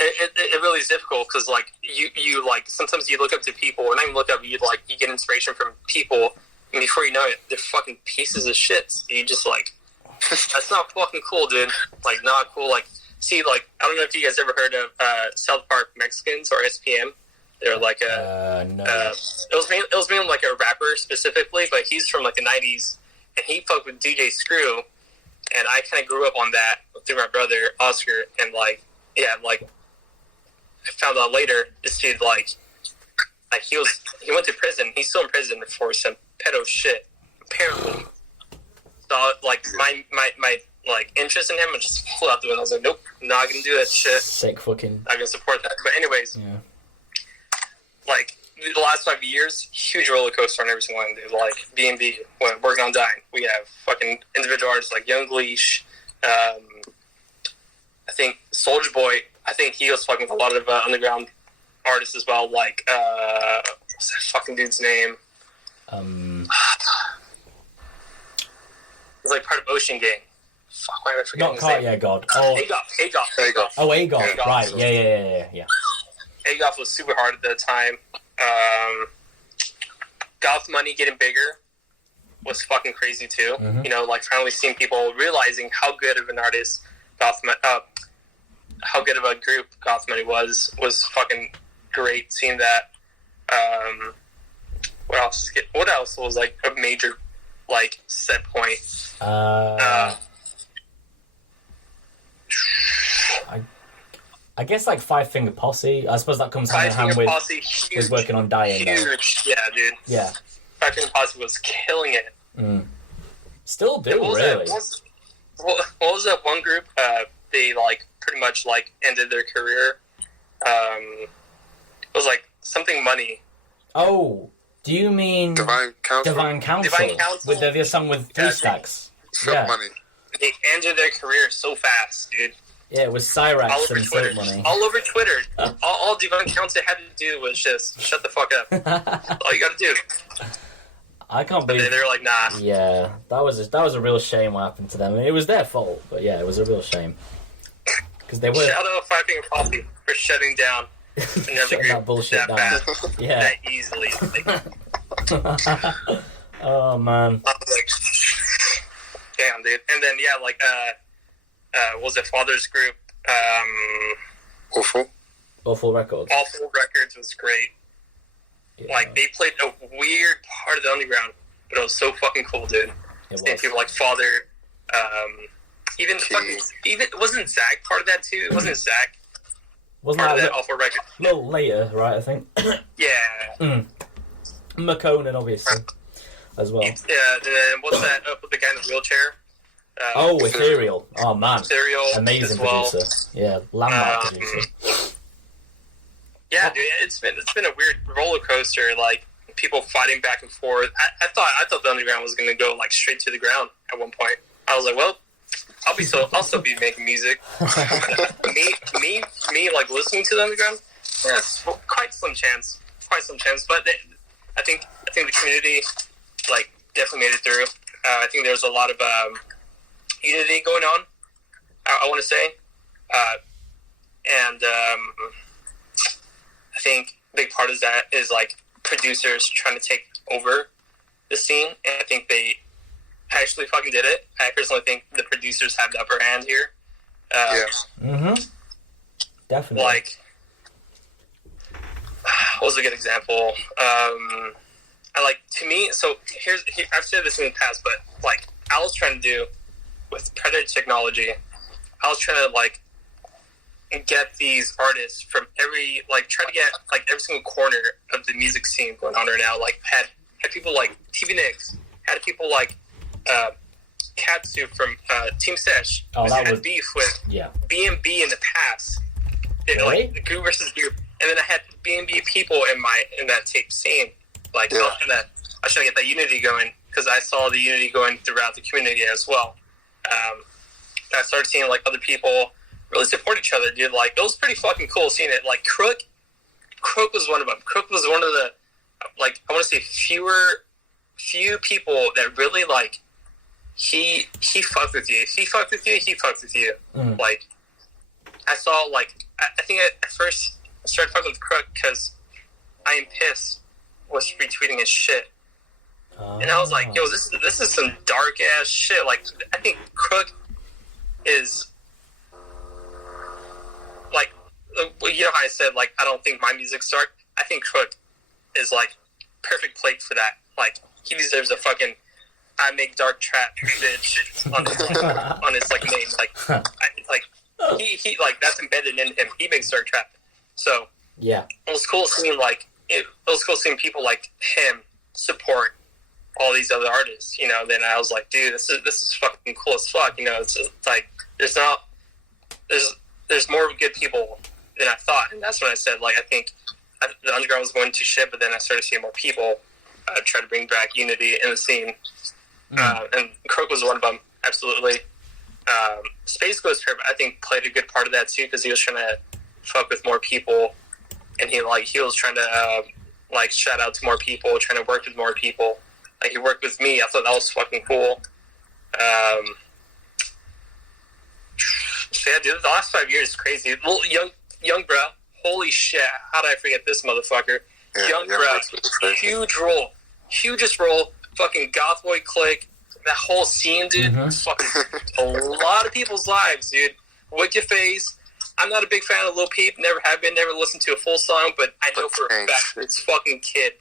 It really is difficult because like you like sometimes you look up to people, or not even look up. You get inspiration from people, and before you know it, they're fucking pieces of shit. You just like, that's not fucking cool, dude. Like, not cool. Like, see, like, I don't know if you guys ever heard of South Park Mexicans or SPM. They're like no. It was mainly like a rapper specifically, but he's from like the 90s, and he fucked with DJ Screw And I kind of grew up on that through my brother, Oscar, and, like, yeah, like, I found out later, this dude, like he went to prison. He's still in prison for some pedo shit, apparently. So, like, my like, interest in him and just flew out the window. I was like, nope, not gonna do that shit. Sick fucking. Not gonna support that. But anyways, like, the last 5 years, huge roller coaster on every single one, dude. Like, B&B, when Working on Dying, we have fucking individual artists like Young Leash, I think Soulja Boy, I think he was fucking with a lot of underground artists as well, like, what's that fucking dude's name? He's like part of Ocean Gang. Fuck, why am I forgetting his name? Yeah, God. Agoff. Oh, Agoff. Right. Yeah. Agoff was super hard at that time. Goth Money getting bigger was fucking crazy too. Mm-hmm. You know, like, finally seeing people realizing how good of an artist how good of a group Goth Money was fucking great. Seeing that. What else was, like, a major, like, set point? I guess, like, Five Finger Posse. I suppose that comes hand in hand with Working on Dying. Huge. Yeah, dude. Yeah. Five Finger Posse was killing it. Still do, really. What was that one group? They, like, pretty much, like, ended their career. It was, like, something Money. Oh, do you mean Divine Council? Divine Council? With the song with Three Stacks. Silk Money. They ended their careir so fast, dude. Yeah, it was Cyrax and Silk Money. All over Twitter. All Divine Council had to do was just shut the fuck up. That's all you gotta do. I can't believe they're like, nah. Yeah, that was a real shame what happened to them. I mean, it was their fault, but yeah, it was a real shame. Because they were... Shout out Five Finger Posse for shutting down another group that bullshit that down. bad. Yeah. That easily. Oh, man. I was like, damn, dude. And then, yeah, like, what was it, Father's group? Awful Records. Awful Records was great. Yeah. Like, they played a weird part of the underground, but it was so fucking cool, dude. Seeing people like Father, even wasn't Zach part of that too? It wasn't Zach. Wasn't part of that Awful Record? A little later, right? I think. Yeah. McConan, obviously, as well. Yeah. And what's that up with the guy in the wheelchair? Ethereal. Oh man, Ethereal, amazing producer. Yeah, landmark producer. Yeah, dude, it's been a weird roller coaster. Like, people fighting back and forth. I thought the underground was gonna go, like, straight to the ground at one point. I was like, well, I'll still be making music. me, like, listening to the underground. Yeah, it's quite some chance. But I think the community, like, definitely made it through. I think there's a lot of unity going on. I want to say, and I think a big part of that is, like, producers trying to take over the scene, and I think they actually fucking did it. I personally think the producers have the upper hand here. Definitely. Like, what was a good example? To me, so I've said this in the past, but, like, I was trying to do with Predator technology, I was trying to, like, get these artists from try to get, like, every single corner of the music scene going on right now. Like, had people like TV Nicks, had people like Katsu from Team Sesh, had beef with B&B in the past. Like, the group versus group. And then I had B&B people in that tape scene. Like, I was trying to get that unity going, because I saw the unity going throughout the community as well. I started seeing, like, other people really support each other, dude. Like, it was pretty fucking cool seeing it. Like, Crook was one of them. Crook was one of the, like, I want to say few people that really, like, he fucked with you. He fucked with you. Like, I saw, like, I think I first started fucking with Crook because I Am Pissed was retweeting his shit. And I was like, yo, this is some dark ass shit. Like, I think Crook is, like, you know how I said, like, I don't think my music's dark? I think Crook is, like, perfect plate for that. Like, he deserves a fucking I make dark trap bitch on his like name. He like that's embedded in him. He makes dark trap. So yeah, it was cool seeing people like him support all these other artists. You know, then I was like, dude, this is fucking cool as fuck. You know, it's like there's more good people than I thought, and that's when I said like I think the underground was going to shit, but then I started seeing more people try to bring back unity in the scene. And Croak was one of them, absolutely. SPACEGHOSTPURRP, I think, played a good part of that too, because he was trying to fuck with more people, and he was trying to shout out to more people, trying to work with more people. Like he worked with me. I thought that was fucking cool. So yeah, dude, the last 5 years is crazy. Little young bro, holy shit! How did I forget this motherfucker? Yeah, young bro, hugest role. Fucking goth boy clique, that whole scene, dude. Fucking a lot of people's lives, dude. Wicked Face. I'm not a big fan of Lil Peep. Never have been. Never listened to a full song, but I know for a fact this fucking kid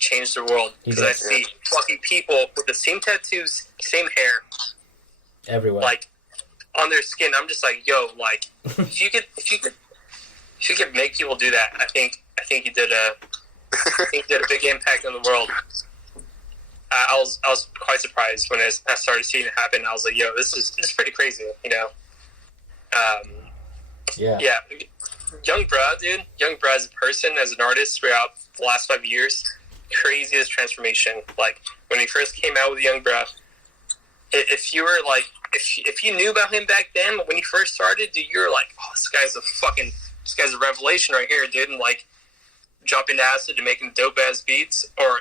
changed the world, because I see fucking people with the same tattoos, same hair, everywhere, like on their skin. I'm just like, yo, like if you could make people do that, I think you did a big impact on the world. I was quite surprised when I started seeing it happen. I was like, yo, this is pretty crazy, you know. Yeah. Young bruh, dude. Young bruh as a person, as an artist throughout the last 5 years, craziest transformation. Like when he first came out with Young bruh, if you were like, if you knew about him back then when he first started, dude, you were like, oh, this guy's a revelation right here, dude. And like dropping acid and making dope ass beats or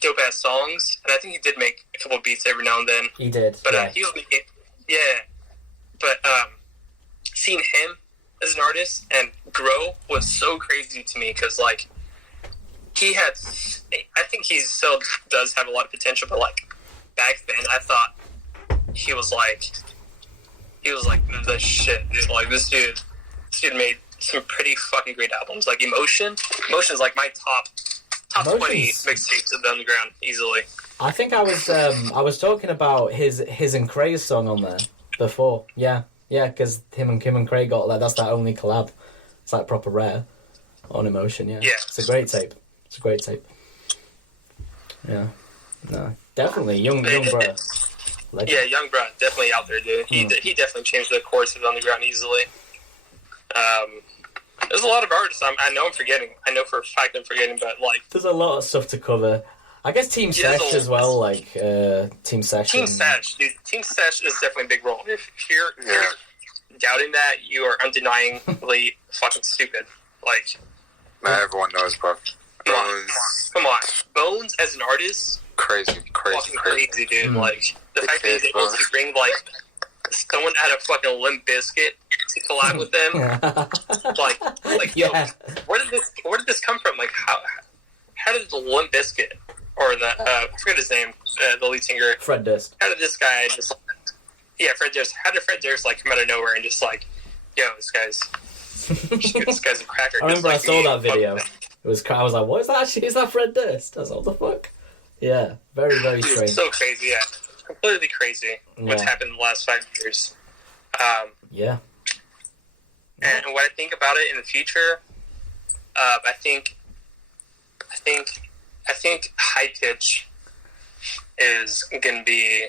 dope ass songs. And I think he did make a couple beats every now and then. He did, but he was making, But seeing him as an artist and grow was so crazy to me, because like I think he still does have a lot of potential, but like back then I thought he was like the shit, dude. Like this dude made some pretty fucking great albums. Like Emotion's like my top 20 mixtapes of the underground easily. I think I was talking about his and Craig's song on there before. Yeah, because him and Craig got that's that only collab. It's like proper rare on Emotion. Yeah, it's a great tape. Yeah, no, definitely young bro. Yeah, young bro, definitely out there, dude. He definitely changed the course of the underground easily. There's a lot of artists I know I'm forgetting. I know for a fact I'm forgetting, but like there's a lot of stuff to cover. I guess Team Sesh as well, like Team Sesh. Team Sesh, dude. Team Sesh is definitely a big role. If you're doubting that, you are undeniably fucking stupid. Like, not everyone knows, bro. Come on. Bones as an artist, crazy, dude. Like the fact that he's able to bring like someone out of fucking Limp Bizkit to collab with them, like yo, where did this come from? Like how did the Limp Bizkit or the I forget his name, the lead singer Fred Durst? How did this guy just Fred Durst? How did Fred Durst like come out of nowhere and just like, yo, this guy's a cracker? I remember I saw that video. I was like, what is that actually? Is that Fred Durst? I was like, what the fuck? Yeah, very, very strange. So crazy, yeah. Completely crazy what's happened in the last 5 years. And when I think about it in the future, I think High Pitch is going to be,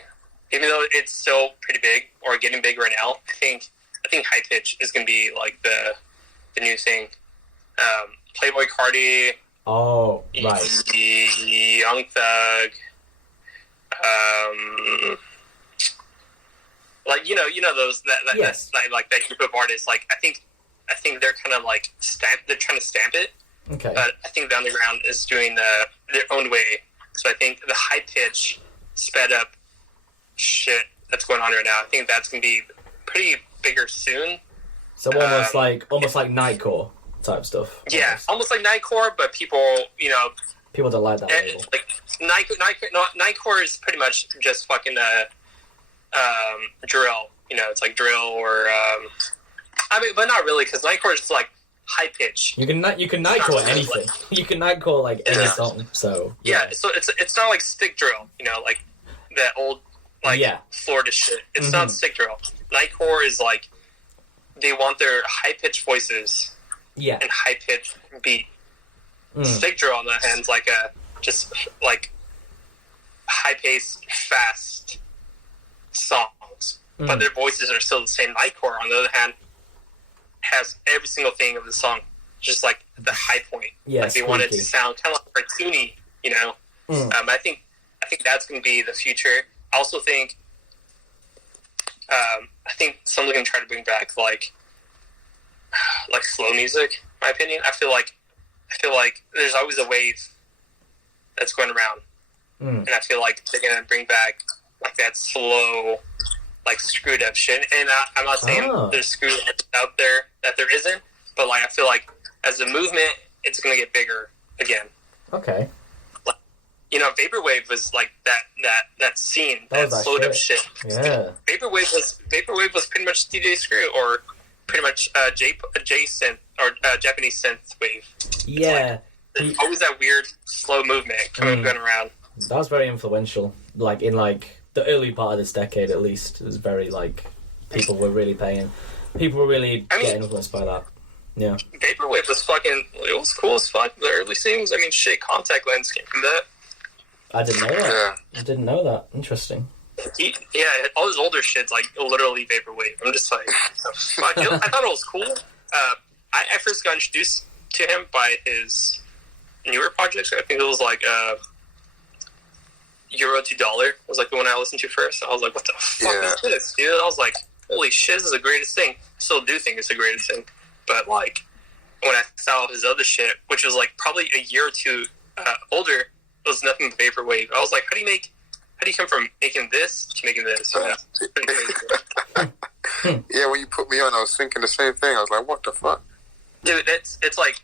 even though it's still pretty big or getting big right now, I think High Pitch is going to be like the new thing. Playboy Cardi. Oh, right. Young Thug. Like you know those that group of artists. Like I think they're kind of like they're trying to stamp it. Okay. But I think the underground is doing their own way. So I think the High Pitch sped up shit that's going on right now, I think that's gonna be pretty bigger soon. So almost like Nightcore type stuff. Yeah, almost like Nightcore, but people don't like that label. Like Nightcore is pretty much just fucking drill. You know, it's like drill or but not really, because Nightcore is just like high pitch. You can Nightcore anything. You can Nightcore like any song. So yeah, so it's not like stick drill. You know, like that old Florida shit. It's not sick drill. Nightcore is like they want their high pitched voices and high pitched beat. Sick drill on the other hand is like just like high paced, fast songs, but their voices are still the same. Nightcore, on the other hand, has every single thing of the song, just like at the high point. Yeah, like they want it to sound kind of like cartoony, you know. I think that's going to be the future. I also think, I think someone's going to try to bring back like slow music. In my opinion, I feel like there's always a wave that's going around, and I feel like they're going to bring back like that slow, like screwed up shit. And I'm not saying there's screwed up out there that there isn't, but like I feel like as a movement, it's going to get bigger again. Okay. Like, you know, Vaporwave was like that scene, that slowed up shit. Yeah. Vaporwave was pretty much DJ Screw, or pretty much J synth or Japanese synth wave. Yeah. There's always that weird slow movement going around. That was very influential. Like in like the early part of this decade, at least, it was very like people were really getting influenced by that. Yeah. Vaporwave was it was cool as fuck. The early things, I mean, shit, Contact Lens came from that. I didn't know that. Yeah. I didn't know that. Interesting. All his older shit's like literally Vaporwave. I'm just like, fuck. I thought it was cool. I first got introduced to him by his newer projects. I think it was like Euro $2 was like the one I listened to first. I was like, what the fuck is this, dude? I was like, holy shit, this is the greatest thing. I still do think it's the greatest thing. But like, when I saw his other shit, which was like probably a year or two older, it was nothing but Vaporwave. I was like, how do you come from making this to making this? Yeah, when you put me on, I was thinking the same thing. I was like, what the fuck? Dude, it's like,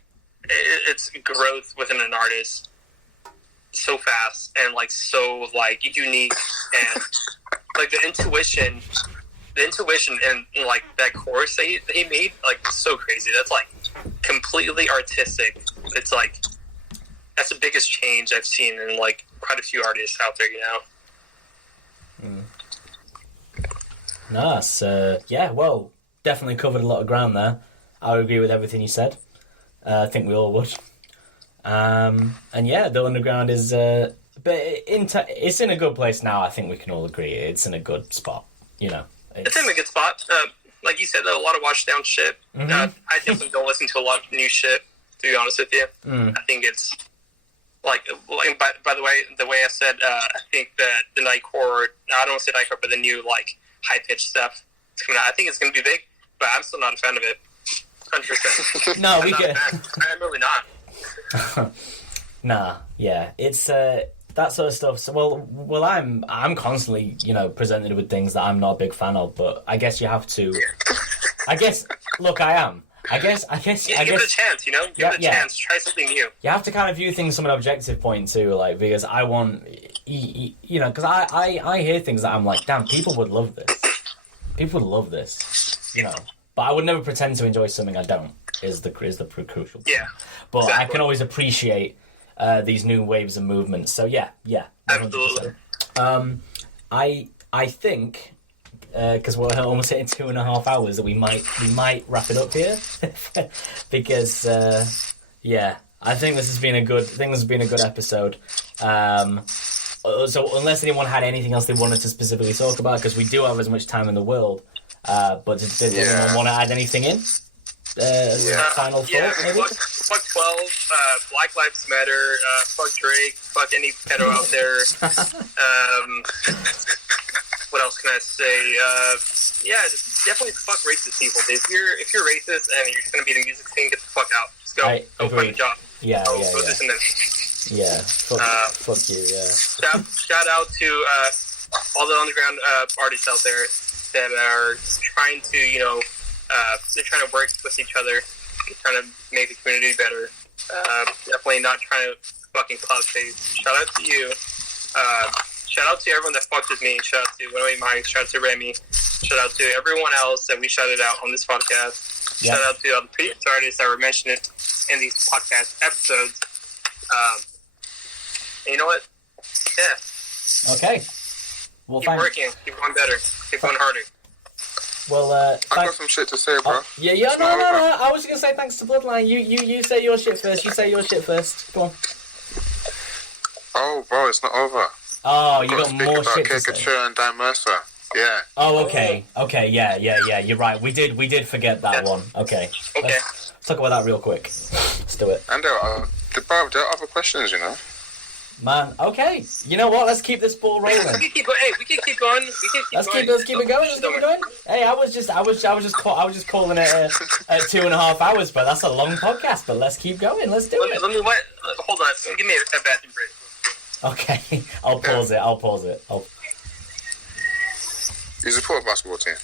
it's growth within an artist so fast and like so like unique, and like the intuition and like that chorus that he made, like so crazy. That's like completely artistic. It's like that's the biggest change I've seen in like quite a few artists out there, you know. Nice. Yeah, well, definitely covered a lot of ground there. I would agree with everything you said. I think we all would. And yeah, the underground is, but it's in a good place now. I think we can all agree it's in a good spot. You know, it's in a good spot. Like you said, a lot of watch down shit. I definitely don't listen to a lot of new shit, to be honest with you. I think it's like by the way I said, I think that the Nightcore, I don't want to say Nightcore, but the new like high pitched stuff is coming out. I think it's going to be big, but I'm still not a fan of it. 100%. No, we get. I'm really not. Nah, yeah, it's that sort of stuff. So, well, I'm constantly, presented with things that I'm not a big fan of. But I guess you have to. I guess. Look, I am. I guess. Give it a chance. Give it a chance. Try something new. You have to kind of view things from an objective point too, like because I want, because I hear things that I'm like, damn, people would love this. People would love this, But I would never pretend to enjoy something I don't. Is the crucial. Yeah. But exactly. I can always appreciate these new waves and movements. So yeah. 100%. Absolutely. I think because we're almost hitting 2.5 hours that we might wrap it up here because I think this has been a good episode. So unless anyone had anything else they wanted to specifically talk about, because we do have as much time in the world. But did anyone want to add anything in? Final thought, maybe? Fuck 12, Black Lives Matter, fuck Drake, fuck any pedo out there. What else can I say? Just definitely fuck racist people. If you're racist and you're just going to be in the music scene, get the fuck out. Just go. Go find a job. Go do something. Yeah, fuck you, yeah. Shout out to all the underground artists out there that are trying to, they're trying to work with each other, trying to make the community better. Definitely not trying to fucking cloud chase. Shout out to you. Shout out to everyone that fucked with me. Shout out to Winnie Mike. Shout out to Remy. Shout out to everyone else that we shouted out on this podcast. Shout out to all the previous artists that were mentioned in these podcast episodes. And you know what? Yeah. Okay. Well, keep working, keep going better, keep going harder. Well, I got some shit to say, bro. Yeah, no. I was gonna say thanks to Bloodline. You say your shit first. You say your shit first. Go on. Oh, bro, it's not over. Oh, you got more shit to say. Caricature and Dan Mercer. Yeah. Oh, okay. Yeah. You're right. We did forget that one. Okay. Let's talk about that real quick. Let's do it. And there are other questions, you know. Man, okay. You know what? Let's keep this ball rolling. We can keep going. Hey, we can keep going. Let's keep it going. Hey, I was just calling it 2.5 hours, but that's a long podcast. But let's keep going. Let's do it. Let me hold on. Give me a bathroom break. Okay, I'll pause it. You support a basketball team?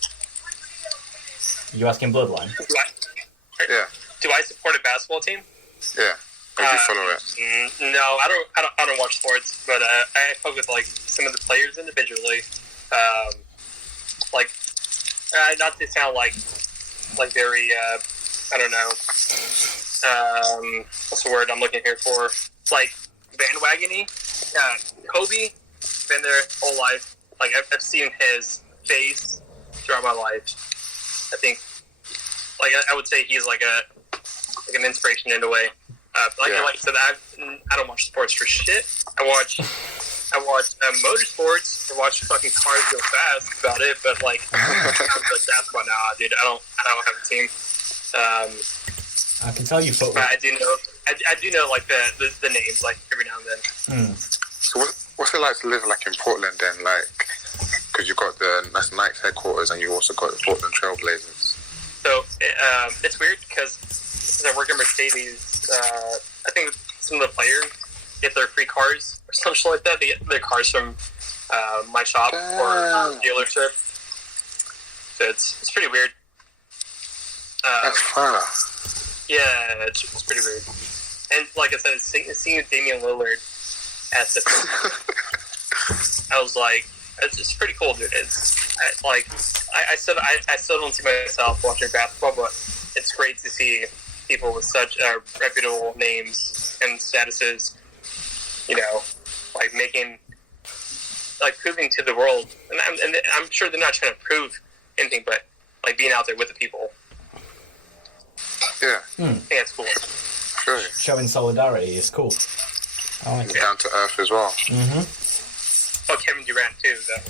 You asking Bloodline? Yeah. Do I support a basketball team? Yeah. Or do you follow it? No, I don't watch sports, but I fuck with like some of the players individually. Not to sound like very I don't know. What's the word I'm looking here for? Like bandwagony. Kobe, been there whole life. Like I've seen his face throughout my life. I think, like I would say he's like an inspiration in a way. Like I said, I don't watch sports for shit. I watch motorsports. I watch fucking cars go fast about it. But like, I'm like basketball. Nah, dude, I don't have a team. I can tell you football. I do know like the names like every now and then. So what's it like to live like in Portland then? Like, because you've got the Nike's headquarters and you also got the Portland Trailblazers. So it's weird because I work at Mercedes. I think some of the players get their free cars or something like that. They get their cars from my shop or dealership. So it's pretty weird. That's fun. Yeah, it's pretty weird. And like I said, seeing Damian Lillard at the I was like, it's pretty cool, dude. I still don't see myself watching basketball, but it's great to see people with such reputable names and statuses, you know, like proving to the world. And I'm sure they're not trying to prove anything, but like being out there with the people. Yeah. I think that's cool. Sure. Showing solidarity is cool. I like it. Down to earth as well. Mm-hmm. Oh, Kevin Durant too, though.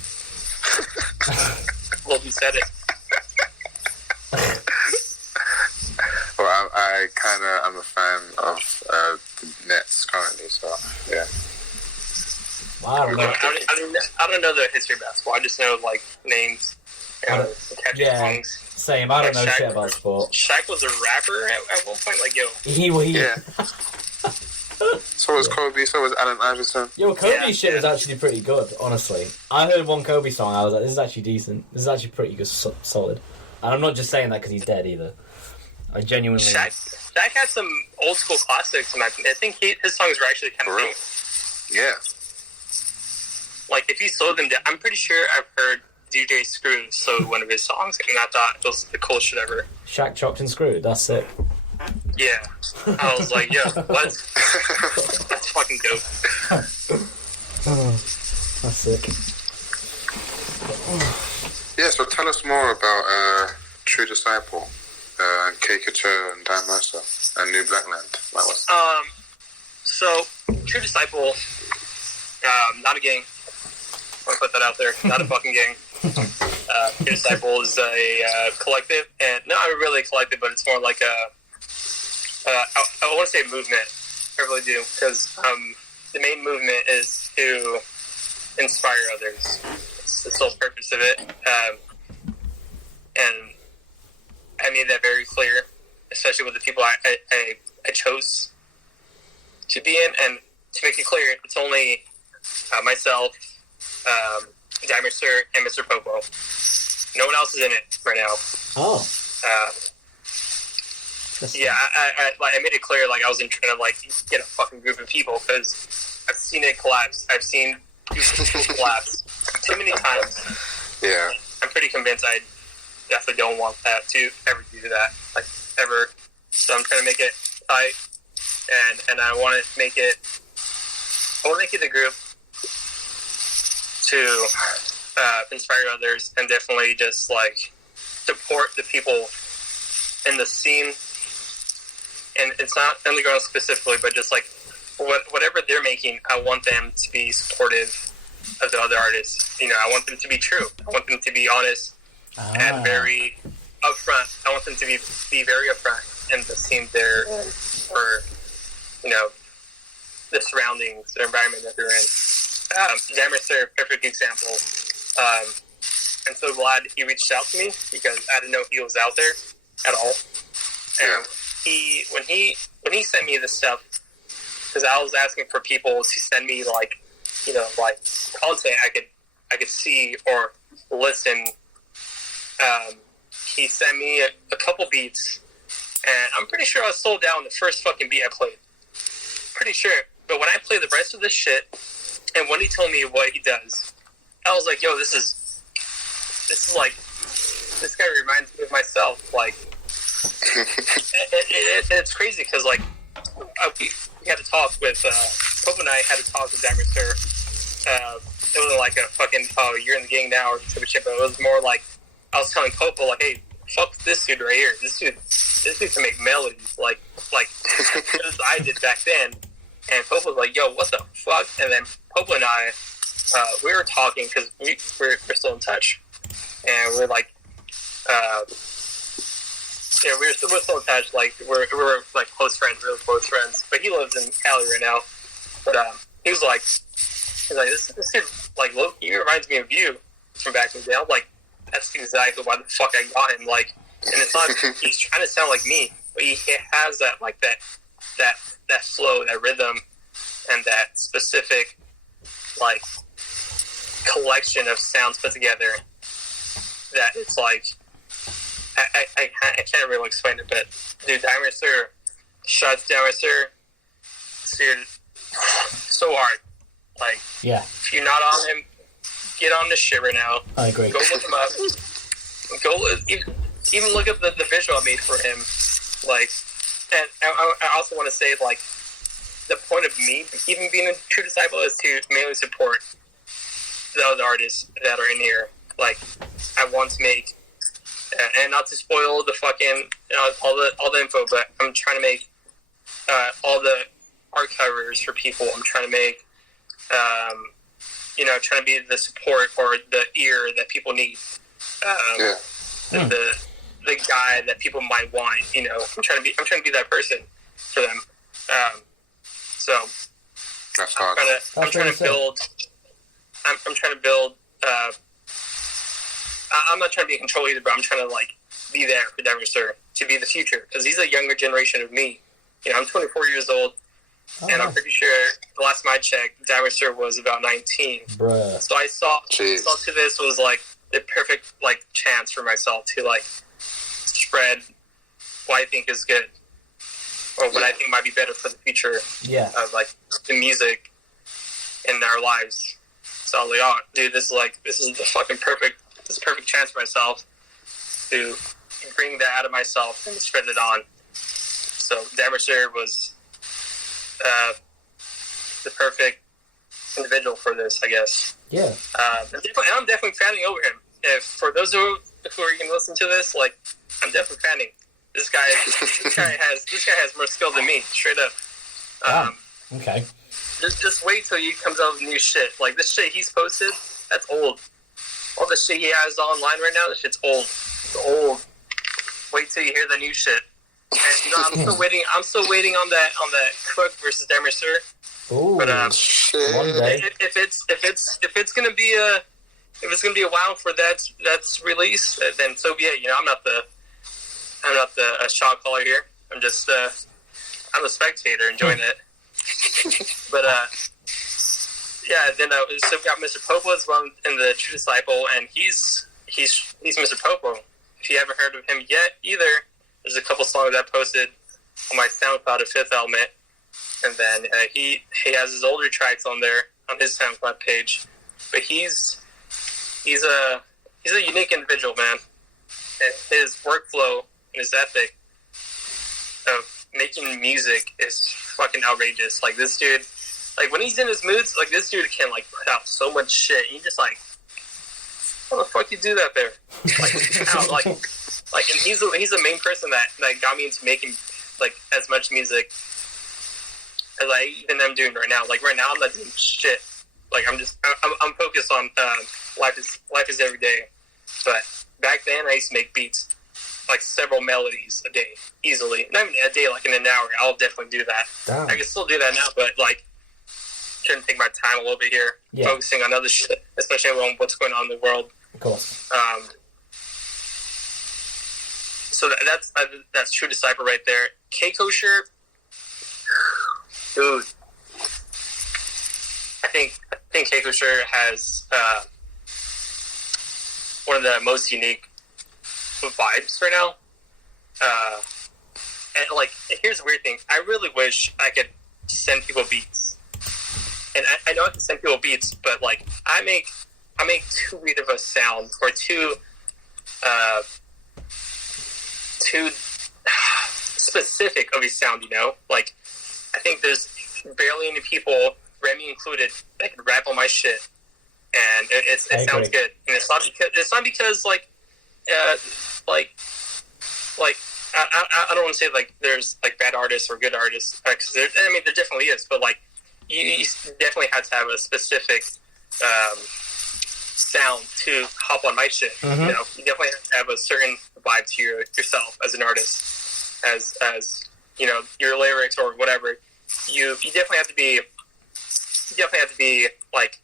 Well, he said it. Well, I kind of am a fan of the Nets currently, so yeah. Well, I don't know the history of basketball. I just know like names and catchy songs. Same. I don't know shit about sport. Shaq was a rapper at one point. Like, yo. Yeah. So was Kobe. So was Allen Iverson. Yo, Kobe's shit was actually pretty good, honestly. I heard one Kobe song. I was like, this is actually decent. This is actually pretty good, solid. And I'm not just saying that because he's dead either. I genuinely. Shaq had some old school classics, and I think his songs were actually kind of cool. Yeah. Like if you slowed them down, I'm pretty sure I've heard DJ Screw slowed one of his songs, and I thought it was the coolest shit ever. Shaq chopped and screwed. That's it. Yeah. I was like, yo, what? That's fucking dope. That's sick. Yeah. So tell us more about True Disciple. And Caricature and Dan Mercer and New Blackland. Like what? So True Disciple, not a gang. I want to put that out there. Not a fucking gang. True Disciple is a collective, and not really a collective, but it's more like I want to say movement. I really do, because the main movement is to inspire others. It's the sole purpose of it, and I made that very clear, especially with the people I chose to be in. And to make it clear, it's only myself, MERCER, and Mr. Popo. No one else is in it right now. Oh. Yeah, I made it clear, like, I wasn't trying to, like, get a fucking group of people, because I've seen it collapse. I've seen people collapse too many times. Yeah. I'm pretty convinced I definitely don't want that to ever do that, like, ever. So I'm trying to make it tight, and I want to make it the group to inspire others, and definitely just like support the people in the scene. And it's not underground specifically, but just like whatever they're making, I want them to be supportive of the other artists. You know, I want them to be true. I want them to be honest and very upfront. I want them to be very upfront in the scene they're in, or, you know, the surroundings, the environment that they're in. MERCER, perfect example. I'm so glad he reached out to me because I didn't know he was out there at all. And when he sent me this stuff, because I was asking for people to send me like, you know, like content I could see or listen. He sent me a couple beats, and I'm pretty sure I was sold down the first fucking beat I played. Pretty sure. But when I played the rest of this shit, and when he told me what he does, I was like, yo, this is like, this guy reminds me of myself. Like, it's crazy because, like, we had to talk with, Popo and I had to talk with MERCER. It wasn't like a fucking, oh, you're in the gang now or type of shit, but it was more like, I was telling Popo, like, hey, fuck this dude right here. This dude can make melodies, like as I did back then. And Popo was like, yo, what the fuck? And then Popo and I, we were talking because we're still in touch. And we're like, we're still in touch. Like, we're like close friends, really close friends. But he lives in Cali right now. But he was like, this dude, like, look, he reminds me of you from back in the day. I was like, that's exactly why the fuck I got him. Like, and it's not, he's trying to sound like me, but he has that, like, that flow, that rhythm, and that specific, like, collection of sounds put together that it's like, I can't really explain it, but dude, MERCER, shots down MERCER, dude, so hard. Like, yeah. If you're not on him, get on this shit right now. I agree. Go look him up. Even look at the visual I made for him. Like, and I also want to say, like, the point of me even being a true disciple is to mainly support the other artists that are in here. Like, I want to make, and not to spoil the fucking all the info, but I'm trying to make all the art covers for people. I'm trying to make, trying to be the support or the ear that people need. The guy that people might want. You know, I'm trying to be that person for them. So that's hard. I'm trying to build. I'm not trying to be in control either, but I'm trying to, like, be there for MERCER to be the future, because he's a younger generation of me. You know, I'm 24 years old, and I'm pretty sure the last time I checked, MERCER was about 19. Bruh. So I saw to this was like the perfect, like, chance for myself to, like, spread what I think is good, or what I think might be better for the future of, like, the music in our lives. So I was like, oh, dude, this is the fucking perfect chance for myself to bring that out of myself and spread it on. So MERCER was the perfect individual for this, I guess. Yeah. And I'm definitely fanning over him. If for those who are going to listen to this, like, I'm definitely fanning. This guy has more skill than me, straight up. Okay. Just wait till he comes out with new shit. Like, this shit he's posted, that's old. All the shit he has online right now, this shit's old. It's old. Wait till you hear the new shit. And, you know, I'm still waiting on that Cook versus MERCER. Ooh, but one day. if it's gonna be a while for that's release, then so be it. You know, I'm not the shot caller here. I'm just I'm a spectator enjoying it. But then so we got Mr. Popo as well in the True Disciple, and he's Mr. Popo. If you haven't heard of him yet either, there's a couple songs I posted on my SoundCloud at Fifth Element, and then he has his older tracks on there on his SoundCloud page. But he's a unique individual, man. And his workflow and his ethic of making music is fucking outrageous. Like, this dude, like, when he's in his moods, like, this dude can, like, put out so much shit. He just, like, how the fuck you do that there? Like, how, like, and he's the main person that got me into making like as much music as I even am doing right now. Like right now, I'm not doing shit. Like I'm focused on life is every day. But back then, I used to make beats, like several melodies a day, easily. Not even a day, like in an hour. I'll definitely do that. Damn. I can still do that now, but like, trying to take my time a little bit here, focusing on other shit, especially on what's going on in the world. Of course. So that's True Disciple right there. K-Kosher, dude. I think K-Kosher has one of the most unique vibes right now. And like, here's the weird thing. I really wish I could send people beats. And I know I can send people beats, but like I make too weird of a sound or too specific of a sound, you know? Like I think there's barely any people, Remy included, that can rap on my shit. And it sounds good. And it's not because like I don't want to say like there's like bad artists or good artists, because there definitely is, but like you definitely have to have a specific sound to hop on my shit. Mm-hmm. You know, you definitely have to have a certain vibe to yourself as an artist, as you know, your lyrics or whatever. You definitely have to be like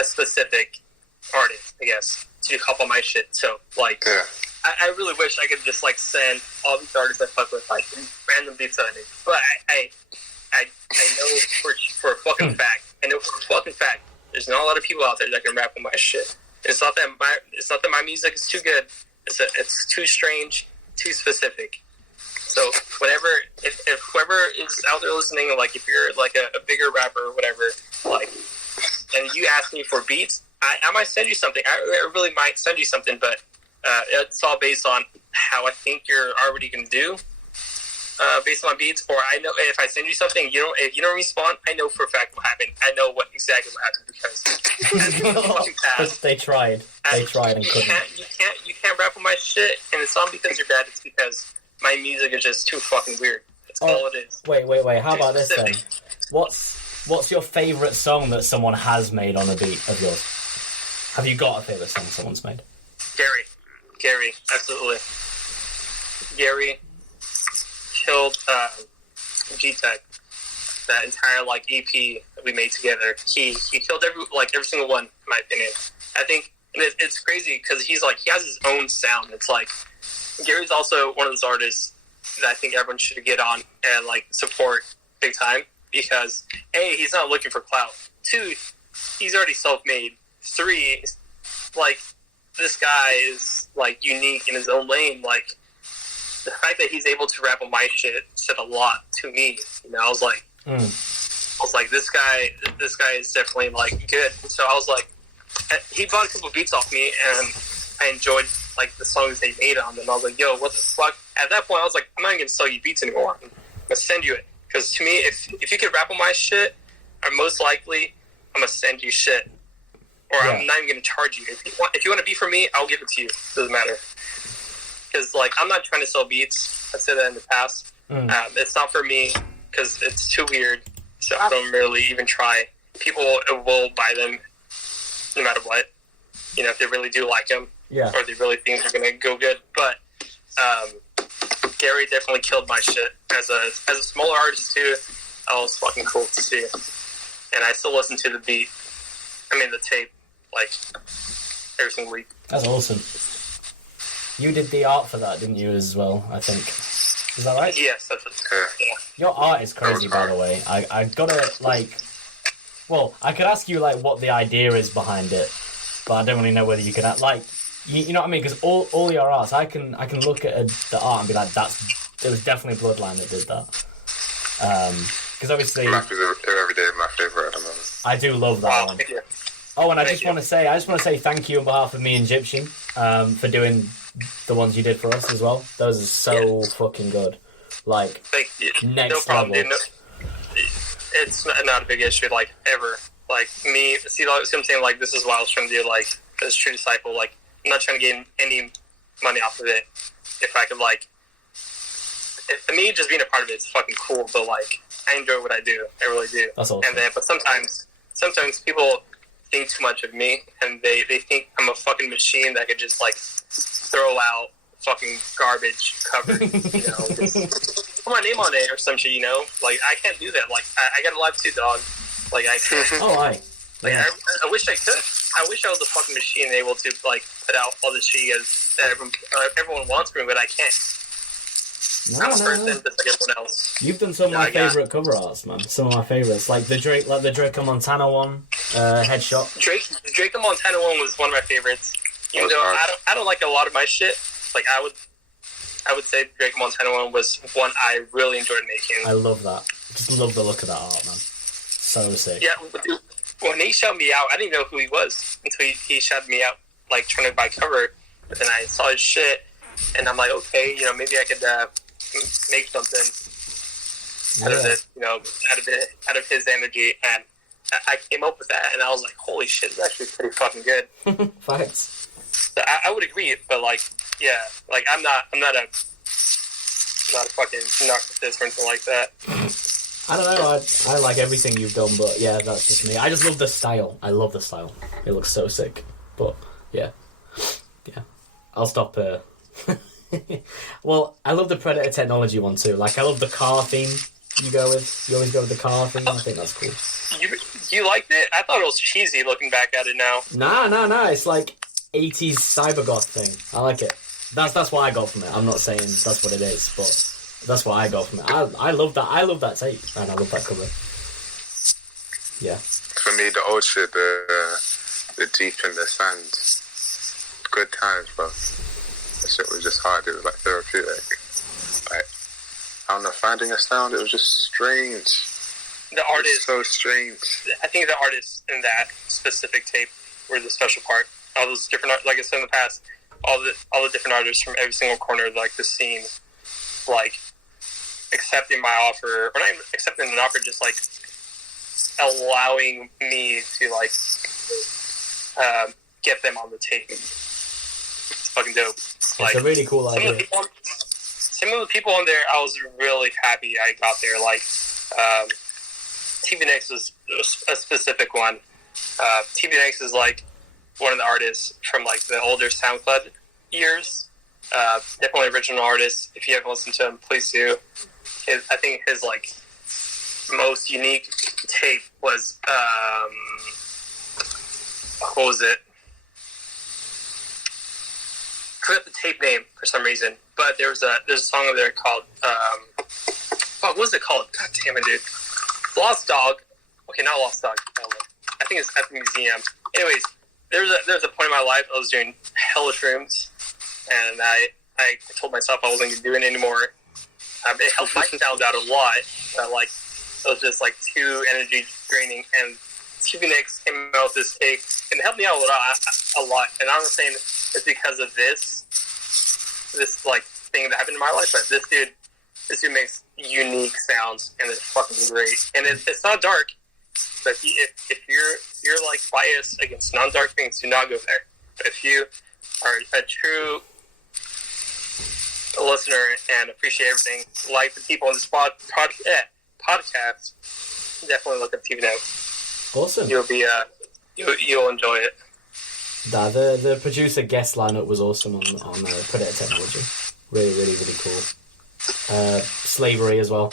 a specific artist, I guess, to hop on my shit. So like, I really wish I could just like send all these artists I fuck with like random beats on it. But I know for a fucking fact. I know for a fucking fact. There's not a lot of people out there that can rap on my shit. It's not that my music is too good. It's too strange, too specific. So whatever, if whoever is out there listening, like if you're like a bigger rapper or whatever, like, and you ask me for beats, I might send you something. I really might send you something, but it's all based on how I think you're already gonna do. Based on my beats, or I know if I send you something, if you don't respond, I know for a fact what happened. I know exactly what happened because they tried and couldn't. You can't rap on my shit, and it's not because you're bad. It's because my music is just too fucking weird. That's all it is. Wait. How about this then? What's your favorite song that someone has made on a beat of yours? Have you got a favorite song someone's made? Gary, absolutely. Gary killed G-Tech, that entire like EP that we made together. He killed every single one, in my opinion. I think, and it's crazy because he has his own sound. It's like Gary's also one of those artists that I think everyone should get on and like support big time, because A, he's not looking for clout. 2, he's already self-made. 3, like this guy is like unique in his own lane. Like the fact that he's able to rap on my shit said a lot to me. You know, I was like, this guy is definitely like good. So I was like, he bought a couple beats off me, and I enjoyed like the songs they made on them. I was like, yo, what the fuck? At that point, I was like, I'm not even gonna sell you beats anymore. I'm gonna send you it, because to me, if you could rap on my shit, most likely I'm gonna send you shit, or I'm not even gonna charge you. If you want to beat for me, I'll give it to you. Doesn't matter. Because like I'm not trying to sell beats. I've said that in the past. It's not for me because it's too weird. So I don't really even try. People will buy them no matter what. You know, if they really do like them, or they really think they're gonna go good. But Gary definitely killed my shit as a smaller artist too. That was fucking cool to see. And I still listen to the tape, like every single week. That's awesome. You did the art for that, didn't you, as well, I think? Is that right? Yes, that's it. Yeah. Your art is crazy, by the way. I gotta, like... Well, I could ask you, like, what the idea is behind it, but I don't really know whether you can... Like, you know what I mean? Because all your arts, I can look at the art and be like, it was definitely Bloodline that did that. Because obviously... Map is every day my favourite at the moment. I do love that one. Oh, and I just want to say thank you on behalf of me and Gypsy for doing the ones you did for us as well. Those are so fucking good. Like, next level. Dude, it's not a big issue, like, ever. Like, me, see what I'm saying? Like, this is what I was trying to do, like, as True Disciple. Like, I'm not trying to gain any money off of it. If I could, like, me just being a part of it is fucking cool, but, like, I enjoy what I do. I really do. That's awesome. And then, but sometimes people think too much of me, and they think I'm a fucking machine that could just, like, throw out fucking garbage cover, you know, just put my name on it or some shit, you know? Like, I can't do that. Like, I got a life too, dog. Like, I can't. Oh, I. Like, Yeah. I wish I could. I wish I was a fucking machine able to, like, put out all the shit you guys, everyone wants from me, but I can't. I'm a person just like everyone else. You've done some of my favourite cover arts, man. Some of my favourites, like the Drake and Montana one, Headshot. Drake and Montana one was one of my favorites. Even though I don't like a lot of my shit. Like, I would say Drake and Montana one was one I really enjoyed making. I love that. Just love the look of that art, man. So sick. Yeah, when he shouted me out, I didn't know who he was until he shouted me out, like, trying to buy cover. But then I saw his shit, and I'm like, okay, you know, maybe I could make something out of it, you know, out of his energy, and I came up with that, and I was like, holy shit, it's actually pretty fucking good. Facts. So I would agree, but, like, yeah, like, I'm not a fucking narcissist or anything like that. I don't know, I like everything you've done, but yeah, that's just me. I just love the style. I love the style. It looks so sick. But yeah. I'll stop. Well, I love the Predator technology one too. Like, I love the car theme you go with. You always go with the car theme. I think that's cool. You liked it? I thought it was cheesy looking back at it now. Nah. It's like 80s cybergoth thing. I like it. That's what I got from it. I'm not saying that's what it is, but that's what I got from it. I love that. I love that tape, and I love that cover. Yeah. For me, the old shit, the deep in the sand, good times, bro. That shit was just hard. It was like therapeutic. Like, I don't know, finding a sound, it was just strange. The artist, so strange. I think the artists in that specific tape were the special part. All those different, like I said in the past, all the different artists from every single corner of, like, the scene, like, accepting my offer, or not even accepting an offer, just, like, allowing me to, like, get them on the tape. It's fucking dope. Like, it's a really cool idea. Some of the people on there, I was really happy I got there. Like, TV Next was a specific one. TV Next is, like, one of the artists from, like, the older SoundCloud years. Definitely original artist. If you haven't listened to him, please do. I think his, like, most unique tape was, what was it? I forgot the tape name for some reason, but there's a song over there called, what was it called? God damn it, dude. Lost Dog. Okay, not Lost Dog. I think it's at the museum. Anyways, there's a point in my life I was doing hella shrooms, and I told myself I wasn't going to do it anymore. It helped my sound out a lot, but, like, it was just, like, too energy draining, and TV Next came out with this tape, and it helped me out a lot, and I'm not saying it's because of this like, thing that happened in my life, but this dude makes unique sounds, and it's fucking great, and it's not dark, but if you're like, biased against non-dark things, do not go there. But if you are a true listener and appreciate everything, like the people on this podcast, definitely look up TV Now. Awesome. You'll be you'll enjoy it. The producer guest lineup was awesome on Predator technology. Really, really, really cool. Slavery as well.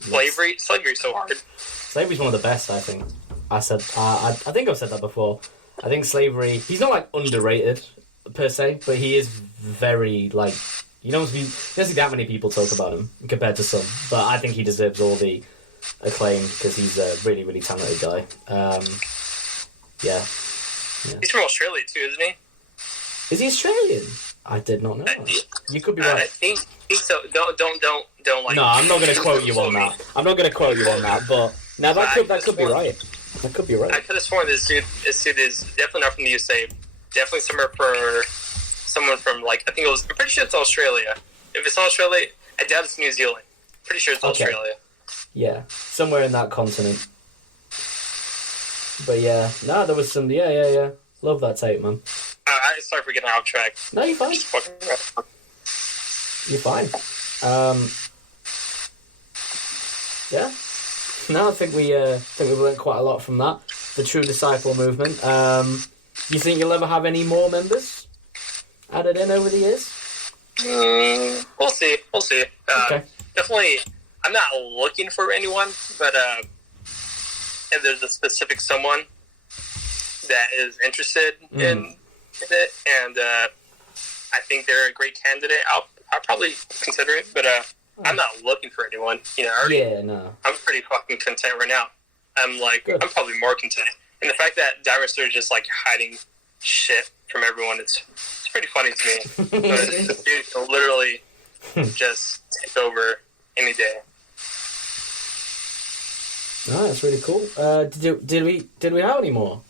Slavery's so hard. Slavery's one of the best, I think. I think I've said that before. I think Slavery, he's not, like, underrated per se, but he is very, like, you don't see that many people talk about him compared to some, but I think he deserves all the acclaim because he's a really, really talented guy. Yeah. He's from Australia too, isn't he? Is he Australian? I did not know. You could be right. I think so. Don't like. No, I'm not going to quote you on that. I'm not going to quote you on that, but now that could be right. That could be right. I could have sworn this dude is definitely not from the USA. Definitely someone from, like, I think it was. I'm pretty sure it's Australia. If it's not Australia, I doubt it's New Zealand. Pretty sure it's Australia. Yeah, somewhere in that continent. But yeah, no, there was some. Yeah. Love that tape, man. Sorry for getting off track. No, you're fine. Just fucking around. You're fine. Yeah. No, I think we learned quite a lot from that. The True Disciple movement. You think you'll ever have any more members added in over the years? We'll see. Okay. Definitely, I'm not looking for anyone, but if there's a specific someone that is interested in it, and I think they're a great candidate, I'll probably consider it. But I'm not looking for anyone. I'm pretty fucking content right now. I'm probably more content. And the fact that Dynasty are just like hiding shit from everyone, it's pretty funny to me. This dude can literally just take over any day. Oh, that's really cool. Did we have any more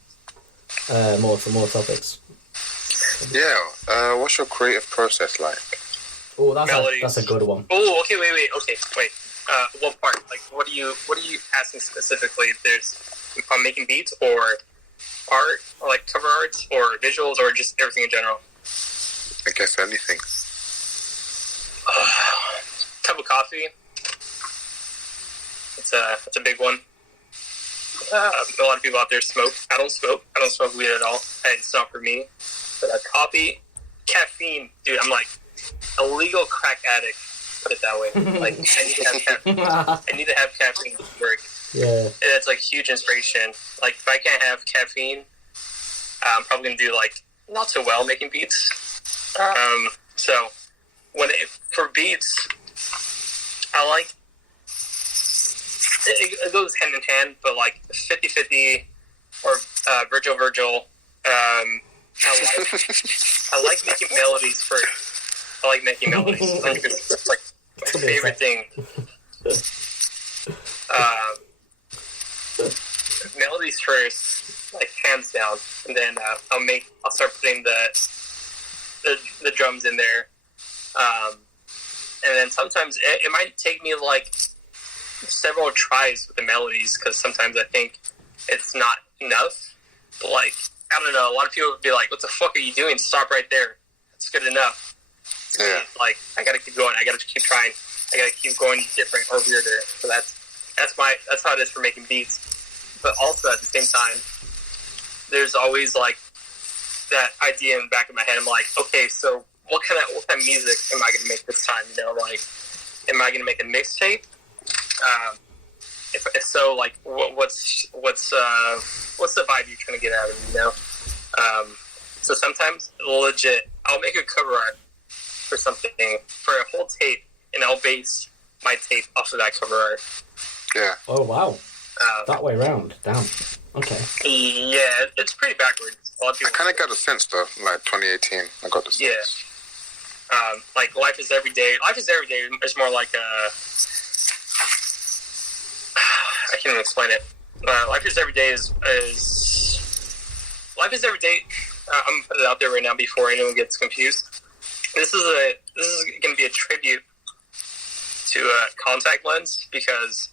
topics? Yeah. What's your creative process like? Oh, that's a good one. Oh, okay, wait. What part? Like, what are you asking specifically? If I'm making beats or art, or like cover arts or visuals or just everything in general? I guess anything. Cup of coffee. It's a big one. A lot of people out there smoke. I don't smoke. I don't smoke weed at all. It's not for me. But coffee, caffeine, dude. I'm like a legal crack addict. Put it that way. Like I need to have caffeine. I need to have caffeine to work. Yeah. And it's like huge inspiration. Like if I can't have caffeine, I'm probably gonna do like not so well making beats. So for beats, I like it goes hand in hand, but like 50-50 or Virgil. I like making melodies first. I like making melodies. It's like my favorite thing. Melodies first, like hands down, and then I'll start putting the drums in there, and then sometimes it might take me like several tries with the melodies because sometimes I think it's not enough. But like I don't know, a lot of people would be like, "What the fuck are you doing? Stop right there. It's good enough." Yeah. Like I gotta keep going. I gotta keep trying. I gotta keep going different or weirder. So that's how it is for making beats. But also at the same time, there's always like that idea in the back of my head. I'm like, okay, so what kind of music am I gonna make this time? You know, like, am I gonna make a mixtape? If so, like, what's the vibe you're trying to get out of it? You know. So sometimes, legit, I'll make a cover art for something for a whole tape, and I'll base my tape off of that cover art. Yeah. Oh wow. That way round. Damn. Okay. Yeah, it's pretty backwards. A lot of people I kind of got a sense though, like 2018. I got the sense. Yeah. Like Life is Everyday. Life is Everyday is more like a. I can't even explain it. Life is Everyday is Life is Everyday. I'm gonna put it out there right now before anyone gets confused. This is going to be a tribute to Contact Lens because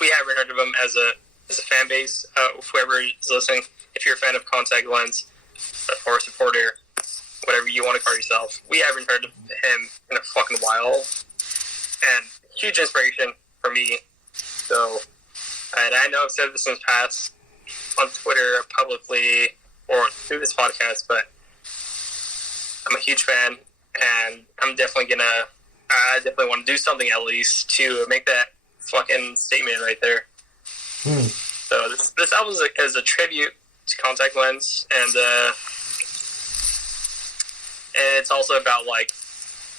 we haven't heard of them as a fan base. Whoever is listening, if you're a fan of Contact Lens or a supporter, whatever you want to call yourself, we haven't heard of him in a fucking while. And huge inspiration for me. So, and I know I've said this in the past on Twitter, publicly, or through this podcast, but I'm a huge fan, and I'm definitely I definitely want to do something at least to make that fucking statement right there. So this album is a tribute to Contact Lens, and it's also about like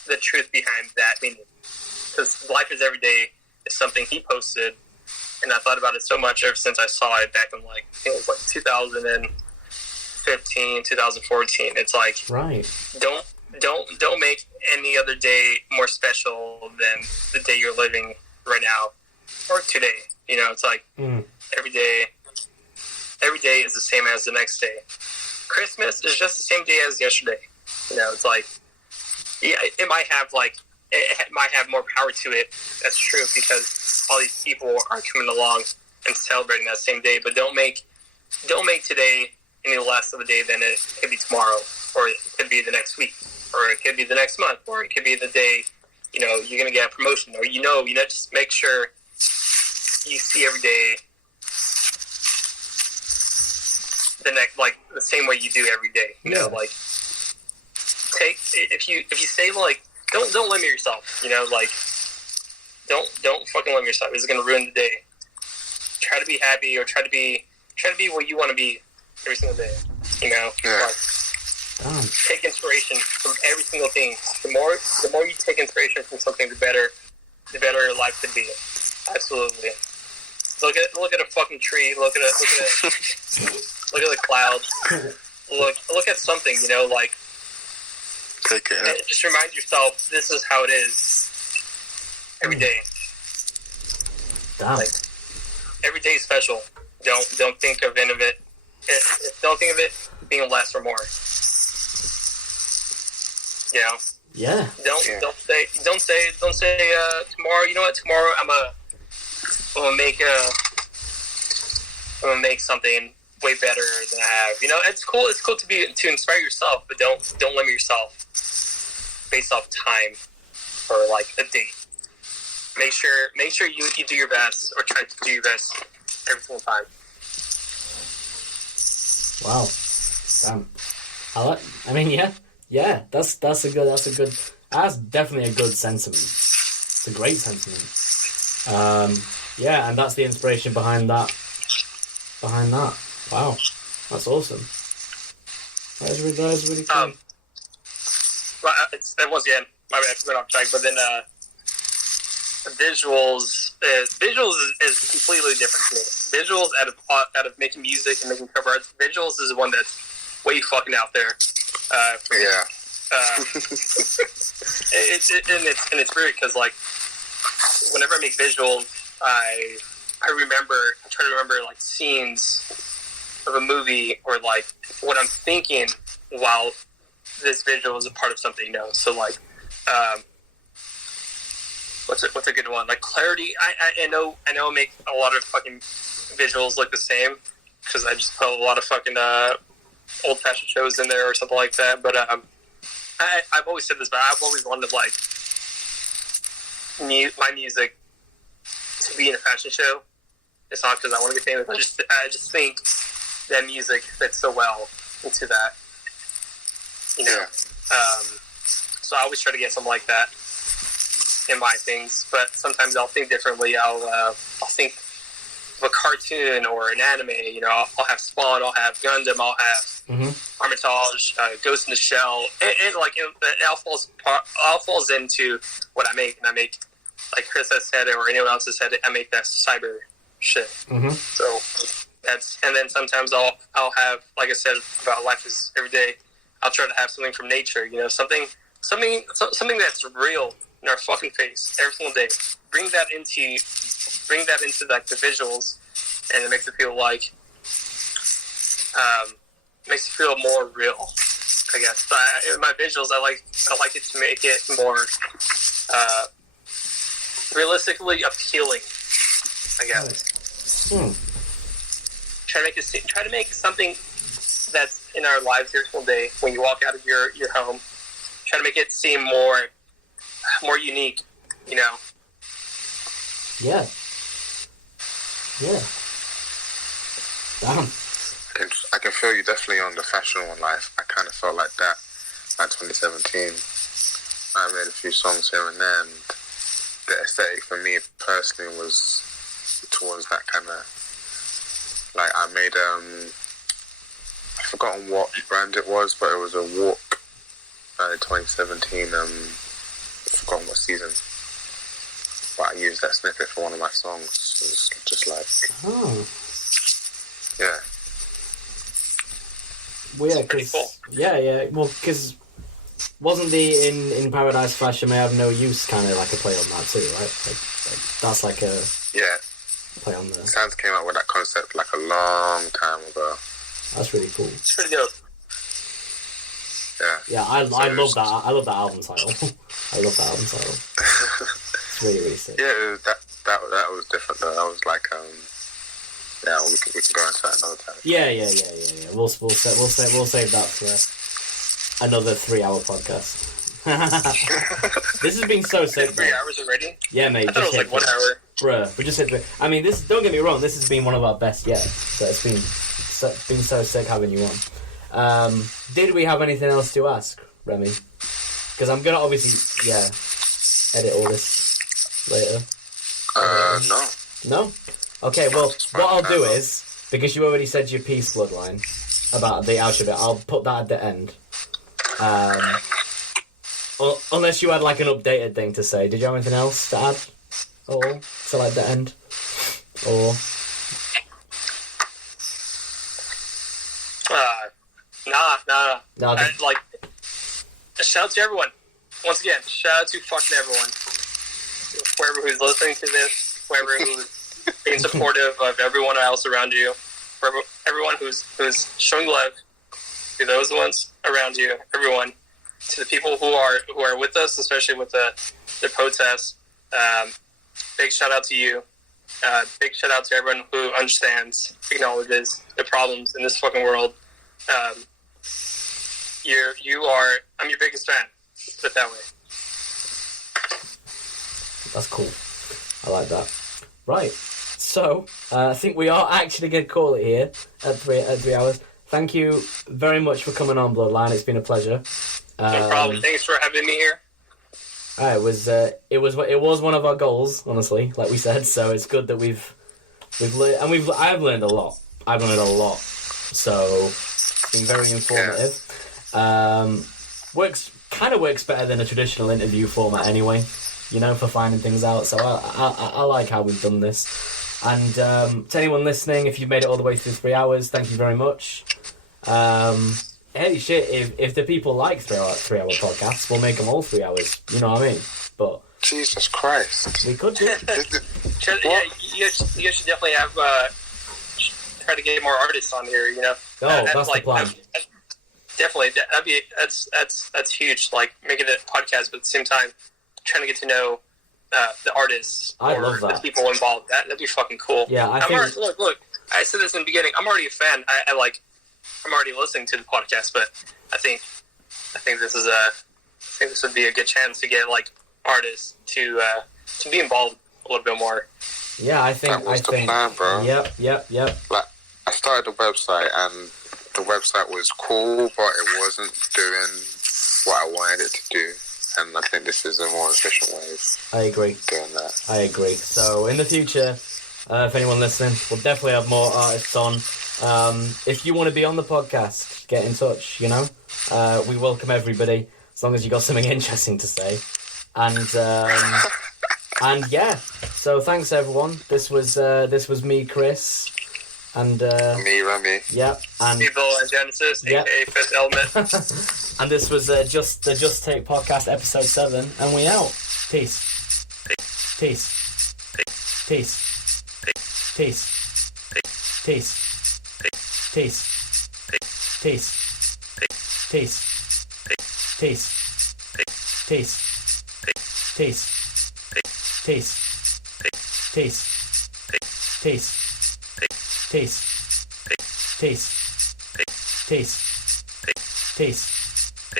the truth behind that meaning. Because Life is Everyday is something he posted, and I thought about it so much ever since I saw it back in like I think it was like 2015, 2014. It's like right. Don't make any other day more special than the day you're living right now or today. You know, it's like every day is the same as the next day. Christmas is just the same day as yesterday. You know, it's like, yeah, it might have more power to it. That's true because all these people are coming along and celebrating that same day. But don't make today any less of a day than it could be tomorrow, or it could be the next week, or it could be the next month, or it could be the day, you know, you're going to get a promotion, or just make sure you see every day like the same way you do every day. You know, like if you say like don't limit yourself. You know, like don't fucking limit yourself. It's gonna ruin the day. Try to be happy, or try to be what you want to be every single day. You know, like, take inspiration from every single thing. The more you take inspiration from something, the better life could be. Absolutely. Look at a fucking tree. Look at the clouds. Look at something. You know, like take it. Just remind yourself this is how it is every day. Damn. Like, every day is special. Don't think of any of it. Don't think of it being less or more. You know. Yeah. Don't say tomorrow. You know what? Tomorrow I'm gonna make something way better than I have. You know, it's cool. It's cool to inspire yourself, but don't limit yourself based off time or like a date. Make sure you do your best, or try to do your best every single time. Wow. Damn. That's definitely a good sentiment. It's a great sentiment. And that's the inspiration behind that. Wow. That's awesome. That is really cool. It was, yeah, my bad, I went off track, but then visuals is completely different to me. Visuals out of making music and making cover arts, visuals is one that's way fucking out there. It's weird because like whenever I make visuals, I try to remember like scenes of a movie, or like what I'm thinking while this visual is a part of something, you know. So like what's a good one? Like clarity. I know I make a lot of fucking visuals look the same because I just put a lot of fucking old fashioned shows in there or something like that. But I've always said this, but I've always wanted like my music to be in a fashion show. It's not because I want to be famous. I just think that music fits so well into that. You know. So I always try to get something like that in my things, but sometimes I'll think differently. I'll think of a cartoon or an anime. You know, I'll have Spawn, I'll have Gundam, I'll have Armitage, Ghost in the Shell, and like it all falls into what I make, and I make, like Chris has said it, or anyone else has said it, I make that cyber shit. So that's, and then sometimes I'll have, like I said about life is every day, I'll try to have something from nature. You know, something that's real in our fucking face every single day. Bring that into like the visuals, and it makes it feel like makes it feel more real, I guess. In my visuals, I like it to make it more realistically appealing, I guess. Try to make something that's in our lives every single day. When you walk out of your home, try to make it seem more unique, you know. Yeah. Damn. I can feel you definitely on the fashion one. Life, I kind of felt like that in 2017. I made a few songs here and there, and the aesthetic for me personally was towards that kind of, like, I made I've forgotten what brand it was, but it was a walk in 2017. I've forgotten what season, but I used that snippet for one of my songs. It was just like, yeah. Well, yeah, because well, because wasn't the in Paradise Flash You May Have No Use kind of like a play on that too, right? Like that's like a play on the. Sands came out with that concept like a long time ago. That's really cool. It's pretty dope. Yeah, I love that. I love that album title. I love that album title. It's really sick. Yeah, that was different though. That was like Yeah, we can go into that another time. Yeah. We'll save that for another 3-hour podcast. This has been so sick. 3 hours already? Yeah, mate. I thought it was like 1 hour. Bruh, we just hit. I mean, this. Don't get me wrong. This has been one of our best yet. So it's been so sick having you on. Did we have anything else to ask, Remy? Because I'm gonna obviously, edit all this later. No. No? Okay, well, what I'll do is, because you already said your piece, Bloodline, about the outro bit, I'll put that at the end. Unless you had, like, an updated thing to say. Did you have anything else to add? Or to, like, the end? Or... Nah. No, Like, shout out to everyone. Once again, shout out to fucking everyone. Whoever who's listening to this, whoever who's being supportive of everyone else around you, everyone who's showing love to those ones around you, everyone, to the people who are with us, especially with the protests. Big shout out to you. Big shout out to everyone who understands, acknowledges the problems in this fucking world. I'm your biggest fan. Put it that way. That's cool. I like that. Right. So, I think we are actually going to call it here at 3 hours. Thank you very much for coming on, Bloodline. It's been a pleasure. No problem. Thanks for having me here. It was one of our goals, honestly, like we said. So it's good that we've learned, and I've learned a lot. I've learned a lot. So it's been very informative. Works better than a traditional interview format anyway, for finding things out. So I like how we've done this. And to anyone listening, if you've made it all the way through 3 hours, thank you very much. Hey, shit, if the people like 3 hour podcasts, we'll make them all 3 hours. You know what I mean? But Jesus Christ. we could do it. Yeah, you should definitely have try to get more artists on here. That's the plan. Definitely, that's huge. Like making a podcast, but at the same time, trying to get to know the artists I or love that. the people involved. That'd be fucking cool. Yeah, I think. Look. I said this in the beginning. I'm already a fan. I'm already listening to the podcast, but I think this would be a good chance to get like artists to be involved a little bit more. Yeah, I think. That was the plan, bro. Yep. Like, I started the website, and the website was cool, but it wasn't doing what I wanted it to do. And I think this is a more efficient way of I agree. doing that. I agree. So in the future, if anyone listening, we'll definitely have more artists on. If you want to be on the podcast, get in touch. We welcome everybody as long as you got something interesting to say. And yeah. So thanks everyone. This was me, Chris. And Me, Remy. Yeah, and People and Genesis, aka Fifth Element. And this was the Just Take Podcast episode 7, and we out. Peace. Peace. Peace. Peace. Peace. Peace. Peace. Peace. Peace. Peace. Peace. Peace. Peace. Peace. Peace. Peace. Peace. Peace.